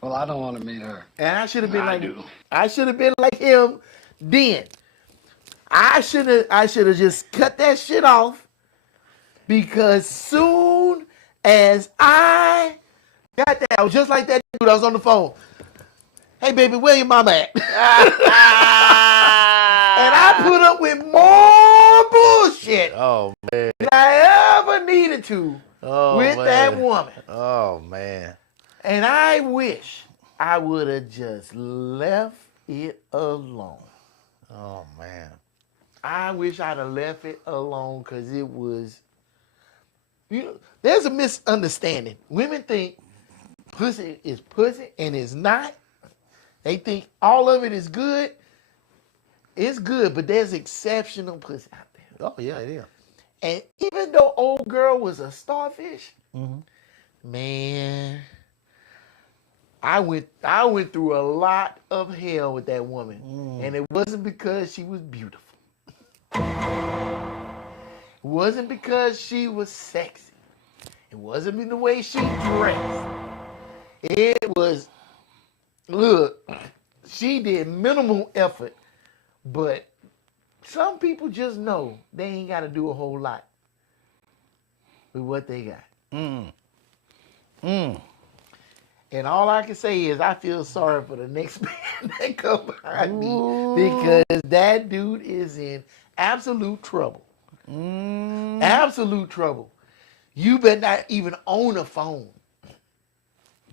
Well, I don't want to meet her. And I should have been I do. I should have been like him then. I should have just cut that shit off, because soon as I got that, I was just like that dude. I was on the phone. Hey baby, where your mama at? And I put up with more bullshit Oh man. than I ever needed to Oh, with man. that woman. Oh man. And I wish I would have just left it alone. Oh man. I wish I'd have left it alone, because it was, there's a misunderstanding. Women think pussy is pussy, and it's not. They think all of it is good. It's good, but there's exceptional pussy out there. Oh yeah, it is. And even though old girl was a starfish, man, I went through a lot of hell with that woman. And it wasn't because she was beautiful. It wasn't because she was sexy. It wasn't in the way she dressed. It was, look, she did minimal effort, but some people just know they ain't got to do a whole lot with what they got. And all I can say is I feel sorry for the next man that come behind me, because that dude is in absolute trouble. Absolute trouble. You better not even own a phone.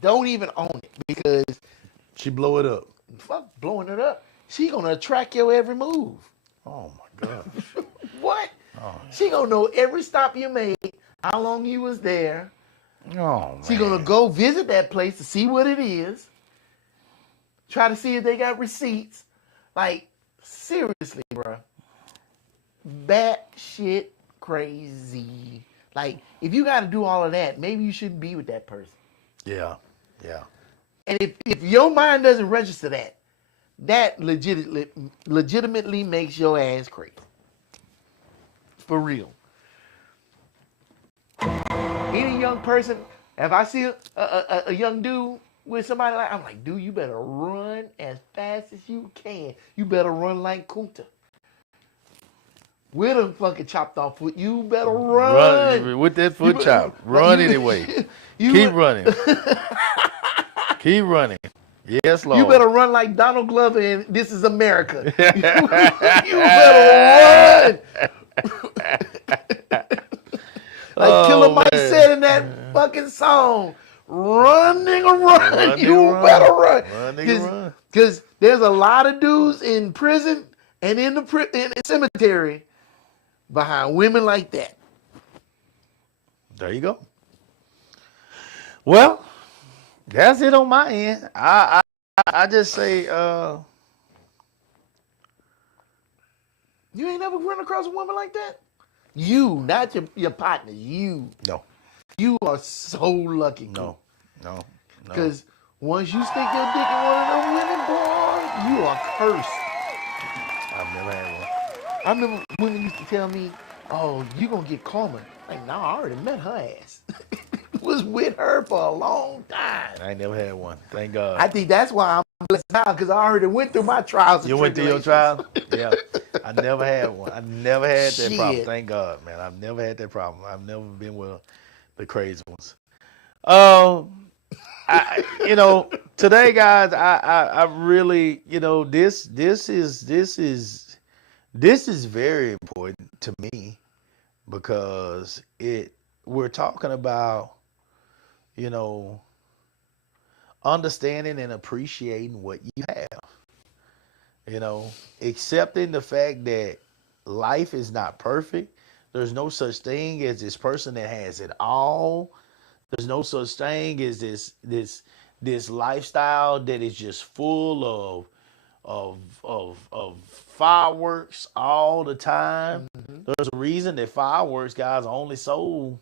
Don't even own it, because She blow it up. fuck blowing it up. She gonna track your every move. Oh my god. What? She gonna know every stop you made, how long you was there. Oh man. She gonna go visit that place to see what it is. Try to see if they got receipts. Like, seriously, bro. Bat shit crazy. Like, if you gotta do all of that, maybe you shouldn't be with that person. Yeah. Yeah. And if your mind doesn't register that, that legitimately makes your ass crazy. For real. Any young person, if I see a young dude with somebody like, I'm like, dude, you better run as fast as you can. You better run like Kunta. With a fucking chopped off foot, you better run. With that foot chop. Run anyway. Keep running. Keep running. Yes, Lord. You better run like Donald Glover in This Is America. You better run. Like Killer Mike said in that fucking song, run, nigga, run. You better run. Run, nigga, run. Because there's a lot of dudes in prison and in the cemetery behind women like that. There you go. Well, that's it on my end. I just say, You ain't never run across a woman like that? You, not your partner. You. no, You are so lucky. no. Because once you stick your dick in one of them women, boy, you are cursed. I've never had one. I remember women used to tell me, oh, you going to get karma. Like, no, I already met her ass. Was with her for a long time. I ain't never had one. Thank God. I think that's why I'm blessed now, because I already went through my trials and You went through your trial? Yeah. I never had one. I never had that problem. Shit. Thank God, man. I've never had that problem. I've never been with the crazy ones. Today, guys, I really, this is very important to me, because we're talking about, understanding and appreciating what you have. Accepting the fact that life is not perfect. There's no such thing as this person that has it all. There's no such thing as this lifestyle that is just full of fireworks all the time. There's a reason that fireworks guys only sold,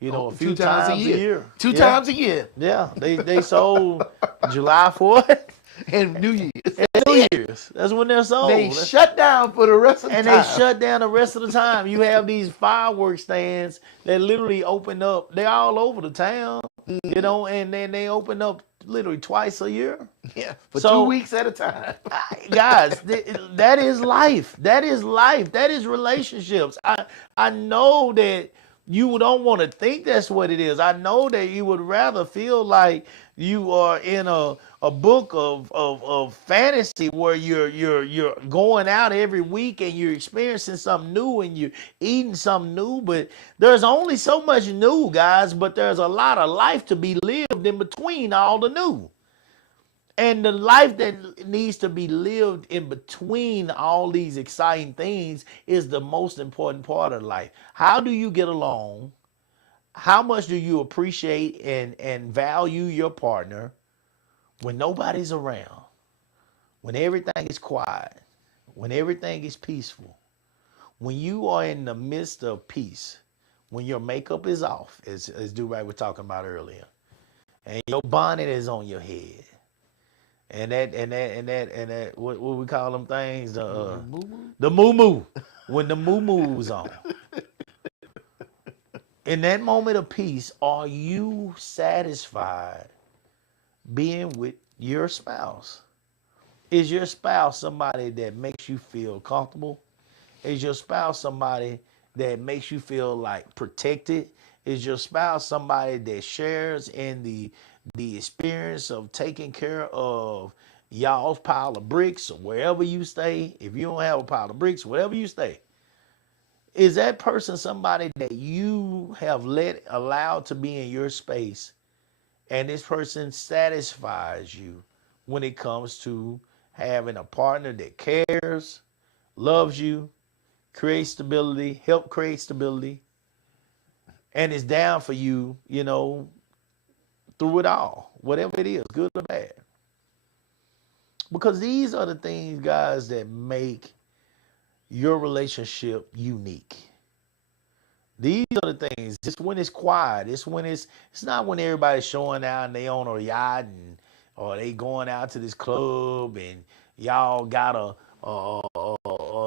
a few 2 times a year. Two times a year. Yeah, they sold July 4th And New Year's. and New Year's. That's when they're sold. They shut down for the rest of the And time. they shut down the rest of the time. You have these fireworks stands that literally open up. They're all over the town, and then they open up literally twice a year. Yeah, for So- 2 weeks at a time. Guys, that is life. That is life. That is relationships. I know that you don't want to think that's what it is. I know that you would rather feel like you are in a book of fantasy where you're going out every week and you're experiencing something new and you're eating something new. But there's only so much new, guys, but there's a lot of life to be lived in between all the new. And the life that needs to be lived in between all these exciting things is the most important part of life. How do you get along? How much do you appreciate and value your partner when nobody's around? When everything is quiet? When everything is peaceful? When you are in the midst of peace? When your makeup is off, as Do-Right was talking about earlier, and your bonnet is on your head? And that what we call them things? The moo-moo. When the moo-moo's on. In that moment of peace, are you satisfied being with your spouse? Is your spouse somebody that makes you feel comfortable? Is your spouse somebody that makes you feel like protected? Is your spouse somebody that shares in the experience of taking care of y'all's pile of bricks or wherever you stay? If you don't have a pile of bricks, wherever you stay, is that person somebody that you have allowed to be in your space, and this person satisfies you when it comes to having a partner that cares, loves you, creates stability, help create stability, and is down for you, through it all, whatever it is, good or bad? Because these are the things, guys, that make your relationship unique. These are the things. It's when it's quiet. It's when it's not when everybody's showing out and they on a yacht or they going out to this club and y'all got a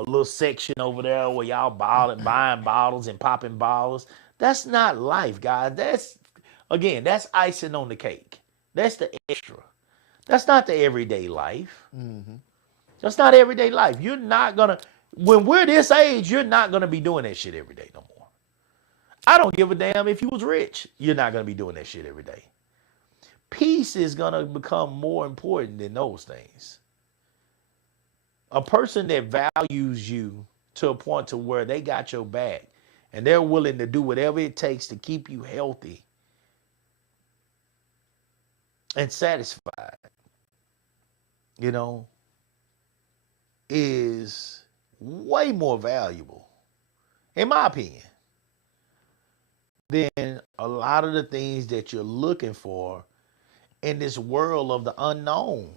little section over there where y'all buying bottles and popping bottles. That's not life, guys. That's icing on the cake. That's the extra. That's not the everyday life. That's not everyday life. You're not gonna. When we're this age, you're not going to be doing that shit every day no more. I don't give a damn if you was rich. You're not going to be doing that shit every day. Peace is going to become more important than those things. A person that values you to a point to where they got your back and they're willing to do whatever it takes to keep you healthy and satisfied, is way more valuable, in my opinion, than a lot of the things that you're looking for in this world of the unknown.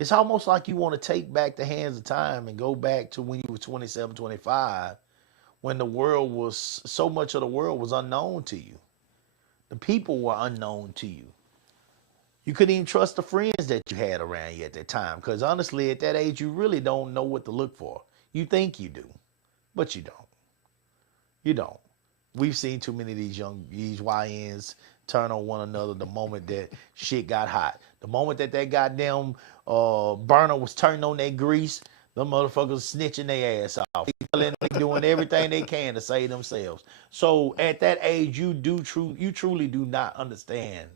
It's almost like you want to take back the hands of time and go back to when you were 27, 25, when so much of the world was unknown to you. The people were unknown to you. You couldn't even trust the friends that you had around you at that time, because honestly, at that age, you really don't know what to look for. You think you do, but you don't. You don't. We've seen too many of these YNs turn on one another the moment that shit got hot. The moment that goddamn burner was turning on that grease, them motherfuckers snitching their ass off. They doing everything they can to save themselves. So at that age, you truly do not understand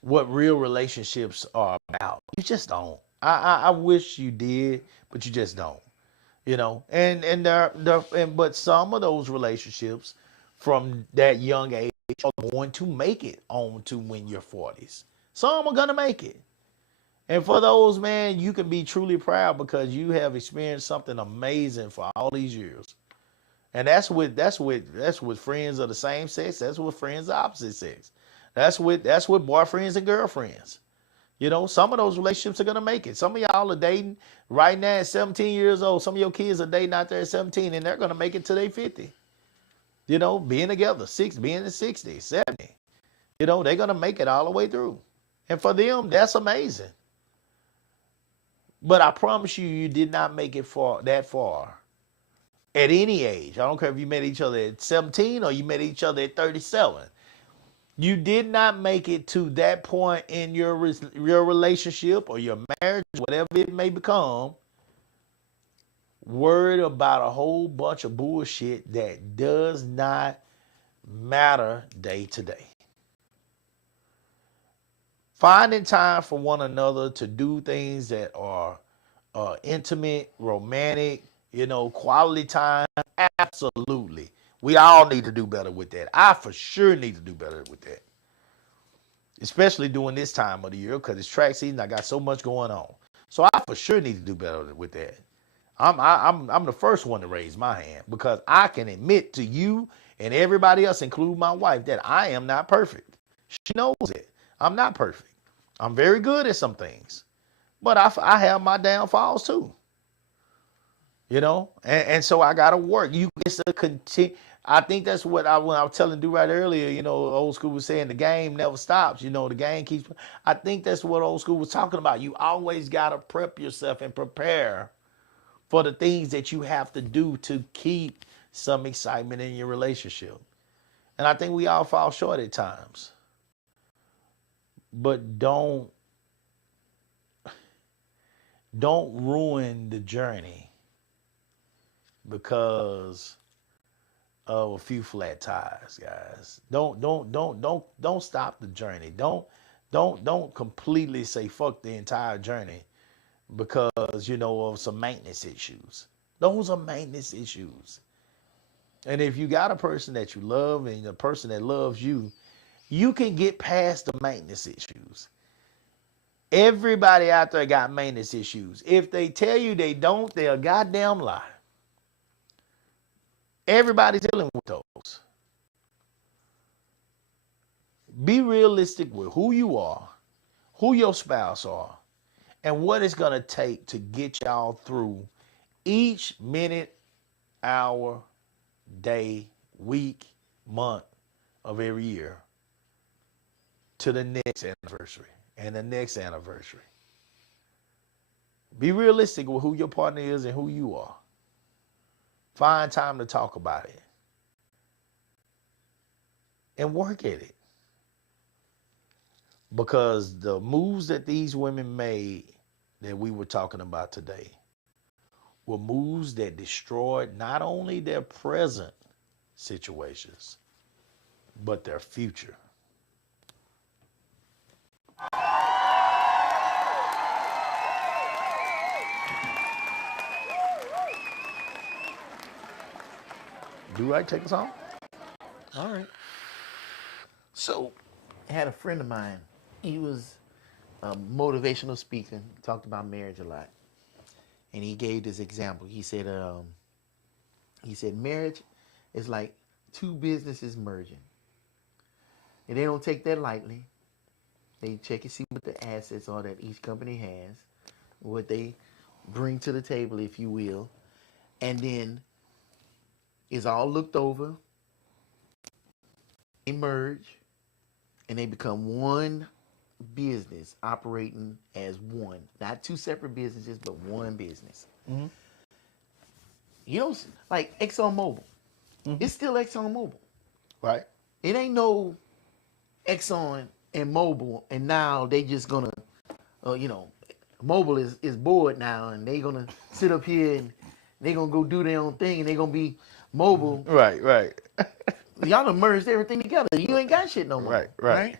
what real relationships are about. You just don't. I wish you did, but you just don't. But some of those relationships from that young age are going to make it on to when you're 40s. Some are gonna make it. And for those, man, you can be truly proud because you have experienced something amazing for all these years. And that's with friends of the same sex. That's with friends of opposite sex. That's with boyfriends and girlfriends. You know, some of those relationships are going to make it. Some of y'all are dating right now at 17 years old. Some of your kids are dating out there at 17, and they're going to make it till they 50. You know, being together, being in 60, 70. You know, they're going to make it all the way through. And for them, that's amazing. But I promise you, you did not make it that far at any age. I don't care if you met each other at 17 or you met each other at 37. You did not make it to that point in your relationship or your marriage, whatever it may become, worried about a whole bunch of bullshit that does not matter day to day. Finding time for one another to do things that are intimate, romantic, you know, quality time, absolutely. We all need to do better with that. I for sure need to do better with that. Especially during this time of the year, because it's track season. I got so much going on. So I for sure need to do better with that. I'm the first one to raise my hand, because I can admit to you and everybody else, including my wife, that I am not perfect. She knows it. I'm not perfect. I'm very good at some things. But I have my downfalls too. You know? And so I got to work. You get to continue. I think that's what when I was telling Dude right earlier, you know, old school was saying the game never stops. You know, the game keeps. I think that's what old school was talking about. You always got to prep yourself and prepare for the things that you have to do to keep some excitement in your relationship. And I think we all fall short at times. But don't ruin the journey because of a few flat tires, guys. Don't stop the journey. Don't completely say fuck the entire journey because, you know, of some maintenance issues. Those are maintenance issues. And if you got a person that you love and a person that loves you, you can get past the maintenance issues. Everybody out there got maintenance issues. If they tell you they don't, they're a goddamn lie. Everybody's dealing with those. Be realistic with who you are, who your spouse are, and what it's going to take to get y'all through each minute, hour, day, week, month of every year to the next anniversary and the next anniversary. Be realistic with who your partner is and who you are. Find time to talk about it and work at it. Because the moves that these women made that we were talking about today were moves that destroyed not only their present situations, but their future. Do I take us home? All right. So, I had a friend of mine. He was a motivational speaker. Talked about marriage a lot, and he gave this example. He said, marriage is like two businesses merging, and they don't take that lightly. They check and see what the assets are that each company has, what they bring to the table, if you will, and then it's all looked over. They merge, and they become one business operating as one. Not two separate businesses, but one business. Mm-hmm. You know, like ExxonMobil. Mm-hmm. It's still ExxonMobil. Right. It ain't no Exxon and Mobil, and now they just gonna, Mobil is bored now, and they gonna sit up here and they gonna go do their own thing, and they gonna be Mobil. Right. Y'all done merged everything together. You ain't got shit no more. Right.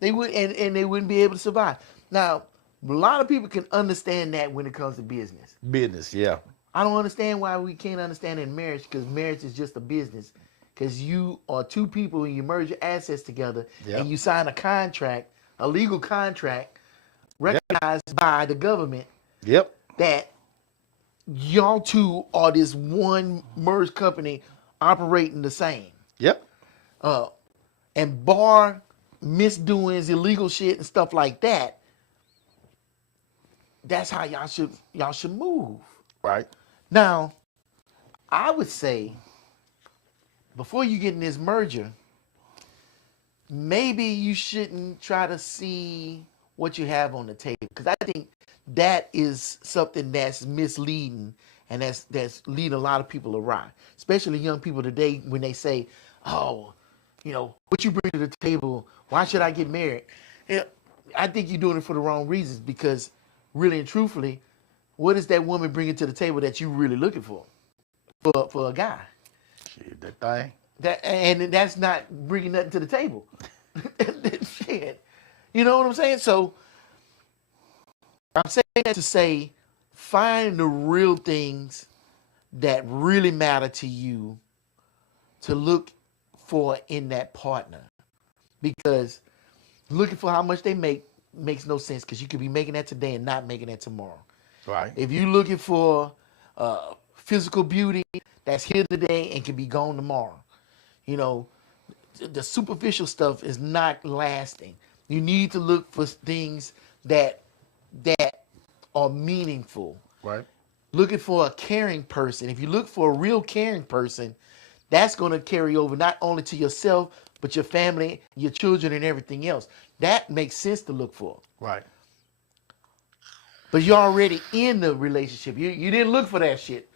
They would, and they wouldn't be able to survive. Now, a lot of people can understand that when it comes to business. Business, yeah. I don't understand why we can't understand it in marriage, because marriage is just a business. Because you are two people and you merge your assets together, and you sign a contract, a legal contract, recognized by the government. Yep. That y'all two are this one merged company operating the same. Yep. And bar misdoings, illegal shit and stuff like that, that's how y'all should move. Right. Now, I would say before you get in this merger, maybe you shouldn't try to see what you have on the table, because I think that is something that's misleading, and that's leading a lot of people awry, especially young people today when they say, "Oh, what you bring to the table? Why should I get married?" Yeah, I think you're doing it for the wrong reasons, because really and truthfully, what is that woman bringing to the table that you really looking for a guy? Shit, that thing. That's not bringing nothing to the table. Shit. You know what I'm saying? So I'm saying that to say, find the real things that really matter to you to look for in that partner. Because looking for how much they make makes no sense, because you could be making that today and not making that tomorrow. Right. If you're looking for physical beauty that's here today and can be gone tomorrow, the superficial stuff is not lasting. You need to look for things that are meaningful. Right. Looking for a caring person. If you look for a real caring person, that's going to carry over not only to yourself, but your family, your children, and everything else. That makes sense to look for. Right. But you're already in the relationship. You didn't look for that shit.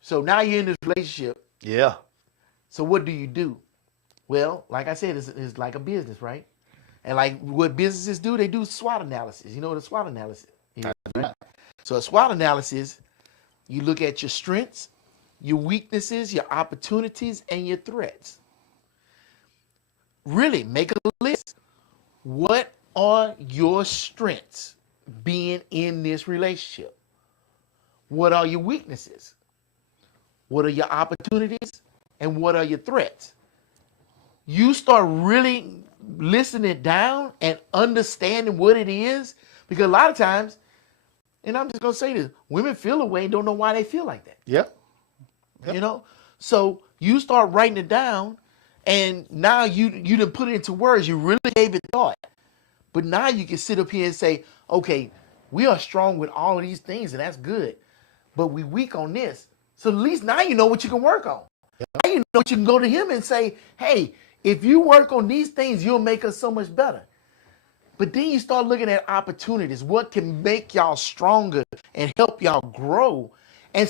So now you're in this relationship. Yeah. So what do? Well, like I said, it's like a business, right? And like what businesses do, they do SWOT analysis. You know what a SWOT analysis is, right? So a SWOT analysis, you look at your strengths, your weaknesses, your opportunities, and your threats. Really make a list. What are your strengths being in this relationship? What are your weaknesses? What are your opportunities? And what are your threats? You start really listening down and understanding what it is, because a lot of times, and I'm just going to say this, women feel a way and don't know why they feel like that. Yep. So you start writing it down, and now you done put it into words. You really gave it thought. But now you can sit up here and say, okay, we are strong with all of these things, and that's good. But we weak on this. So at least now you know what you can work on. Now you know what you can go to him and say, hey, if you work on these things, you'll make us so much better. But then you start looking at opportunities. What can make y'all stronger and help y'all grow? And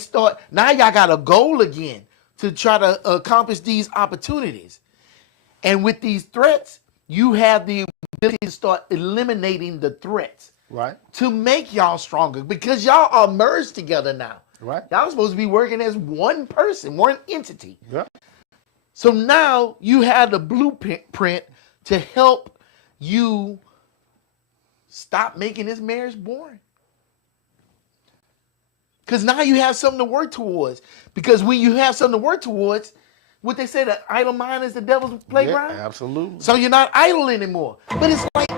now y'all got a goal again to try to accomplish these opportunities. And with these threats, you have the ability to start eliminating the threats. Right. To make y'all stronger, because y'all are merged together now. Right. Y'all supposed to be working as one person, one entity. Yeah. So now you have the blueprint to help you stop making this marriage boring. Because now you have something to work towards. Because when you have something to work towards, what they say, the idle mind is the devil's playground. Yeah, absolutely. So you're not idle anymore. But it's like,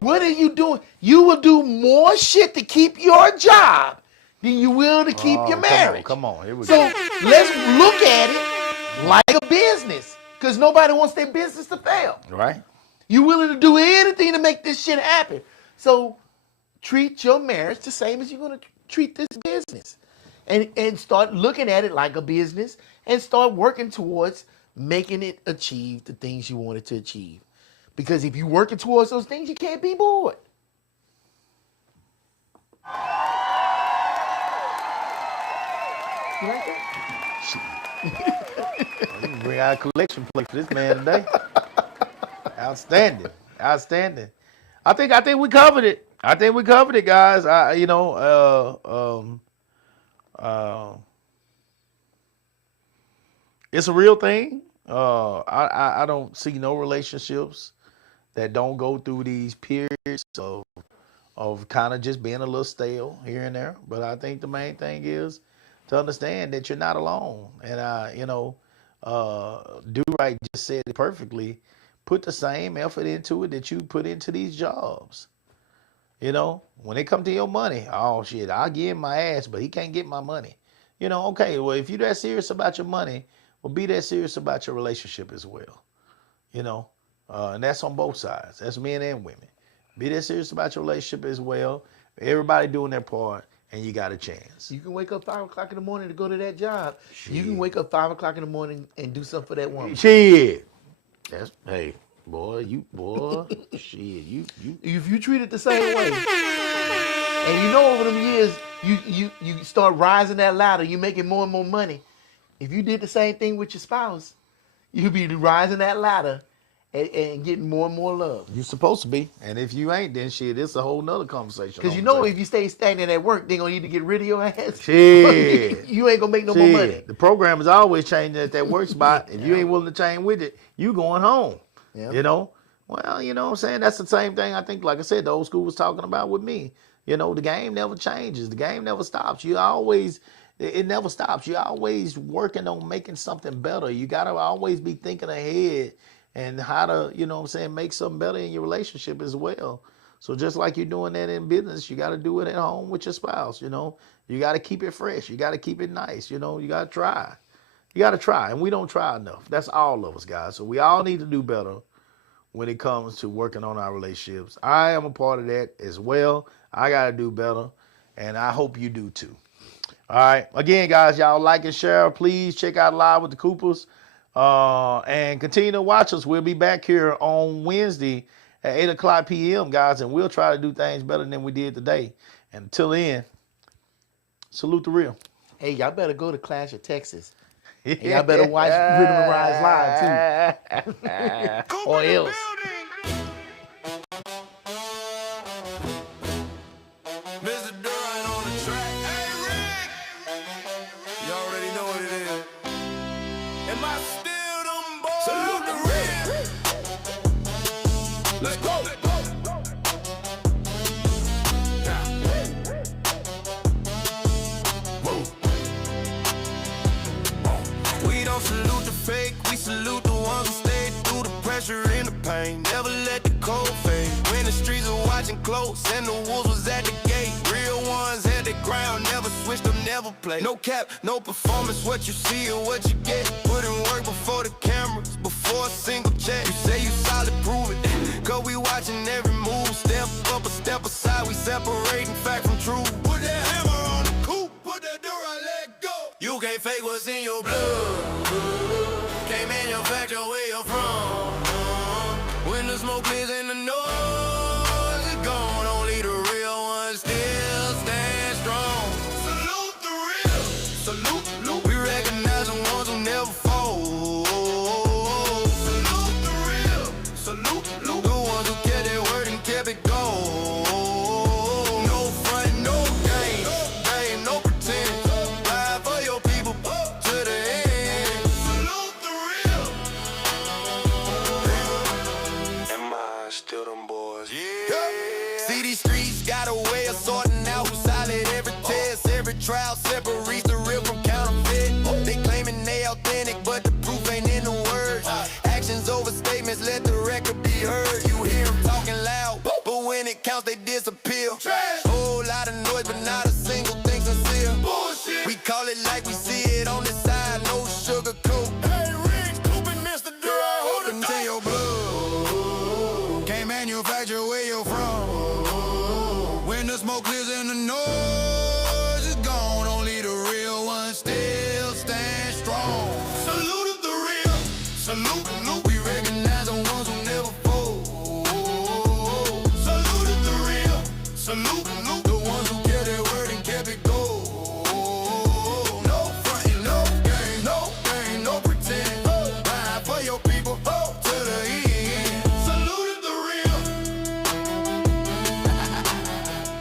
what are you doing? You will do more shit to keep your job than you will to keep your marriage. Come on. Here we So go. let's look at it like a business, because nobody wants their business to fail. Right. You're willing to do anything to make this shit happen. So treat your marriage the same as you're going to treat this business, and start looking at it like a business, and start working towards making it achieve the things you want it to achieve. Because if you're working towards those things, you can't be bored. You like that? You can bring out a collection plate for this man today. Outstanding. Outstanding. I think we covered it. I think we covered it, guys. It's a real thing. I don't see no relationships that don't go through these periods of kind of just being a little stale here and there. But I think the main thing is to understand that you're not alone. And Do Right just said it perfectly. Put the same effort into it that you put into these jobs. When it comes to your money, oh shit, I'll give him my ass, but he can't get my money. Okay, well, if you're that serious about your money, well, be that serious about your relationship as well. And that's on both sides. That's men and women. Be that serious about your relationship as well. Everybody doing their part, and you got a chance. You can wake up 5 o'clock in the morning to go to that job. You can wake up 5 o'clock in the morning and do something for that woman. Shit. That's hey, boy, shit, you. If you treat it the same way, and you know over them years, you start rising that ladder, you making more and more money. If you did the same thing with your spouse, you'd be rising that ladder and getting more and more love. You supposed to be, and if you ain't, then shit, it's a whole nother conversation. Because you know if you stay stagnant at work, they're gonna need to get rid of your ass. Shit. You ain't gonna make no more money. The program is always changing at that work spot. If you ain't willing to change with it, you going home. Yeah. You know? Well, you know what I'm saying? That's the same thing I think, like I said, the old school was talking about with me. You know, the game never changes. The game never stops. It never stops. You're always working on making something better. You got to always be thinking ahead and how to, you know what I'm saying, make something better in your relationship as well. So just like you're doing that in business, you got to do it at home with your spouse, you know. You got to keep it fresh. You got to keep it nice, you know. You got to try. You got to try, and we don't try enough. That's all of us, guys. So we all need to do better when it comes to working on our relationships. I am a part of that as well. I got to do better, and I hope you do too. All right. Again, guys, y'all like and share. Please check out Live with the Coopers and continue to watch us. We'll be back here on Wednesday at 8 o'clock p.m., guys, and we'll try to do things better than we did today. And until then, salute the real. Hey, y'all better go to Clash of Texas. And y'all better watch Rhythm and Rise live, too. Or else. Mr. Durant on the track. Hey, Rick! You already know what it is. Am I still them boys? Salute the real. Let's go. We don't salute the fake, we salute the ones who stay through the pressure and the pain. Never let the cold fade. When the streets are watching close and the wolves was at the gate. Real ones had the ground, never switched up, never played. No cap, no performance, what you see or what you get. Put in work before the cameras, before a single check. You say you solid, prove it. Cause we watching every move. Step up or step aside, we separating fact from truth. Put that hammer on the coupe, put that door on, let go. You can't fake what's in your blood. Can't manufacture where you're from. When the smoke clears and the noise is gone, only the real ones still stand strong. Salute the real. Salute. We recognize the ones who never fall. Salute the real. Salute. The ones who kept their word and kept it going. No front, no game, no pretend. Ride for your people to the end. Salute the real. Am I still them boys? Yeah. See, these streets got a way of sorting out who's solid. Every test, every trial separates the real from counterfeit. They claiming they authentic, but the proof ain't in the words. Actions over statements, let the record be heard. You hear them talking loud, but when it counts, they disappear. Whole lot of noise, but not a single thing sincere. Bullshit. We call it like we see it on the side, no sugar coat. Hey, Rick, Scoopin', Mr. Durant, hold it to your blood. Can't manufacture where you're from. When the smoke clears and the noise is gone, only the real ones still stand strong. Salute the real. Salute. We recognize the ones who never fold. Salute the real. Salute. The ones who kept their word and kept it gold. No frontin', no pretend. Ride for your people to the end. Salute the real.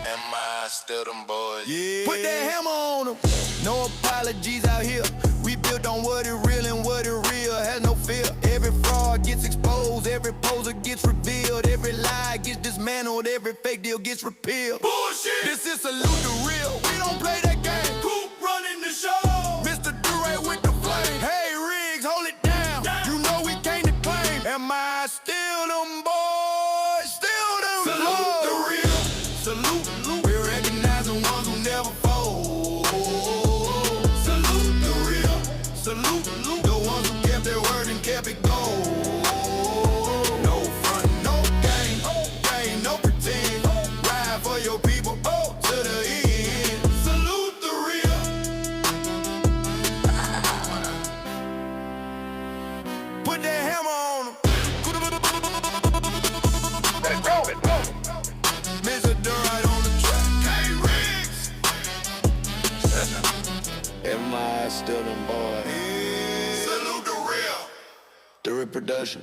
Am I still them boys? Yeah. Put that hammer on them. No apologies out here. We built on what is real and what is real has no fear. Every fraud gets exposed, every poser gets revealed, every lie gets dismantled, every fake deal gets repealed. Bullshit! This is salute the real. We don't play that game. Coop running the show. Mr. Durant with the flame. Hey Riggs, hold it down. You know we can't declaim. Am I still them boys? Still them boys. Salute the real. Salute. We recognize the ones who never fold. Salute the real. Salute. The ones who kept their word and kept it gold. No front, no game, no pretend. Ride for your people Put that hammer on him. Mr. Durite on the track. K-Riggs. Am I still them boy? Salute the real. The reproduction.